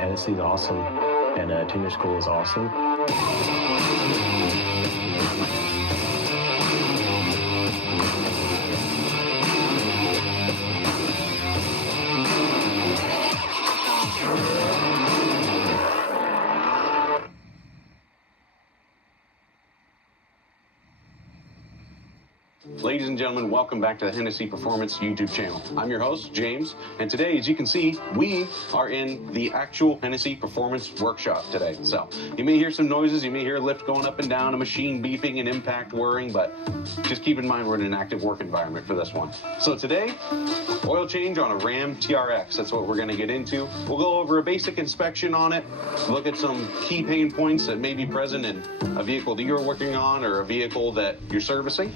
Hennessy's awesome, and Tuner School is awesome. Ladies and gentlemen, welcome back to the Hennessy Performance YouTube channel. I'm your host, James, and today, as you can see, we are in the actual Hennessy Performance Workshop today. So, you may hear some noises, you may hear a lift going up and down, a machine beeping, an impact whirring, but just keep in mind we're in an active work environment for this one. So today, oil change on a Ram TRX, that's what we're going to get into. We'll go over a basic inspection on it, look at some key pain points that may be present in a vehicle that you're working on or a vehicle that you're servicing.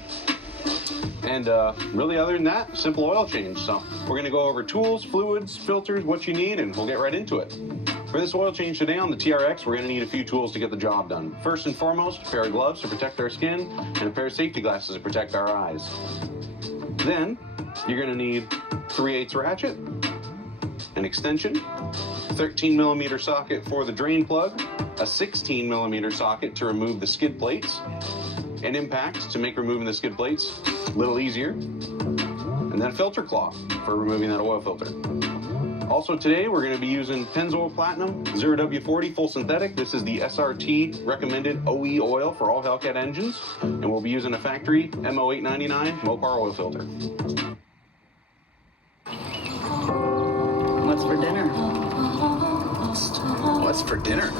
And really, other than that, simple oil change. So we're going to go over tools, fluids, filters, what you need, and we'll get right into it. For this oil change today on the TRX, we're going to need a few tools to get the job done. First and foremost, a pair of gloves to protect our skin and a pair of safety glasses to protect our eyes. Then you're going to need 3/8 ratchet, an extension, 13mm socket for the drain plug, a 16mm socket to remove the skid plates, an impact to make removing the skid plates a little easier, and then a filter cloth for removing that oil filter. Also today, we're going to be using Pennzoil Platinum 0W40 full synthetic. This is the SRT recommended OE oil for all Hellcat engines, and we'll be using a factory MO899 Mopar oil filter. What's for dinner? What's for dinner?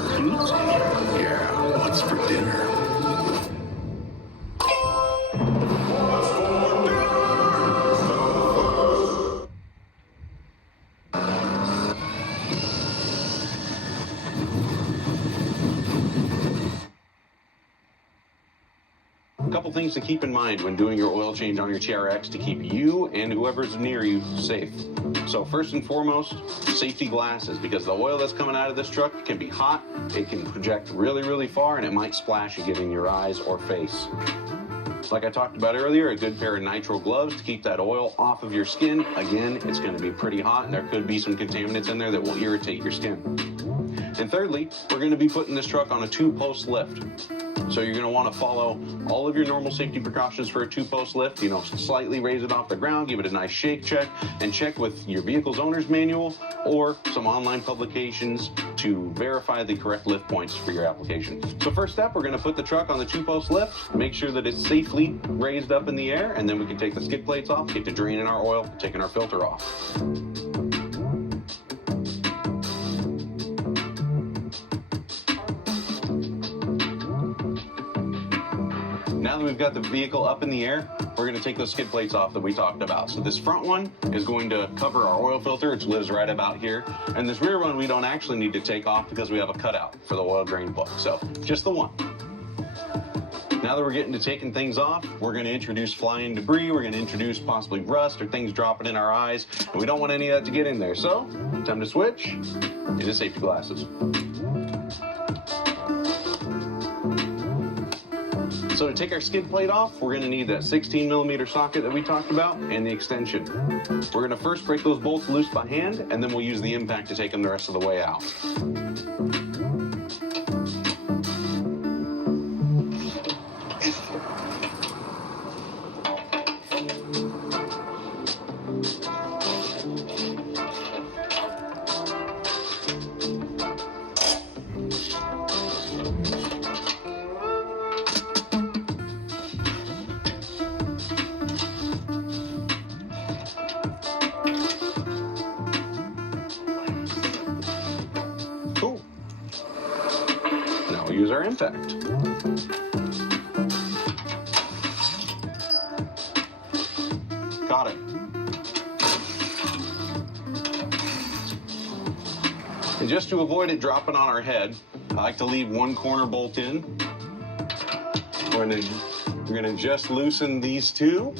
Yeah, what's for dinner? A couple things to keep in mind when doing your oil change on your TRX to keep you and whoever's near you safe. So first and foremost, safety glasses, because the oil that's coming out of this truck can be hot, it can project really, really far, and it might splash and get in your eyes or face. Like I talked about earlier, a good pair of nitrile gloves to keep that oil off of your skin. Again, it's going to be pretty hot, and there could be some contaminants in there that will irritate your skin. And thirdly, we're going to be putting this truck on a 2-post lift. So you're going to want to follow all of your normal safety precautions for a 2-post lift. You know, slightly raise it off the ground, give it a nice shake check, and check with your vehicle's owner's manual or some online publications to verify the correct lift points for your application. So first step, we're going to put the truck on the 2-post lift, make sure that it's safely raised up in the air, and then we can take the skid plates off, get to draining our oil, taking our filter off. Now that we've got the vehicle up in the air, we're going to take those skid plates off that we talked about. So this front one is going to cover our oil filter, which lives right about here. And this rear one we don't actually need to take off because we have a cutout for the oil drain plug. So just the one. Now that we're getting to taking things off, we're going to introduce flying debris. We're going to introduce possibly rust or things dropping in our eyes. And we don't want any of that to get in there. So time to switch into safety glasses. So to take our skid plate off, we're going to need that 16mm socket that we talked about and the extension. We're going to first break those bolts loose by hand, and then we'll use the impact to take them the rest of the way out. Cool. Now we'll use our impact. Got it. And just to avoid it dropping on our head, I like to leave one corner bolt in. We're gonna just loosen these two.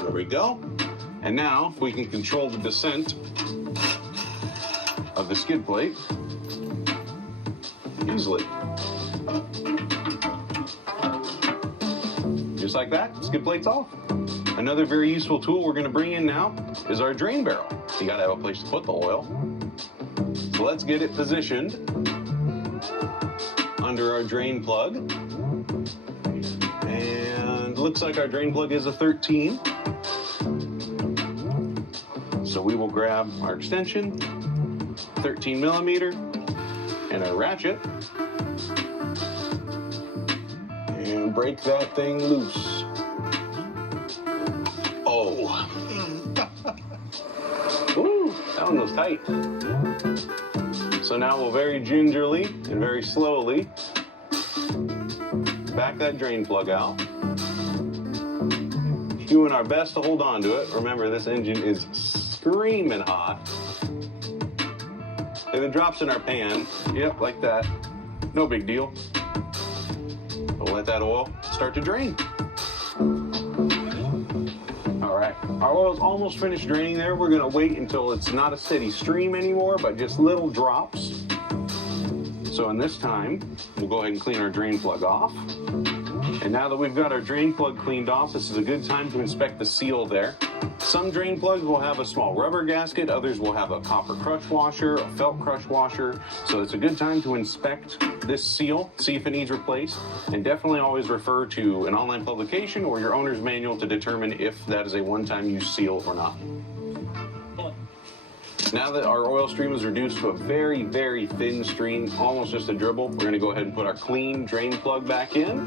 There we go. And now, if we can control the descent of the skid plate easily. Just like that, skid plate's off. Another very useful tool we're going to bring in now is our drain barrel. You got to have a place to put the oil. So let's get it positioned under our drain plug. And looks like our drain plug is a 13. So we will grab our extension, 13mm, and our ratchet. and break that thing loose. Oh. Ooh, that one was tight. So now we'll very gingerly and very slowly back that drain plug out. Doing our best to hold on to it. Remember, this engine is screaming hot. If it drops in our pan, yep, like that, no big deal. We'll let that oil start to drain. All right, our oil's almost finished draining there. We're gonna wait until it's not a steady stream anymore, but just little drops. So in this time, we'll go ahead and clean our drain plug off. And now that we've got our drain plug cleaned off, this is a good time to inspect the seal there. Some drain plugs will have a small rubber gasket, others will have a copper crush washer, a felt crush washer. So it's a good time to inspect this seal, see if it needs replaced, and definitely always refer to an online publication or your owner's manual to determine if that is a one-time use seal or not. Now that our oil stream is reduced to a very, very thin stream, almost just a dribble, we're going to go ahead and put our clean drain plug back in.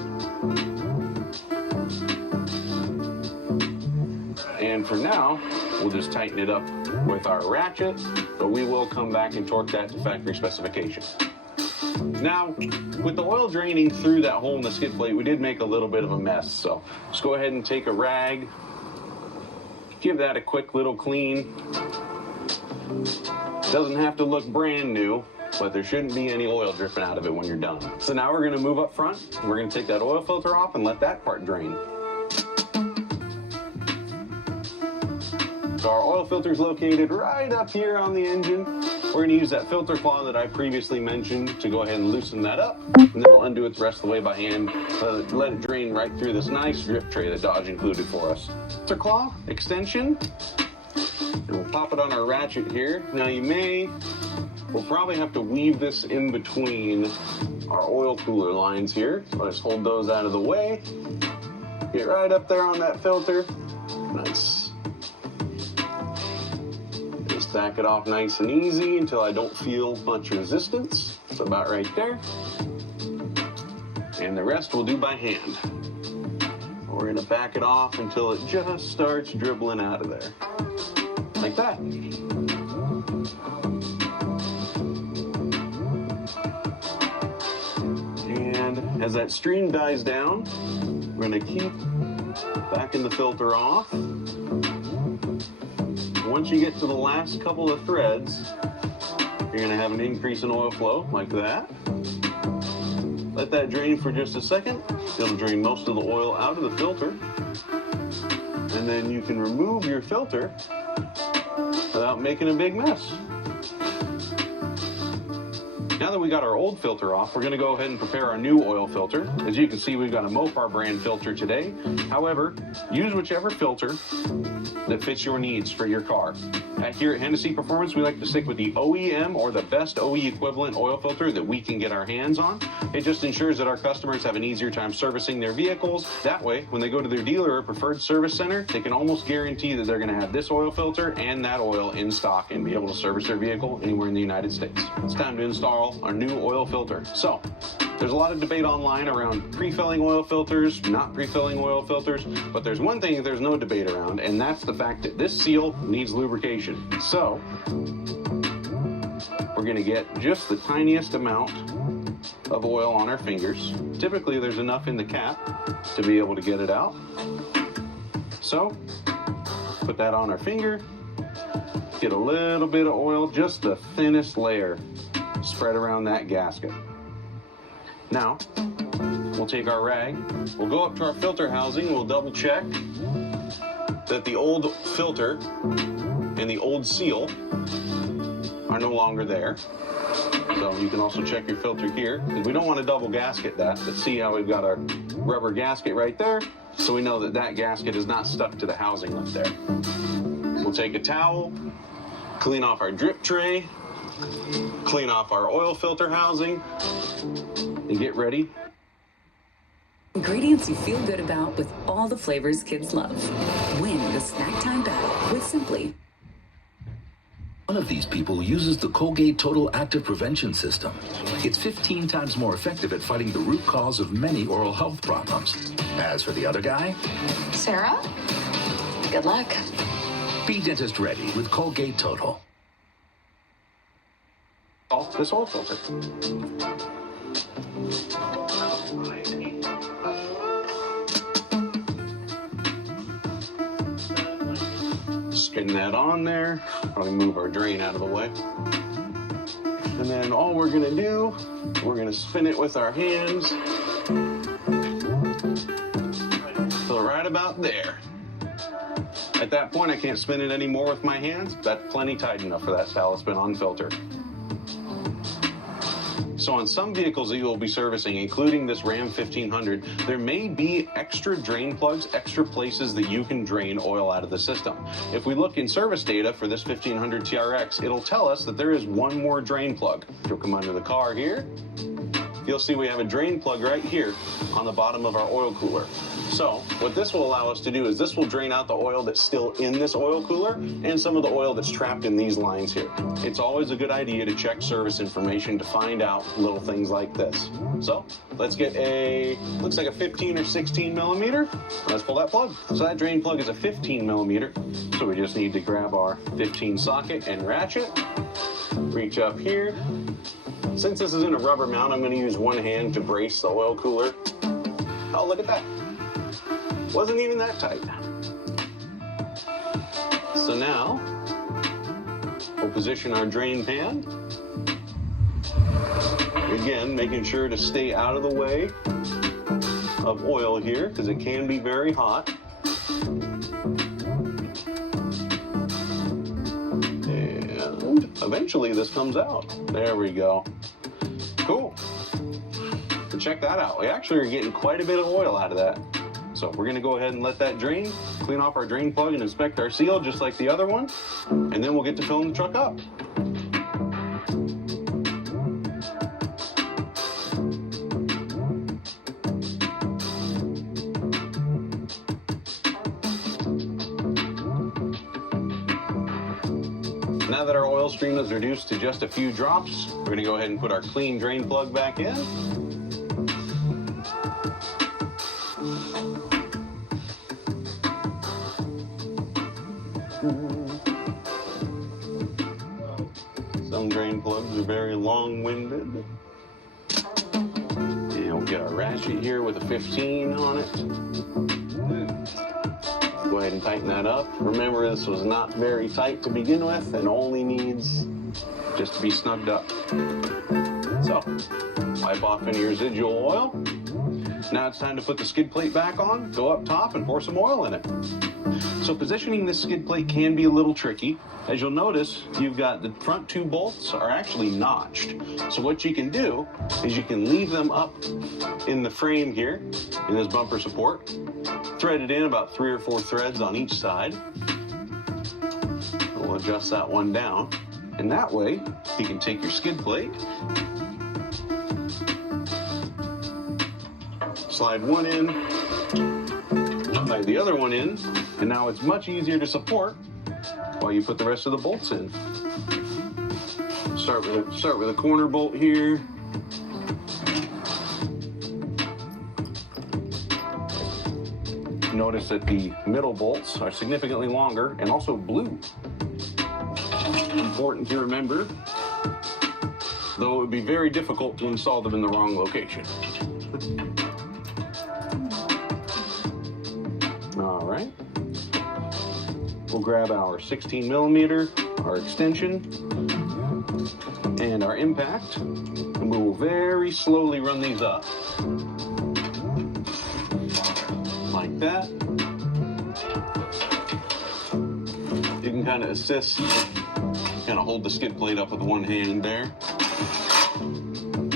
And for now, we'll just tighten it up with our ratchet, but we will come back and torque that to factory specification. Now, with the oil draining through that hole in the skid plate, we did make a little bit of a mess. So just go ahead and take a rag, give that a quick little clean. Doesn't have to look brand new, but there shouldn't be any oil dripping out of it when you're done. So now we're gonna move up front, and we're gonna take that oil filter off and let that part drain. So our oil filter is located right up here on the engine. We're gonna use that filter claw that I previously mentioned to go ahead and loosen that up, and then we'll undo it the rest of the way by hand. Let it drain right through this nice drip tray that Dodge included for us. Filter claw extension. And we'll pop it on our ratchet here. Now we'll probably have to weave this in between our oil cooler lines here. So just hold those out of the way. Get right up there on that filter. Nice. Just stack it off nice and easy until I don't feel much resistance. It's about right there. And the rest we'll do by hand. We're gonna back it off until it just starts dribbling out of there. Like that. And as that stream dies down, we're going to keep backing the filter off. Once you get to the last couple of threads, you're going to have an increase in oil flow like that. Let that drain for just a second. It'll drain most of the oil out of the filter. And then you can remove your filter without making a big mess. Now that we got our old filter off, we're going to go ahead and prepare our new oil filter. As you can see, we've got a Mopar brand filter today. However, use whichever filter that fits your needs for your car. Here at Hennessy Performance, we like to stick with the OEM or the best OE equivalent oil filter that we can get our hands on. It just ensures that our customers have an easier time servicing their vehicles. That way, when they go to their dealer or preferred service center, they can almost guarantee that they're going to have this oil filter and that oil in stock and be able to service their vehicle anywhere in the United States. It's time to install our new oil filter. So, there's a lot of debate online around pre-filling oil filters, not pre-filling oil filters, but there's one thing that there's no debate around, and that's the fact that this seal needs lubrication. So, we're going to get just the tiniest amount of oil on our fingers. Typically, there's enough in the cap to be able to get it out. So, put that on our finger, get a little bit of oil, just the thinnest layer, spread around that gasket. Now, we'll take our rag, we'll go up to our filter housing, we'll double check that the old filter and the old seal are no longer there. So you can also check your filter here, because we don't want to double gasket that, but see how we've got our rubber gasket right there, so we know that that gasket is not stuck to the housing right there. We'll take a towel, clean off our drip tray, clean off our oil filter housing, and get ready. Ingredients you feel good about with all the flavors kids love. Win the snack time battle with Simply. One of these people uses the Colgate Total Active Prevention System. It's 15 times more effective at fighting the root cause of many oral health problems. As for the other guy, Sarah? Good luck. be dentist ready with Colgate Total. This oil filter. Spin that on there. Probably move our drain out of the way. And then all we're gonna do, we're gonna spin it with our hands. So right about there. At that point, I can't spin it anymore with my hands. That's plenty tight enough for that style of spin-on filter. So on some vehicles that you will be servicing, including this Ram 1500, there may be extra drain plugs, extra places that you can drain oil out of the system. If we look in service data for this 1500 TRX, it'll tell us that there is one more drain plug. If you'll come under the car here, you'll see we have a drain plug right here on the bottom of our oil cooler. So what this will allow us to do is this will drain out the oil that's still in this oil cooler and some of the oil that's trapped in these lines here. It's always a good idea to check service information to find out little things like this. So let's get looks like a 15 or 16 millimeter. Let's pull that plug. So that drain plug is a 15 millimeter. So we just need to grab our 15 socket and ratchet, reach up here. Since this isn't a rubber mount, I'm going to use one hand to brace the oil cooler. Oh, look at that. Wasn't even that tight. So now, we'll position our drain pan. Again, making sure to stay out of the way of oil here, because it can be very hot. And eventually this comes out. There we go. Cool. So check that out. We actually are getting quite a bit of oil out of that. So we're gonna go ahead and let that drain, clean off our drain plug and inspect our seal just like the other one. And then we'll get to filling the truck up. Now that our oil stream is reduced to just a few drops, we're gonna go ahead and put our clean drain plug back in. Some drain plugs are very long-winded. And we'll get our ratchet here with a 15 on it. Go ahead and tighten that up. Remember, this was not very tight to begin with and only needs just to be snugged up. So, wipe off any residual oil. Now it's time to put the skid plate back on, go up top and pour some oil in it. So positioning this skid plate can be a little tricky. As you'll notice, you've got the front two bolts are actually notched. So what you can do is you can leave them up in the frame here, in this bumper support, thread it in about 3 or 4 threads on each side. We'll adjust that one down. And that way, you can take your skid plate, slide one in, slide the other one in, and now it's much easier to support while you put the rest of the bolts in. Start with a corner bolt here. Notice that the middle bolts are significantly longer and also blue. Important to remember, though it would be very difficult to install them in the wrong location. All right. We'll grab our 16 millimeter, our extension, and our impact, and we will very slowly run these up. Like that. You can kind of assist, kind of hold the skid plate up with one hand there.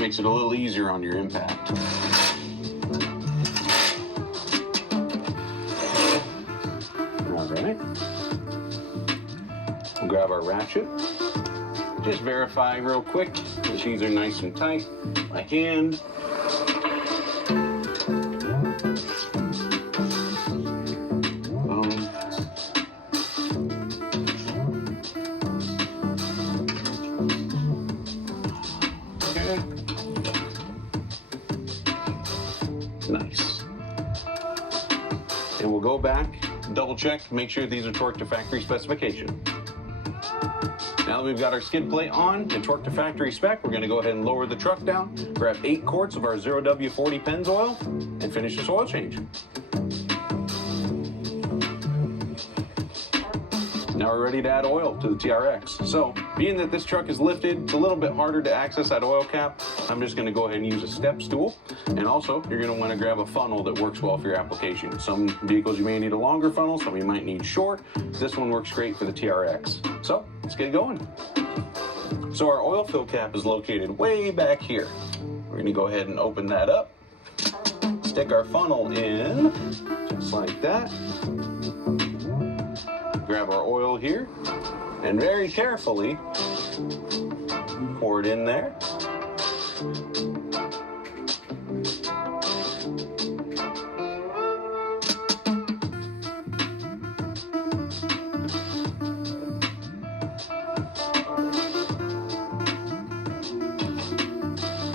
Makes it a little easier on your impact. All right. We'll grab our ratchet. Just verify real quick that these are nice and tight by hand. back, double check, make sure these are torqued to factory specification. Now that we've got our skid plate on and torqued to factory spec, we're going to go ahead and lower the truck down, grab 8 quarts of our 0W40 Penn's oil, and finish this oil change. Now we're ready to add oil to the TRX. So, being that this truck is lifted, it's a little bit harder to access that oil cap. I'm just going to go ahead and use a step stool. And also, you're going to want to grab a funnel that works well for your application. Some vehicles you may need a longer funnel, some you might need short. This one works great for the TRX. So, let's get going. So our oil fill cap is located way back here. We're going to go ahead and open that up. Stick our funnel in, just like that. Grab our oil here, and very carefully pour it in there.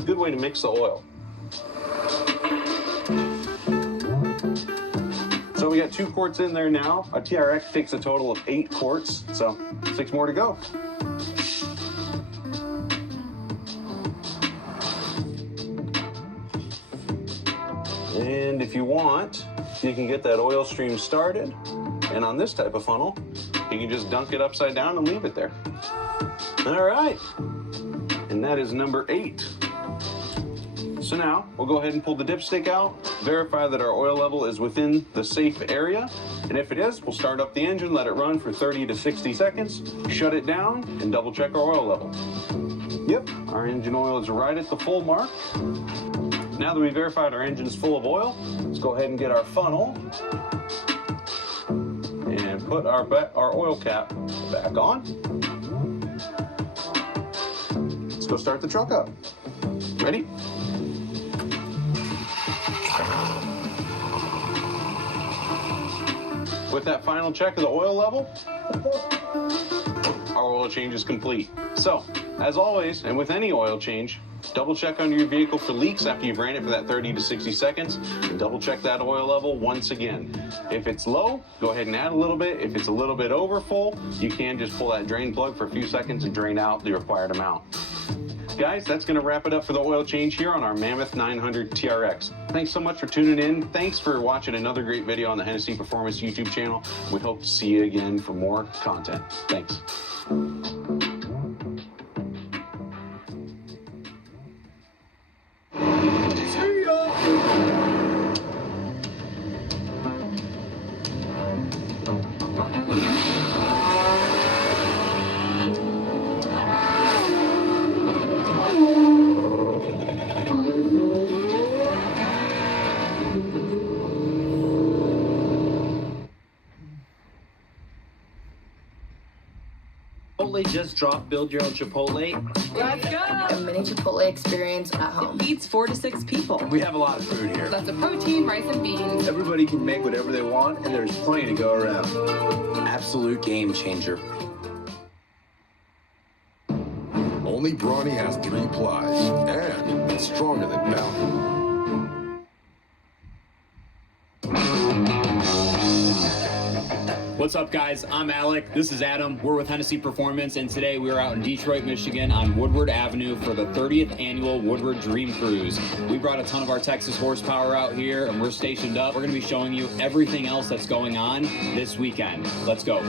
Good way to mix the oil. So we got 2 quarts in there now. Our TRX takes a total of 8 quarts, so 6 more to go. And if you want, you can get that oil stream started. And on this type of funnel, you can just dunk it upside down and leave it there. All right. And that is number 8. So now we'll go ahead and pull the dipstick out, verify that our oil level is within the safe area. And if it is, we'll start up the engine, let it run for 30 to 60 seconds, shut it down, and double check our oil level. Yep, our engine oil is right at the full mark. Now that we verified our engine's full of oil, let's go ahead and get our funnel and put our oil cap back on. Let's go start the truck up. Ready? With that final check of the oil level, our oil change is complete. So, as always, and with any oil change, double check on your vehicle for leaks after you've ran it for that 30 to 60 seconds, and double check that oil level once again. If it's low, go ahead and add a little bit. If it's a little bit over full, you can just pull that drain plug for a few seconds and drain out the required amount. Guys, that's going to wrap it up for the oil change here on our Mammoth 900 TRX. Thanks so much for tuning in. Thanks for watching another great video on the Hennessy Performance YouTube channel. We hope to see you again for more content. Thanks. See ya! Chipotle just dropped Build Your Own Chipotle. Let's go! A mini Chipotle experience at home. It feeds 4 to 6 people. We have a lot of food here. Lots of protein, rice, and beans. Everybody can make whatever they want, and there's plenty to go around. Absolute game changer. Only Brawny has 3 plies, and it's stronger than Bounty. What's up, guys? I'm Alec. This is Adam. We're with Hennessy Performance, and today we are out in Detroit, Michigan on Woodward Avenue for the 30th annual Woodward Dream Cruise. We brought a ton of our Texas horsepower out here, and we're stationed up. We're going to be showing you everything else that's going on this weekend. Let's go.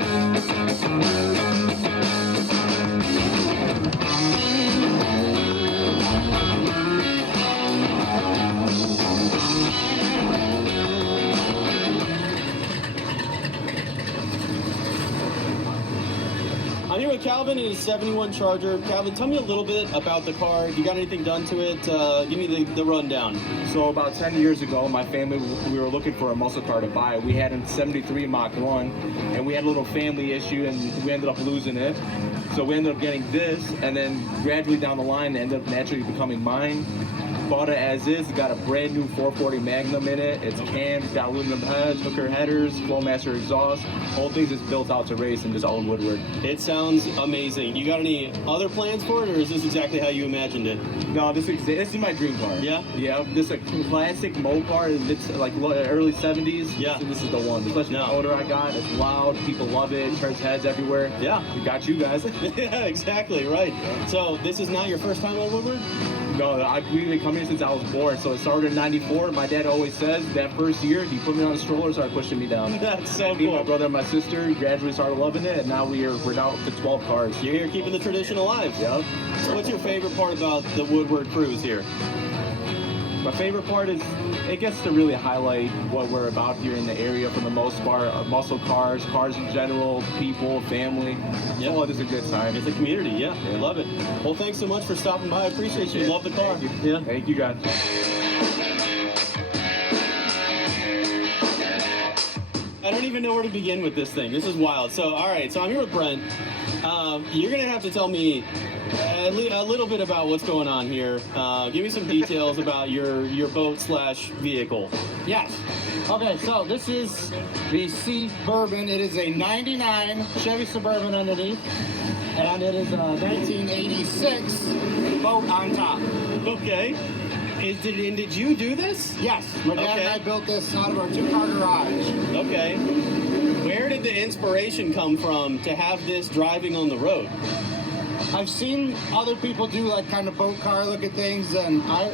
I'm here with Calvin in his 71 Charger. Calvin, tell me a little bit about the car. You got anything done to it? Give me the rundown. So about 10 years ago, my family, we were looking for a muscle car to buy. We had a 73 Mach 1, and we had a little family issue, and we ended up losing it. So we ended up getting this, and then gradually down the line, it ended up naturally becoming mine. bought it as is. It's got a brand new 440 Magnum in it. It's canned, it's got aluminum heads, hooker headers, Flowmaster exhaust. Whole thing's just built out to race and just all in Woodward. It sounds amazing. You got any other plans for it, or is this exactly how you imagined it? No, this is my dream car. Yeah? Yeah, this is a classic Mo car. It's like early 70s. Yeah. This is the one. Especially the motor I got. It's loud. People love it. It turns heads everywhere. Yeah. We got you guys. Yeah, exactly, right. So this is not your first time on Woodward? No, we've been coming since I was born. So it started in '94. My dad always says that first year he put me on a stroller, started pushing me down. That's so Me, cool. my brother, and my sister gradually started loving it, and now we're down to 12 cars. You're here keeping the tradition alive. Yep. So what's your favorite part about the Woodward cruise here? My favorite part is it gets to really highlight what we're about here in the area for the most part. Muscle cars, cars in general, people, family. Yeah. Oh, it's a good time. It's a community, yeah. I love it. Well, thanks so much for stopping by. I appreciate you. Yeah. Love the car. Thank you. Yeah. Thank you, guys. I don't even know where to begin with this thing. This is wild. So, all right. So I'm here with Brent. You're gonna have to tell me a little bit about what's going on here. Give me some details about your boat / vehicle. Yes. Okay, so this is the Suburban. It is a 99 Chevy Suburban underneath, and it is a 1986 boat on top. Okay. Did you do this? Yes. My dad and I built this out of our 2-car garage. Okay. Where did the inspiration come from to have this driving on the road? I've seen other people do like kind of boat car looking things, and I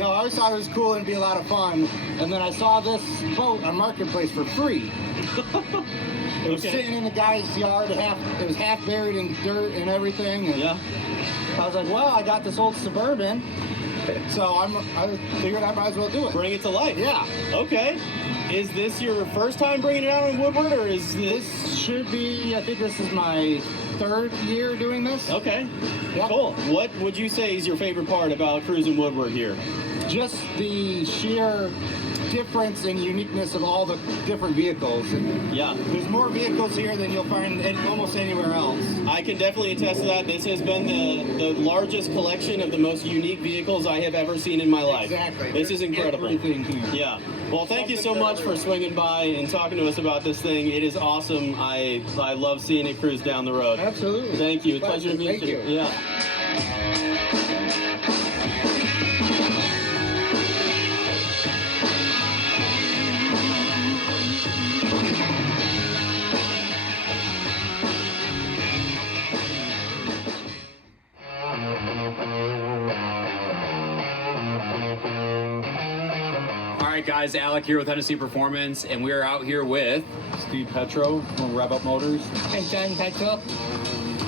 always thought it was cool and it'd be a lot of fun. And then I saw this boat on Marketplace for free. It was sitting in the guy's yard. It was half buried in dirt and everything. And yeah. I was like, well, I got this old Suburban, so I figured I might as well do it. Bring it to life. Yeah. Okay. Is this your first time bringing it out in Woodward, or is This should be, I think this is my 3rd year doing this. Okay. Yep. Cool. What would you say is your favorite part about cruising Woodward here? Just the sheer difference and uniqueness of all the different vehicles. Yeah. There's more vehicles here than you'll find almost anywhere else. I can definitely attest to that. This has been the largest collection of the most unique vehicles I have ever seen in my life. Exactly. This is incredible. Everything here. Yeah. Well, thank you so much for swinging by and talking to us about this thing. It is awesome. I love seeing it cruise down the road. Absolutely. Thank you. It's a pleasure to meet you. Yeah. All right, guys, Alec here with Hennessy Performance, and we are out here with Steve Petro from Rev Up Motors. And John Petro.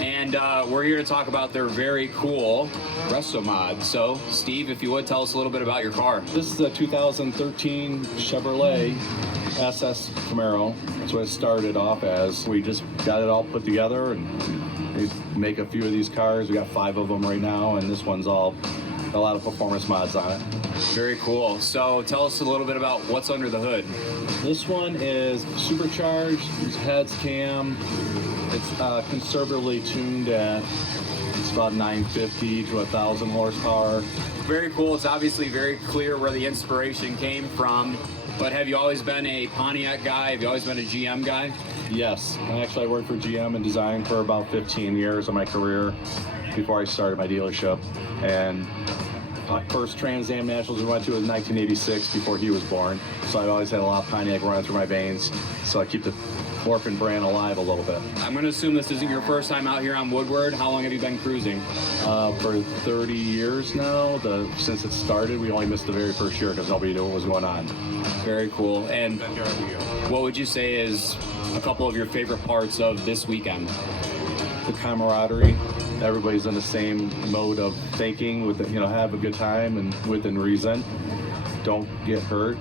and we're here to talk about their very cool Resto Mod. So, Steve, if you would, tell us a little bit about your car. This is a 2013 Chevrolet SS Camaro. That's what it started off as. We just got it all put together and we make a few of these cars. We got 5 of them right now, and this one's all a lot of performance mods on it. Very cool. So tell us a little bit about what's under the hood. This one is supercharged. It's heads cam. It's conservatively tuned at it's about 950 to 1,000 horsepower. Very cool. It's obviously very clear where the inspiration came from. But have you always been a Pontiac guy? Have you always been a GM guy? Yes. I worked for GM in design for about 15 years of my career before I started my dealership. And my first Trans Am Nationals we went to was 1986 before he was born. So I've always had a lot of Pontiac running through my veins. So I keep the orphan brand alive a little bit. I'm going to assume this isn't your first time out here on Woodward. How long have you been cruising? For 30 years now. Since it started, we only missed the very first year because nobody knew what was going on. Very cool. And what would you say is a couple of your favorite parts of this weekend? The camaraderie. Everybody's in the same mode of thinking, have a good time and within reason. Don't get hurt.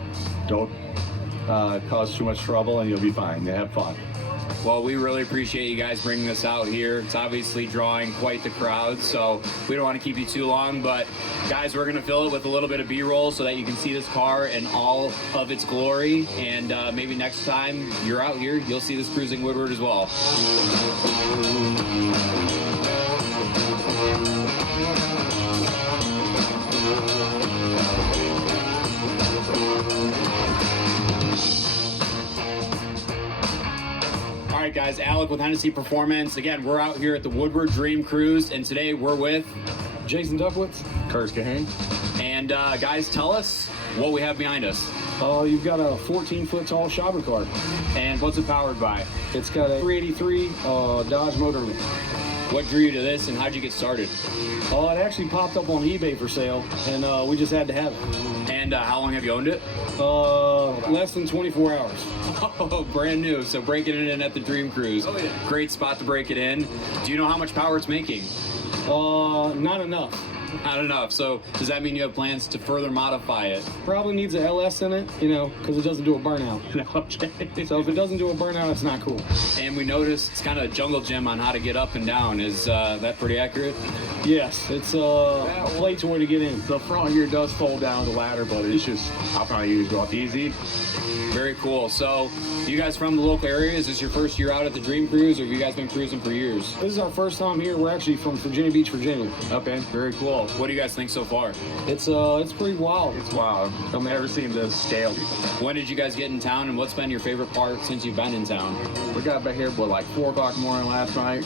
Don't cause too much trouble, and you'll be fine. You have fun. Well, we really appreciate you guys bringing this out here. It's obviously drawing quite the crowd, so we don't want to keep you too long, but guys, we're going to fill it with a little bit of B-roll so that you can see this car in all of its glory, and maybe next time you're out here, you'll see this cruising Woodward as well. right, guys, Alec with Hennessy Performance. Again, we're out here at the Woodward Dream Cruise, and today we're with Jason Duckwitz, Curtis Kahane. And guys, tell us what we have behind us. You've got a 14-foot tall shopping cart. And what's it powered by? It's got a 383 Dodge Motorman. What drew you to this, and how'd you get started? It actually popped up on eBay for sale, and we just had to have it. And how long have you owned it? Less than 24 hours. Oh, brand new. So breaking it in at the Dream Cruise. Oh, yeah. Great spot to break it in. Do you know how much power it's making? Not enough. Not enough. So does that mean you have plans to further modify it? Probably needs a LS in it, because it doesn't do a burnout. Okay. So if it doesn't do a burnout, it's not cool. And we noticed it's kind of a jungle gym on how to get up and down. Is that pretty accurate? Yes, it's a play toy to get in. The front here does fold down the ladder, but it's just, I'll probably use go up easy. Very cool. So you guys from the local area? Is this your first year out at the Dream Cruise, or have you guys been cruising for years? This is our first time here. We're actually from Virginia Beach, Virginia. Okay, very cool. What do you guys think so far? It's pretty wild. It's wild. I've never seen this scale before. When did you guys get in town, and what's been your favorite part since you've been in town? We got back here, like 4 o'clock in the morning last night.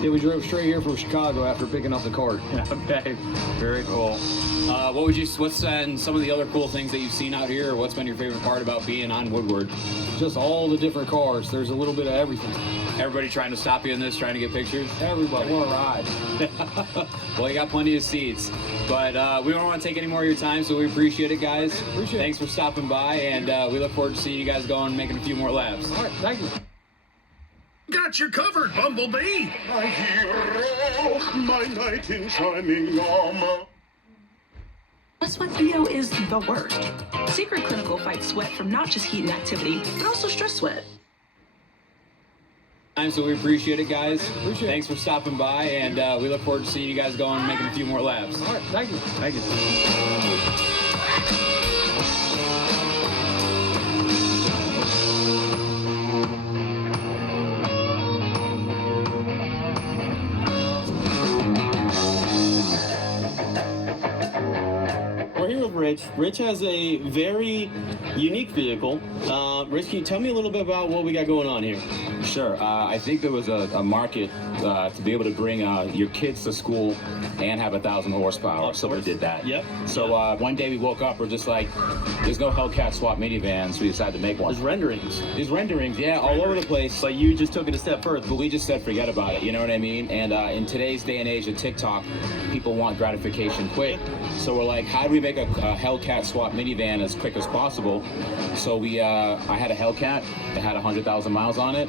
Yeah, we drove straight here from Chicago after picking up the cart. Okay, very cool. What's some of the other cool things that you've seen out here, or what's been your favorite part about being on Woodward? Just all the different cars. There's a little bit of everything. Everybody trying to stop you in this, trying to get pictures? Everybody want to ride. Well, you got plenty of seats. But we don't want to take any more of your time, so we appreciate it, guys. Thanks for stopping by, and we look forward to seeing you guys going and making a few more laps. All right, thank you. Got you covered, Bumblebee! My hero, my knight in shining armor. Sweat Theo is the worst. Secret Clinical fights sweat from not just heat and activity, but also stress sweat. So we appreciate it, guys. Thanks for stopping by, and we look forward to seeing you guys going and making a few more laps. All right, thank you. Thank you. We're here with Rich. Rich has a very unique vehicle. Rich, can you tell me a little bit about what we got going on here? Sure. I think there was a market to be able to bring your kids to school and have 1,000 horsepower. So we did that. Yep. So one day we woke up, we're just like, there's no Hellcat swap minivans. We decided to make one. There's renderings. There's renderings, yeah, all over the place. But you just took it a step further. But we just said, forget about it. You know what I mean? And in today's day and age of TikTok, people want gratification quick. So we're like, how do we make a Hellcat swap minivan as quick as possible? So I had a Hellcat that had 100,000 miles on it.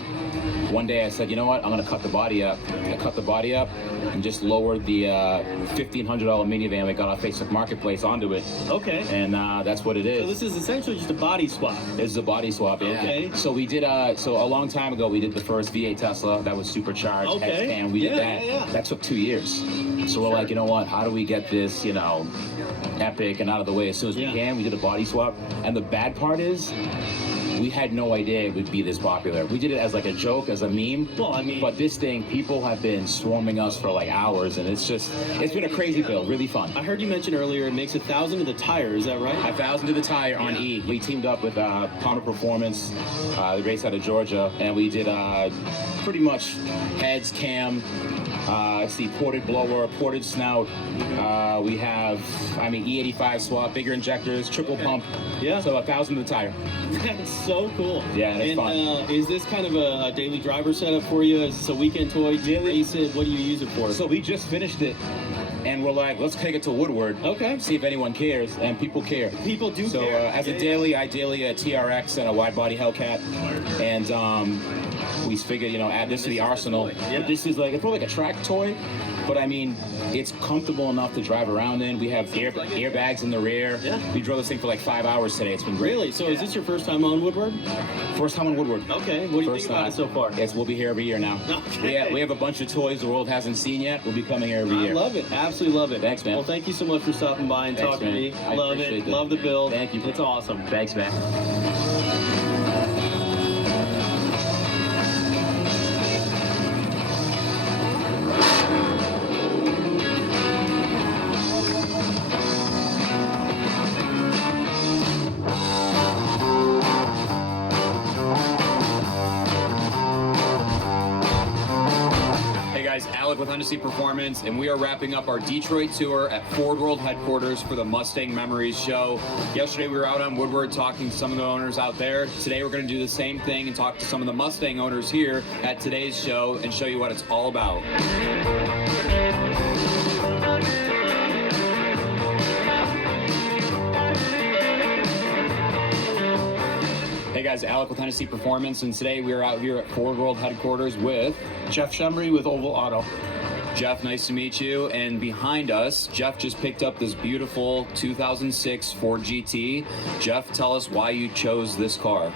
One day I said, you know what, I'm gonna cut the body up. I cut the body up and just lowered the $1,500 minivan we got off Facebook Marketplace onto it. Okay. And that's what it is. So this is essentially just a body swap. It's a body swap, yeah. Okay. So we did, so a long time ago, we did the first V8 Tesla that was supercharged, Okay. head scan. We did that. Yeah. That took 2 years. So we're like, you know what, how do we get this, epic and out of the way as soon as we can? We did a body swap. And the bad part is, we had no idea it would be this popular. We did it as like a joke, as a meme. Well, I mean, but this thing, people have been swarming us for like hours, and it's been a crazy build, really fun. I heard you mention earlier it makes 1,000 to the tire. Is that right? 1,000 to the tire on E. We teamed up with Palmer Performance, the race out of Georgia, and we did pretty much heads, cam. Let's see, ported blower, ported snout. We have, E85 swap, bigger injectors, triple pump. Yeah. So 1,000 to the tire. That's so cool. Yeah, that's fun. Is this kind of a daily driver setup for you? Is this a weekend toy? Do you race it? What do you use it for? So we just finished it, and we're like, let's take it to Woodward. Okay. See if anyone cares, and people care. People do care. So as a daily, ideally a TRX and a wide body Hellcat, and we figured, add this to the arsenal. Yeah. But this is like, it's more like a track toy, but it's comfortable enough to drive around in. We have airbags in the rear. Yeah. We drove this thing for like 5 hours today. It's been great. Really? So is this your first time on Woodward? First time on Woodward. Okay. What do you think about it so far? Yes, we'll be here every year now. Okay. We have a bunch of toys the world hasn't seen yet. We'll be coming here every year. I love it. Absolutely love it. Thanks, man. Well, thank you so much for stopping by and talking to me. I Love appreciate it. Love the build. Thank you. It's awesome. Thanks, man. guys, Alec with Hennessy Performance, and we are wrapping up our Detroit tour at Ford World headquarters for the Mustang Memories show. Yesterday we were out on Woodward talking to some of the owners out there. Today we're going to do the same thing and talk to some of the Mustang owners here at today's show and show you what it's all about. Hey guys, Alec with Hennessy Performance, and today we are out here at Ford World headquarters with Jeff Shumry with Oval Auto. Jeff, nice to meet you. And behind us, Jeff just picked up this beautiful 2006 Ford GT. Jeff, tell us why you chose this car.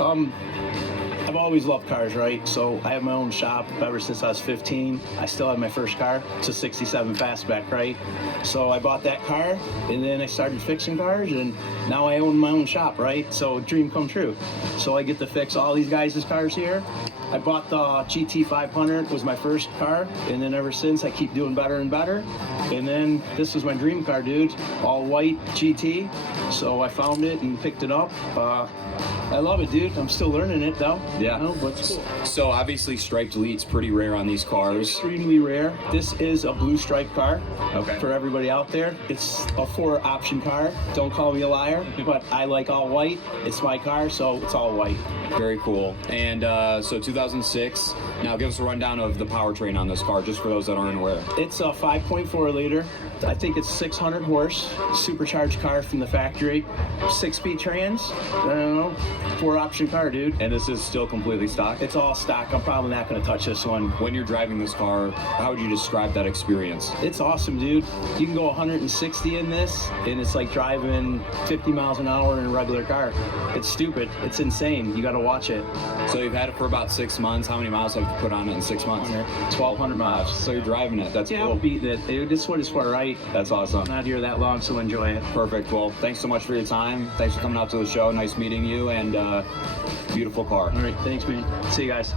I've always loved cars, right? So I have my own shop ever since I was 15. I still have my first car. It's a 67 Fastback, right? So I bought that car, and then I started fixing cars, and now I own my own shop, right? So dream come true. So I get to fix all these guys' cars here. I bought the GT 500, was my first car, and then ever since I keep doing better and better. And then this was my dream car, dude. All white GT. So I found it and picked it up. I love it, dude. I'm still learning it though. Yeah. You know, but it's cool. So obviously striped Elite's pretty rare on these cars. Extremely rare. This is a blue stripe car. Okay. For everybody out there. It's a 4-option car. Don't call me a liar, but I like all white. It's my car, so it's all white. Very cool. And so 2006. Now give us a rundown of the powertrain on this car, just for those that aren't aware. It's a 5.4 liter. I think it's 600 horse. Supercharged car from the factory. 6-speed trans. I don't know. 4-option car, dude. And this is still completely stock? It's all stock. I'm probably not going to touch this one. When you're driving this car, how would you describe that experience? It's awesome, dude. You can go 160 in this, and it's like driving 50 miles an hour in a regular car. It's stupid. It's insane. You got to watch it. So you've had it for about 6 months. How many miles have you put on it in 6 months? 1,200 miles. So you're driving it. That's cool. cool. I'm beating it, dude. This is what it's for, right? That's awesome. I'm not here that long, so enjoy it. Perfect. Well, thanks so much for your time. Thanks for coming out to the show. Nice meeting you, and beautiful car. All right. Thanks, man. See you guys.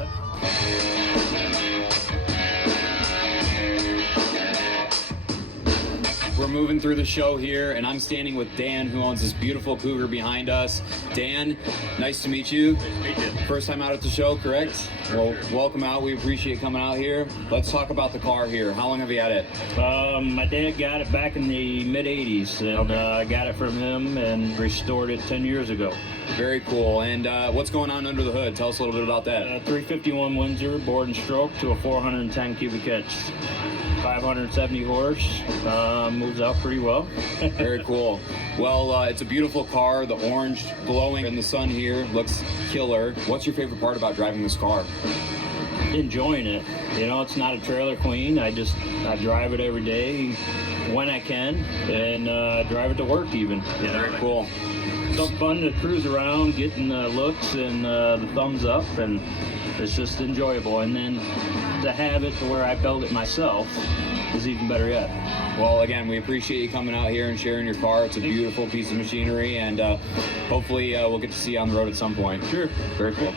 We're moving through the show here, and I'm standing with Dan, who owns this beautiful Cougar behind us. Dan, nice to meet you. Nice to meet you. First time out at the show, correct? Well, welcome out. We appreciate coming out here. Let's talk about the car here. How long have you had it? My dad got it back in the mid-'80s, and I got it from him and restored it 10 years ago. Very cool. And what's going on under the hood? Tell us a little bit about that. 351 Windsor, board and stroke to a 410 cubic inch. 570 horse, moves out pretty well. Very cool. Well, it's a beautiful car. The orange glowing in the sun here looks killer. What's your favorite part about driving this car? Enjoying it. You know, it's not a trailer queen. I drive it every day when I can, and drive it to work even. You know? Very cool. It's fun to cruise around, getting the looks and the thumbs up, and it's just enjoyable. And then to have it to where I build it myself is even better yet. Well, again, we appreciate you coming out here and sharing your car. It's a beautiful piece of machinery, and hopefully we'll get to see you on the road at some point. Sure. Very cool.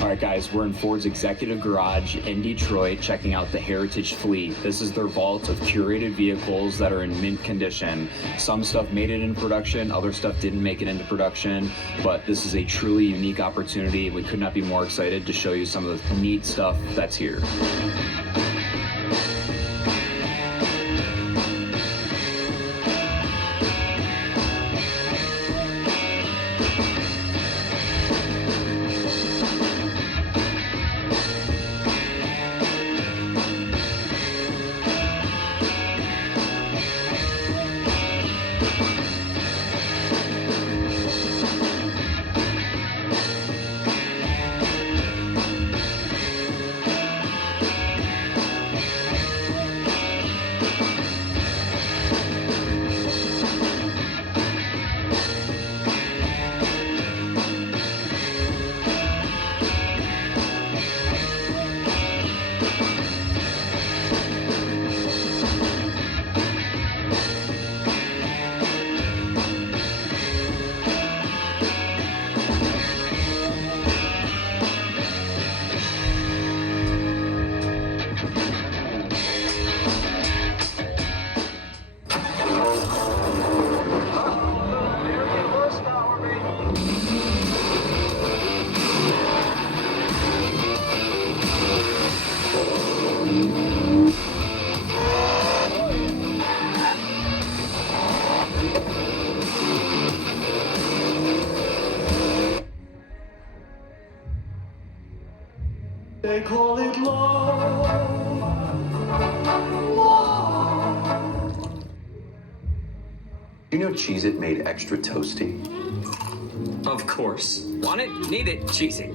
All right, guys, we're in Ford's executive garage in Detroit checking out the Heritage Fleet. This is their vault of curated vehicles that are in mint condition. Some stuff made it into production, other stuff didn't make it into production, but this is a truly unique opportunity. We could not be more excited to show you some of the neat stuff that's here. You know Cheez-It made extra toasty? Of course. Want it? Need it? Cheez-It.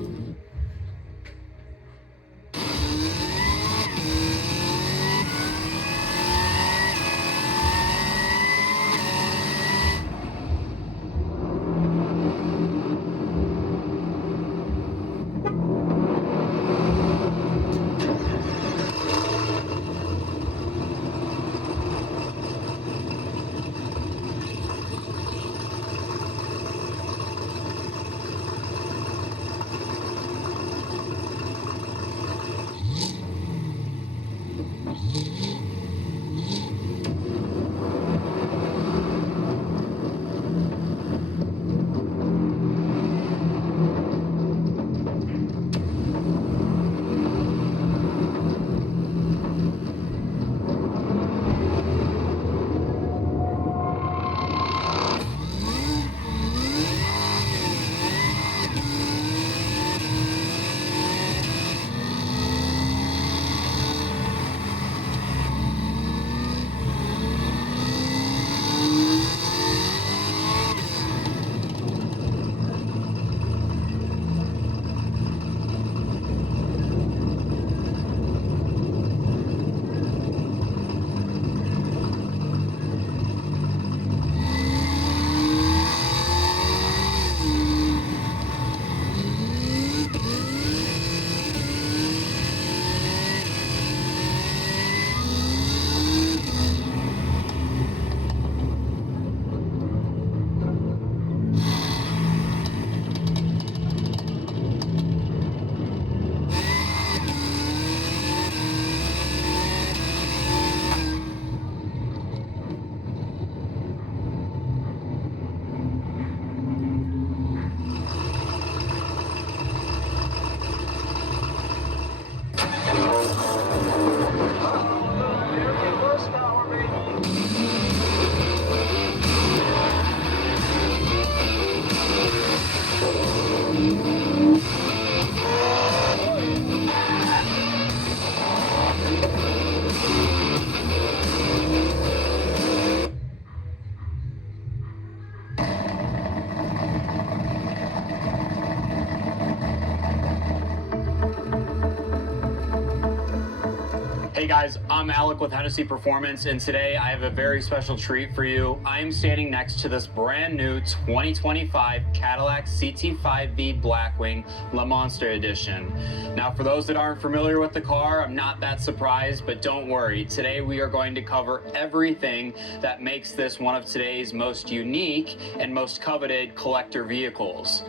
Hey guys, I'm Alec with Hennessy Performance, and today I have a very special treat for you. I am standing next to this brand new 2025 Cadillac CT5V Blackwing Le Monster Edition. Now, for those that aren't familiar with the car, I'm not that surprised, but don't worry. Today we are going to cover everything that makes this one of today's most unique and most coveted collector vehicles.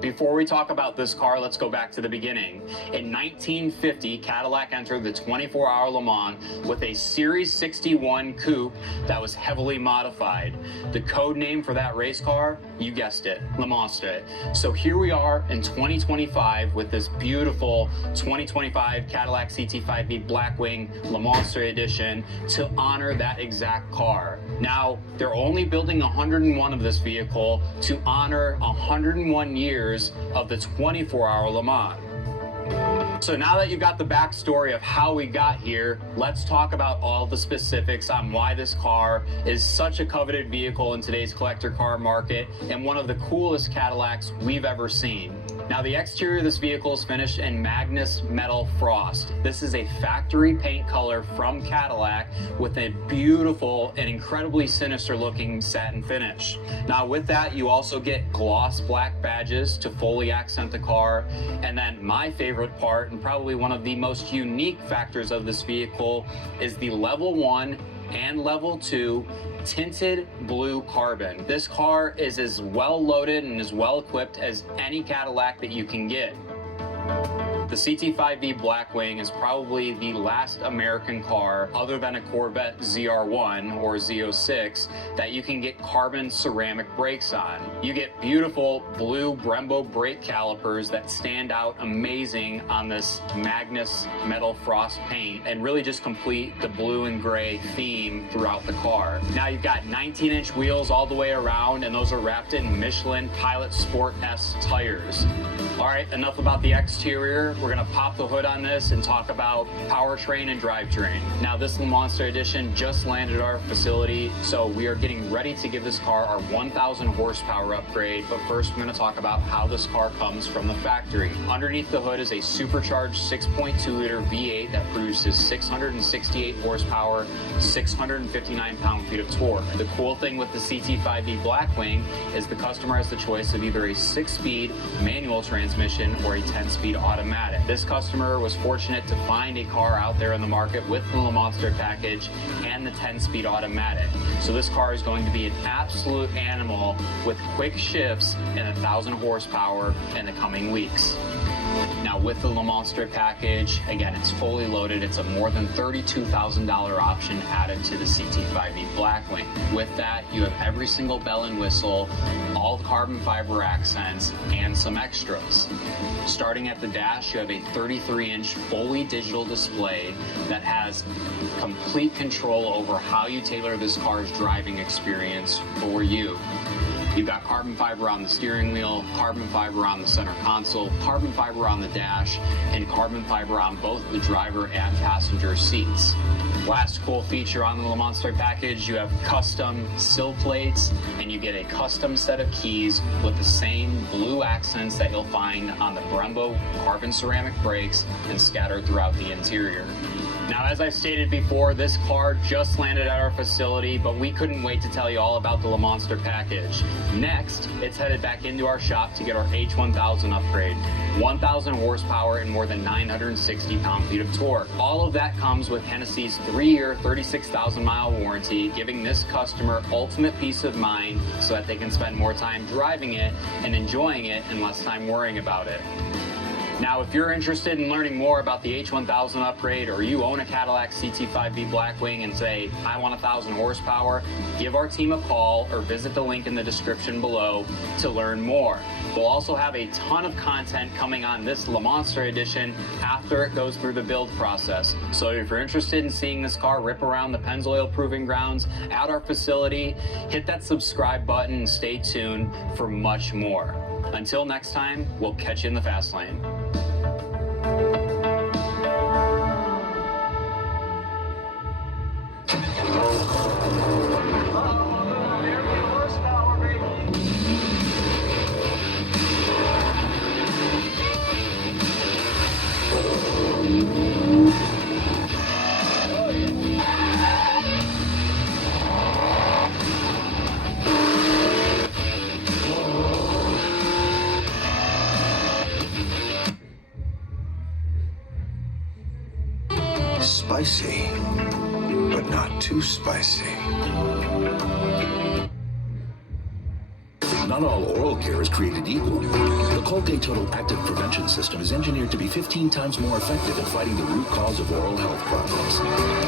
Before we talk about this car, let's go back to the beginning. In 1950, Cadillac entered the 24-hour Le Mans with a Series 61 coupe that was heavily modified. The code name for that race car, you guessed it, Le Monster. So here we are in 2025 with this beautiful 2025 Cadillac CT5V Blackwing Le Monster Edition to honor that exact car. Now, they're only building 101 of this vehicle to honor 101 years of the 24-hour Le Mans. So now that you've got the backstory of how we got here, let's talk about all the specifics on why this car is such a coveted vehicle in today's collector car market and one of the coolest Cadillacs we've ever seen. Now, the exterior of this vehicle is finished in Magnus Metal Frost. This is a factory paint color from Cadillac with a beautiful and incredibly sinister looking satin finish. Now, with that, you also get gloss black badges to fully accent the car. And then my favorite part, and probably one of the most unique factors of this vehicle, is the level 1 and level 2 tinted blue carbon. This car is as well loaded and as well equipped as any Cadillac that you can get. The CT5V Blackwing is probably the last American car, other than a Corvette ZR1 or Z06, that you can get carbon ceramic brakes on. You get beautiful blue Brembo brake calipers that stand out amazing on this Magnus Metal Frost paint and really just complete the blue and gray theme throughout the car. Now you've got 19-inch wheels all the way around, and those are wrapped in Michelin Pilot Sport S tires. All right, enough about the exterior. start, we're gonna pop the hood on this and talk about powertrain and drivetrain. Now, this Le Monster Edition just landed at our facility, so we are getting ready to give this car our 1,000 horsepower upgrade. But first, we're gonna talk about how this car comes from the factory. Underneath the hood is a supercharged 6.2-liter V8 that produces 668 horsepower, 659 pound-feet of torque. The cool thing with the CT5V Blackwing is the customer has the choice of either a 6-speed manual transmission or a 10-speed automatic. This customer was fortunate to find a car out there in the market with the Le Monster package and the 10-speed automatic. So this car is going to be an absolute animal with quick shifts and 1,000 horsepower in the coming weeks. Now, with the Le Monster package, again, it's fully loaded. It's a more than $32,000 option added to the CT5V Blackwing. With that, you have every single bell and whistle, all carbon fiber accents, and some extras. Starting at the dash, you have a 33-inch fully digital display that has complete control over how you tailor this car's driving experience for you. You've got carbon fiber on the steering wheel, carbon fiber on the center console, carbon fiber on the dash, and carbon fiber on both the driver and passenger seats. Last cool feature on the Le Monster package, you have custom sill plates, and you get a custom set of keys with the same blue accents that you'll find on the Brembo carbon ceramic brakes and scattered throughout the interior. Now, as I stated before, this car just landed at our facility, but we couldn't wait to tell you all about the Le Monster package. Next, it's headed back into our shop to get our H1000 upgrade. 1,000 horsepower and more than 960 pound-feet of torque. All of that comes with Hennessy's 3-year, 36,000-mile warranty, giving this customer ultimate peace of mind so that they can spend more time driving it and enjoying it and less time worrying about it. Now, if you're interested in learning more about the H1000 upgrade, or you own a Cadillac CT5V Blackwing and say, I want 1,000 horsepower, give our team a call or visit the link in the description below to learn more. We'll also have a ton of content coming on this Le Monster Edition after it goes through the build process. So if you're interested in seeing this car rip around the Pennzoil Proving Grounds at our facility, hit that subscribe button and stay tuned for much more. Until next time, we'll catch you in the fast lane. Spicy, but not too spicy. Not all oral care is created equal. The Colgate Total Active Prevention System is engineered to be 15 times more effective at fighting the root cause of oral health problems.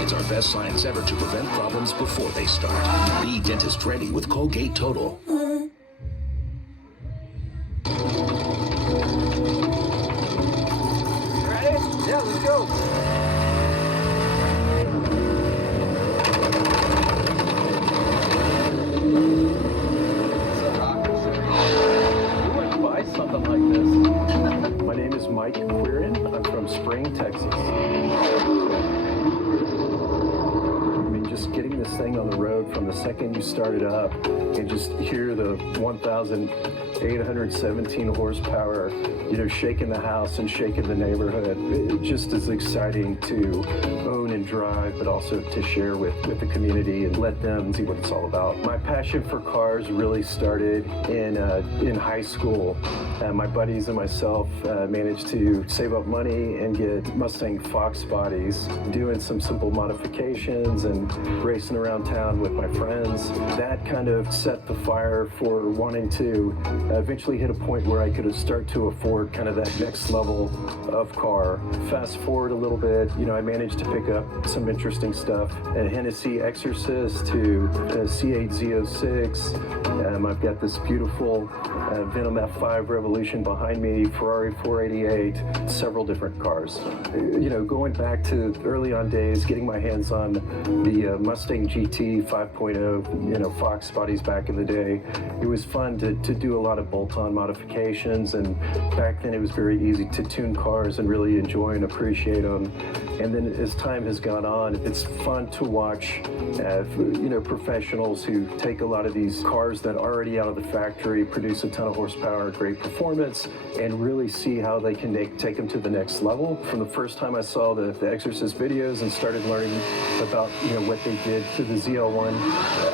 It's our best science ever to prevent problems before they start. Be dentist ready with Colgate Total. Ready? Yeah, let's go. Something like this. My name is Mike Quirin. I'm from Spring, Texas. I mean, just getting this thing on the road from the second you start it up and just hear the 1,817 horsepower, shaking the house and shaking the neighborhood. It just is exciting to own and drive, but also to share with the community and let them see what it's all about. My passion for cars really started in high school. My buddies and myself managed to save up money and get Mustang Fox bodies, doing some simple modifications and racing around town with my friends. That kind of set the fire for wanting to eventually hit a point where I could start to afford kind of that next level of car. Fast forward a little bit, I managed to pick up some interesting stuff. A Hennessy Exorcist to a C8 Z06. I've got this beautiful Venom F5 Revolution behind me, Ferrari 488, several different cars. Going back to early on days, getting my hands on the Mustang GT 5.0, Fox bodies back in the day, it was fun to do a lot lot of bolt-on modifications, and back then it was very easy to tune cars and really enjoy and appreciate them. And then as time has gone on, it's fun to watch professionals who take a lot of these cars that are already out of the factory, produce a ton of horsepower, great performance, and really see how they can take them to the next level. From the first time I saw the Exorcist videos and started learning about what they did to the ZL1,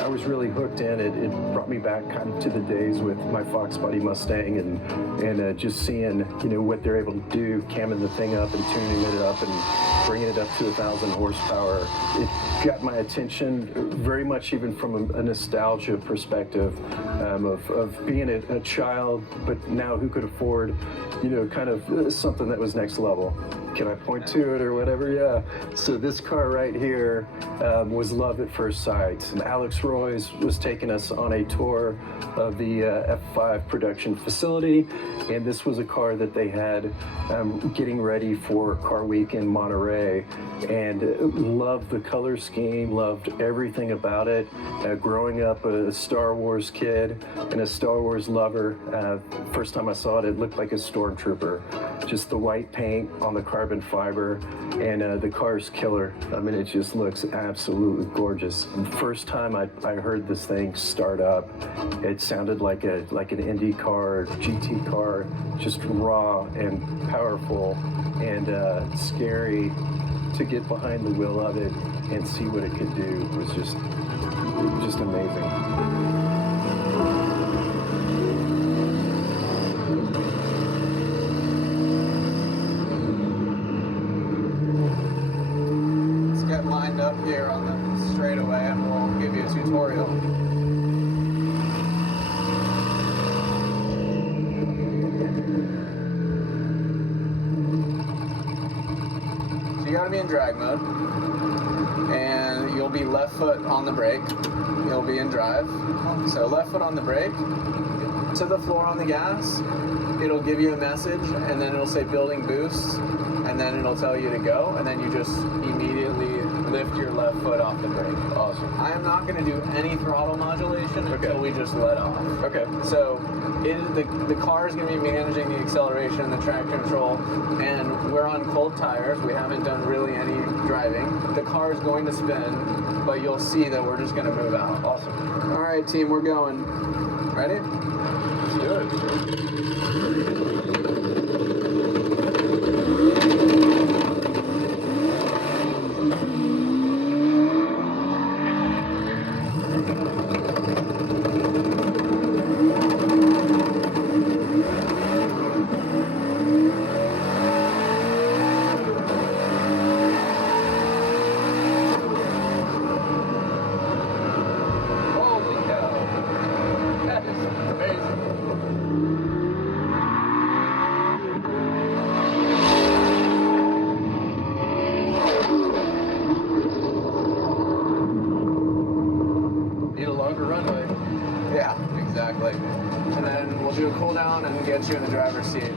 I was really hooked in. It brought me back kind of to the days with my Fox Body Mustang and just seeing what they're able to do, camming the thing up and tuning it up and bringing it up to 1,000 horsepower. It got my attention very much, even from a nostalgia perspective of being a child, but now who could afford kind of something that was next level. Can I point to it or whatever? Yeah. So this car right here was love at first sight. And Alex Royce was taking us on a tour of the F5 production facility, and this was a car that they had getting ready for Car Week in Monterey, and loved the color scheme, loved everything about it. Growing up a Star Wars kid and a Star Wars lover, first time I saw it, it looked like a stormtrooper. Just the white paint on the carbon fiber, and the car's killer. I mean, it just looks absolutely gorgeous. The first time I heard this thing start up, it sounded like an Indy car, GT car, just raw and powerful and scary. To get behind the wheel of it and see what it could do was just amazing. Lined up here on the straightaway, and we'll give you a tutorial. So you gotta be in drag mode, and you'll be left foot on the brake. You'll be in drive. So left foot on the brake, to the floor on the gas. It'll give you a message, and then it'll say building boost, and then it'll tell you to go, and then you just immediately lift your left foot off the brake. Awesome. I am not going to do any throttle modulation until we just let off. Okay. So the car is going to be managing the acceleration, the traction control, and we're on cold tires. We haven't done really any driving. The car is going to spin, but you'll see that we're just going to move out. Awesome. All right, team, we're going. Ready? Let's do it. And then we'll do a cool down and get you in the driver's seat.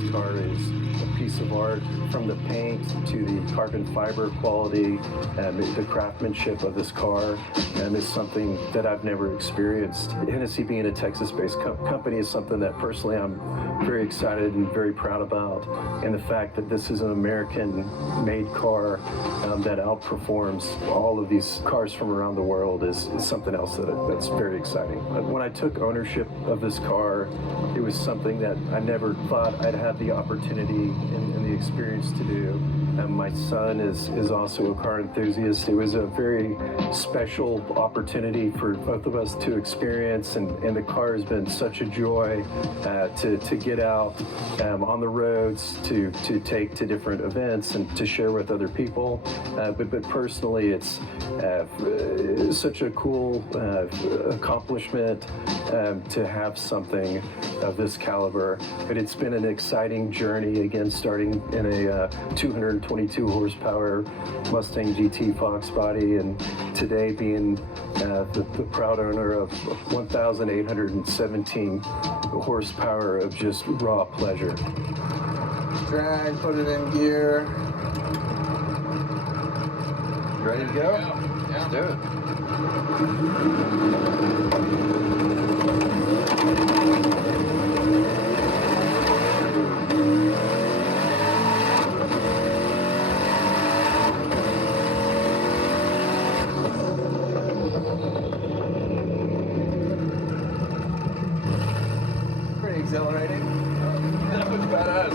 This car is a piece of art, from the paint to the carbon fiber quality, and the craftsmanship of this car is something that I've never experienced. Hennessy being a Texas-based company is something that personally I'm very excited and very proud about. And the fact that this is an American-made car that outperforms all of these cars from around the world is something else that's very exciting. When I took ownership of this car, it was something that I never thought I'd have the opportunity and the experience to do. My son is also a car enthusiast. It was a very special opportunity for both of us to experience, and the car has been such a joy to get out on the roads, to take to different events and to share with other people. But personally, it's such a cool accomplishment to have something of this caliber. But it's been an exciting journey, again, starting in a 222 horsepower Mustang GT Fox body, and today being the proud owner of 1,817 horsepower of just raw pleasure. Drag, put it in gear. Ready to go? Let's do it. Pretty exhilarating. That was badass.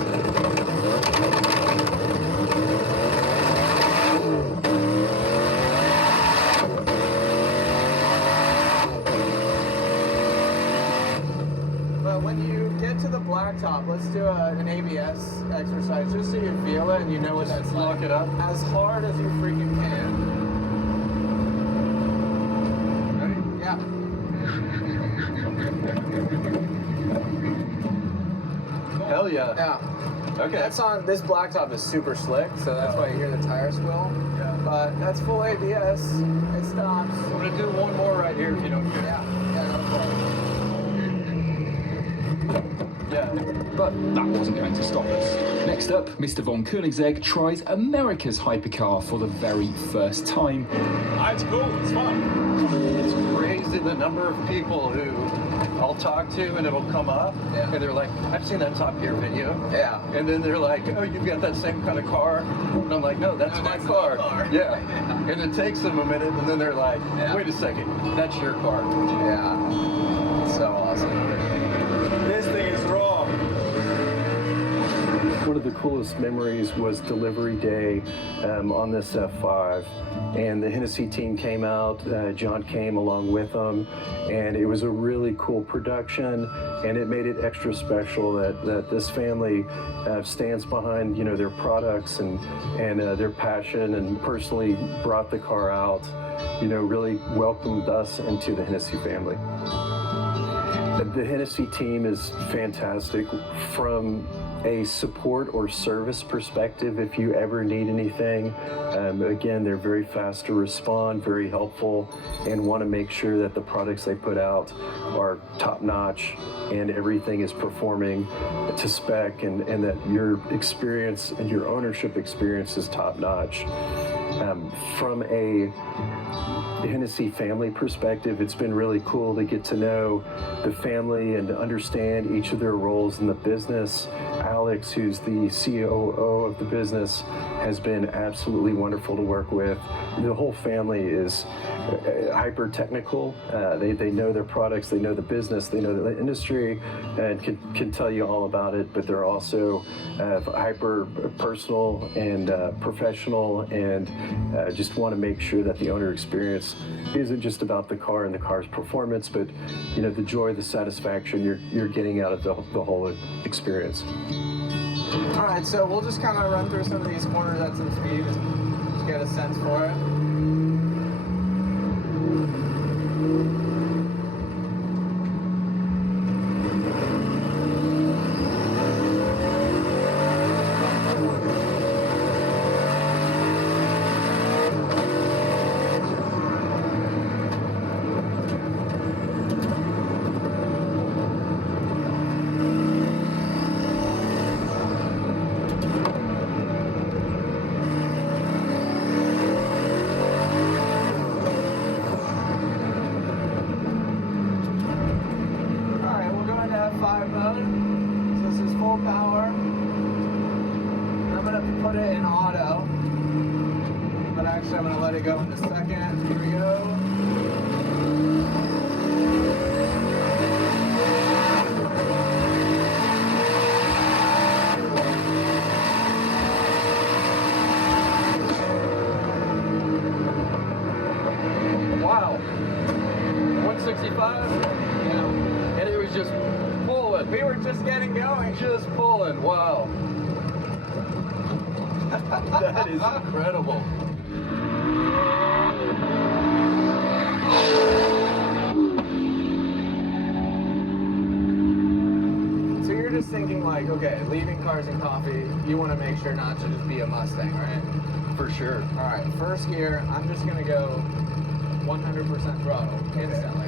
But when you get to the blacktop, let's do an ABS exercise just so you feel it and you know what that's like. Lock it up. As hard as you freaking can. Ready? Yeah. Hell yeah. Yeah. Okay. That's on, this blacktop is super slick, so that's why you hear the tire squeal. Yeah. But that's full ABS. It stops. I'm gonna do one more right here if you don't care. Yeah, no problem. Yeah. But that wasn't going to stop us. Next up, Mr. Von Koenigsegg tries America's hypercar for the very first time. It's cool. It's fun. It's crazy the number of people who I'll talk to and it'll come up and they're like, I've seen that Top Gear video. Yeah. And then they're like, oh, you've got that same kind of car? And I'm like, no, that's my car. Yeah. And it takes them a minute and then they're like, wait a second, that's your car. Yeah. So awesome. This thing is raw. One of the coolest memories was delivery day on this F5, and the Hennessy team came out. John came along with them, and it was a really cool production, and it made it extra special that this family stands behind, you know, their products and their passion, and personally brought the car out, you know, really welcomed us into the Hennessy family. The Hennessy team is fantastic from a support or service perspective. If you ever need anything, again, they're very fast to respond, very helpful, and want to make sure that the products they put out are top-notch and everything is performing to spec, and that your experience and your ownership experience is top-notch. From a Hennessy family perspective, it's been really cool to get to know the family and to understand each of their roles in the business. Alex, who's the COO of the business, has been absolutely wonderful to work with. The whole family is hyper technical. They know their products, they know the business, they know the industry, and can tell you all about it, but they're also hyper personal and professional, and just want to make sure that the owner experience isn't just about the car and the car's performance, but you know, the joy, the satisfaction you're getting out of the whole experience. All right, so we'll just kind of run through some of these corners at some speed and just get a sense for it. Put it in auto, but actually I'm going to let it go in a second. Here we go. Wow. 165? Yeah. And it was just pulling. We were just getting going. Just pulling. Wow. That is incredible. So you're just thinking like, okay, leaving Cars and Coffee, you want to make sure not to just be a Mustang, right? For sure. All right, first gear, I'm just going to go 100% throttle instantly.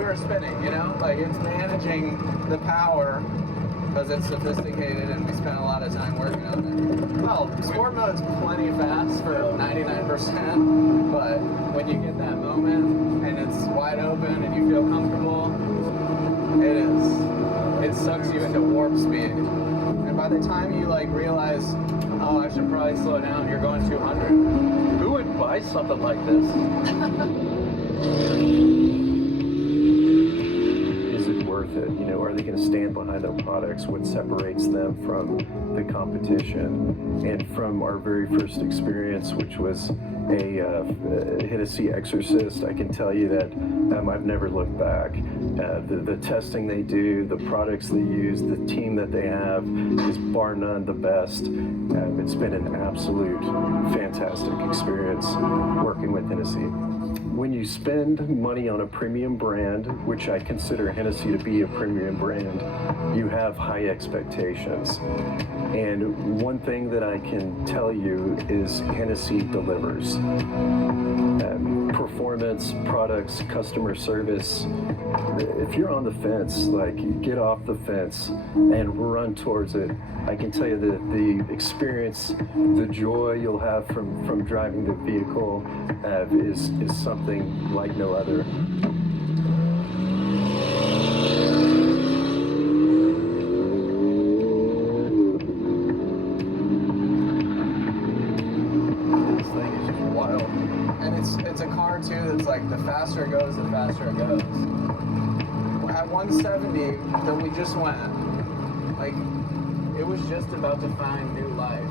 we were spinning, you know? Like, it's managing the power because it's sophisticated and we spent a lot of time working on it. Well, sport mode's plenty fast for 99%, but when you get that moment and it's wide open and you feel comfortable, it sucks you into warp speed. And by the time you like realize, oh, I should probably slow down, you're going 200. Who would buy something like this? Is it worth it? You know, are they going to stand behind their products? What separates them from the competition? And from our very first experience, which was a Hennessy Exorcist, I can tell you that I've never looked back. The testing they do, the products they use, the team that they have is bar none the best. It's been an absolute fantastic experience working with Hennessy. When you spend money on a premium brand, which I consider Hennessy to be a premium brand, you have high expectations. And one thing that I can tell you is Hennessy delivers. Performance, products, customer service. If you're on the fence, like, get off the fence and run towards it. I can tell you that the experience, the joy you'll have from driving the vehicle is something like no other. This thing is just wild. And it's a car too that's like, the faster it goes, the faster it goes. At 170 that we just went, like, it was just about to find new life.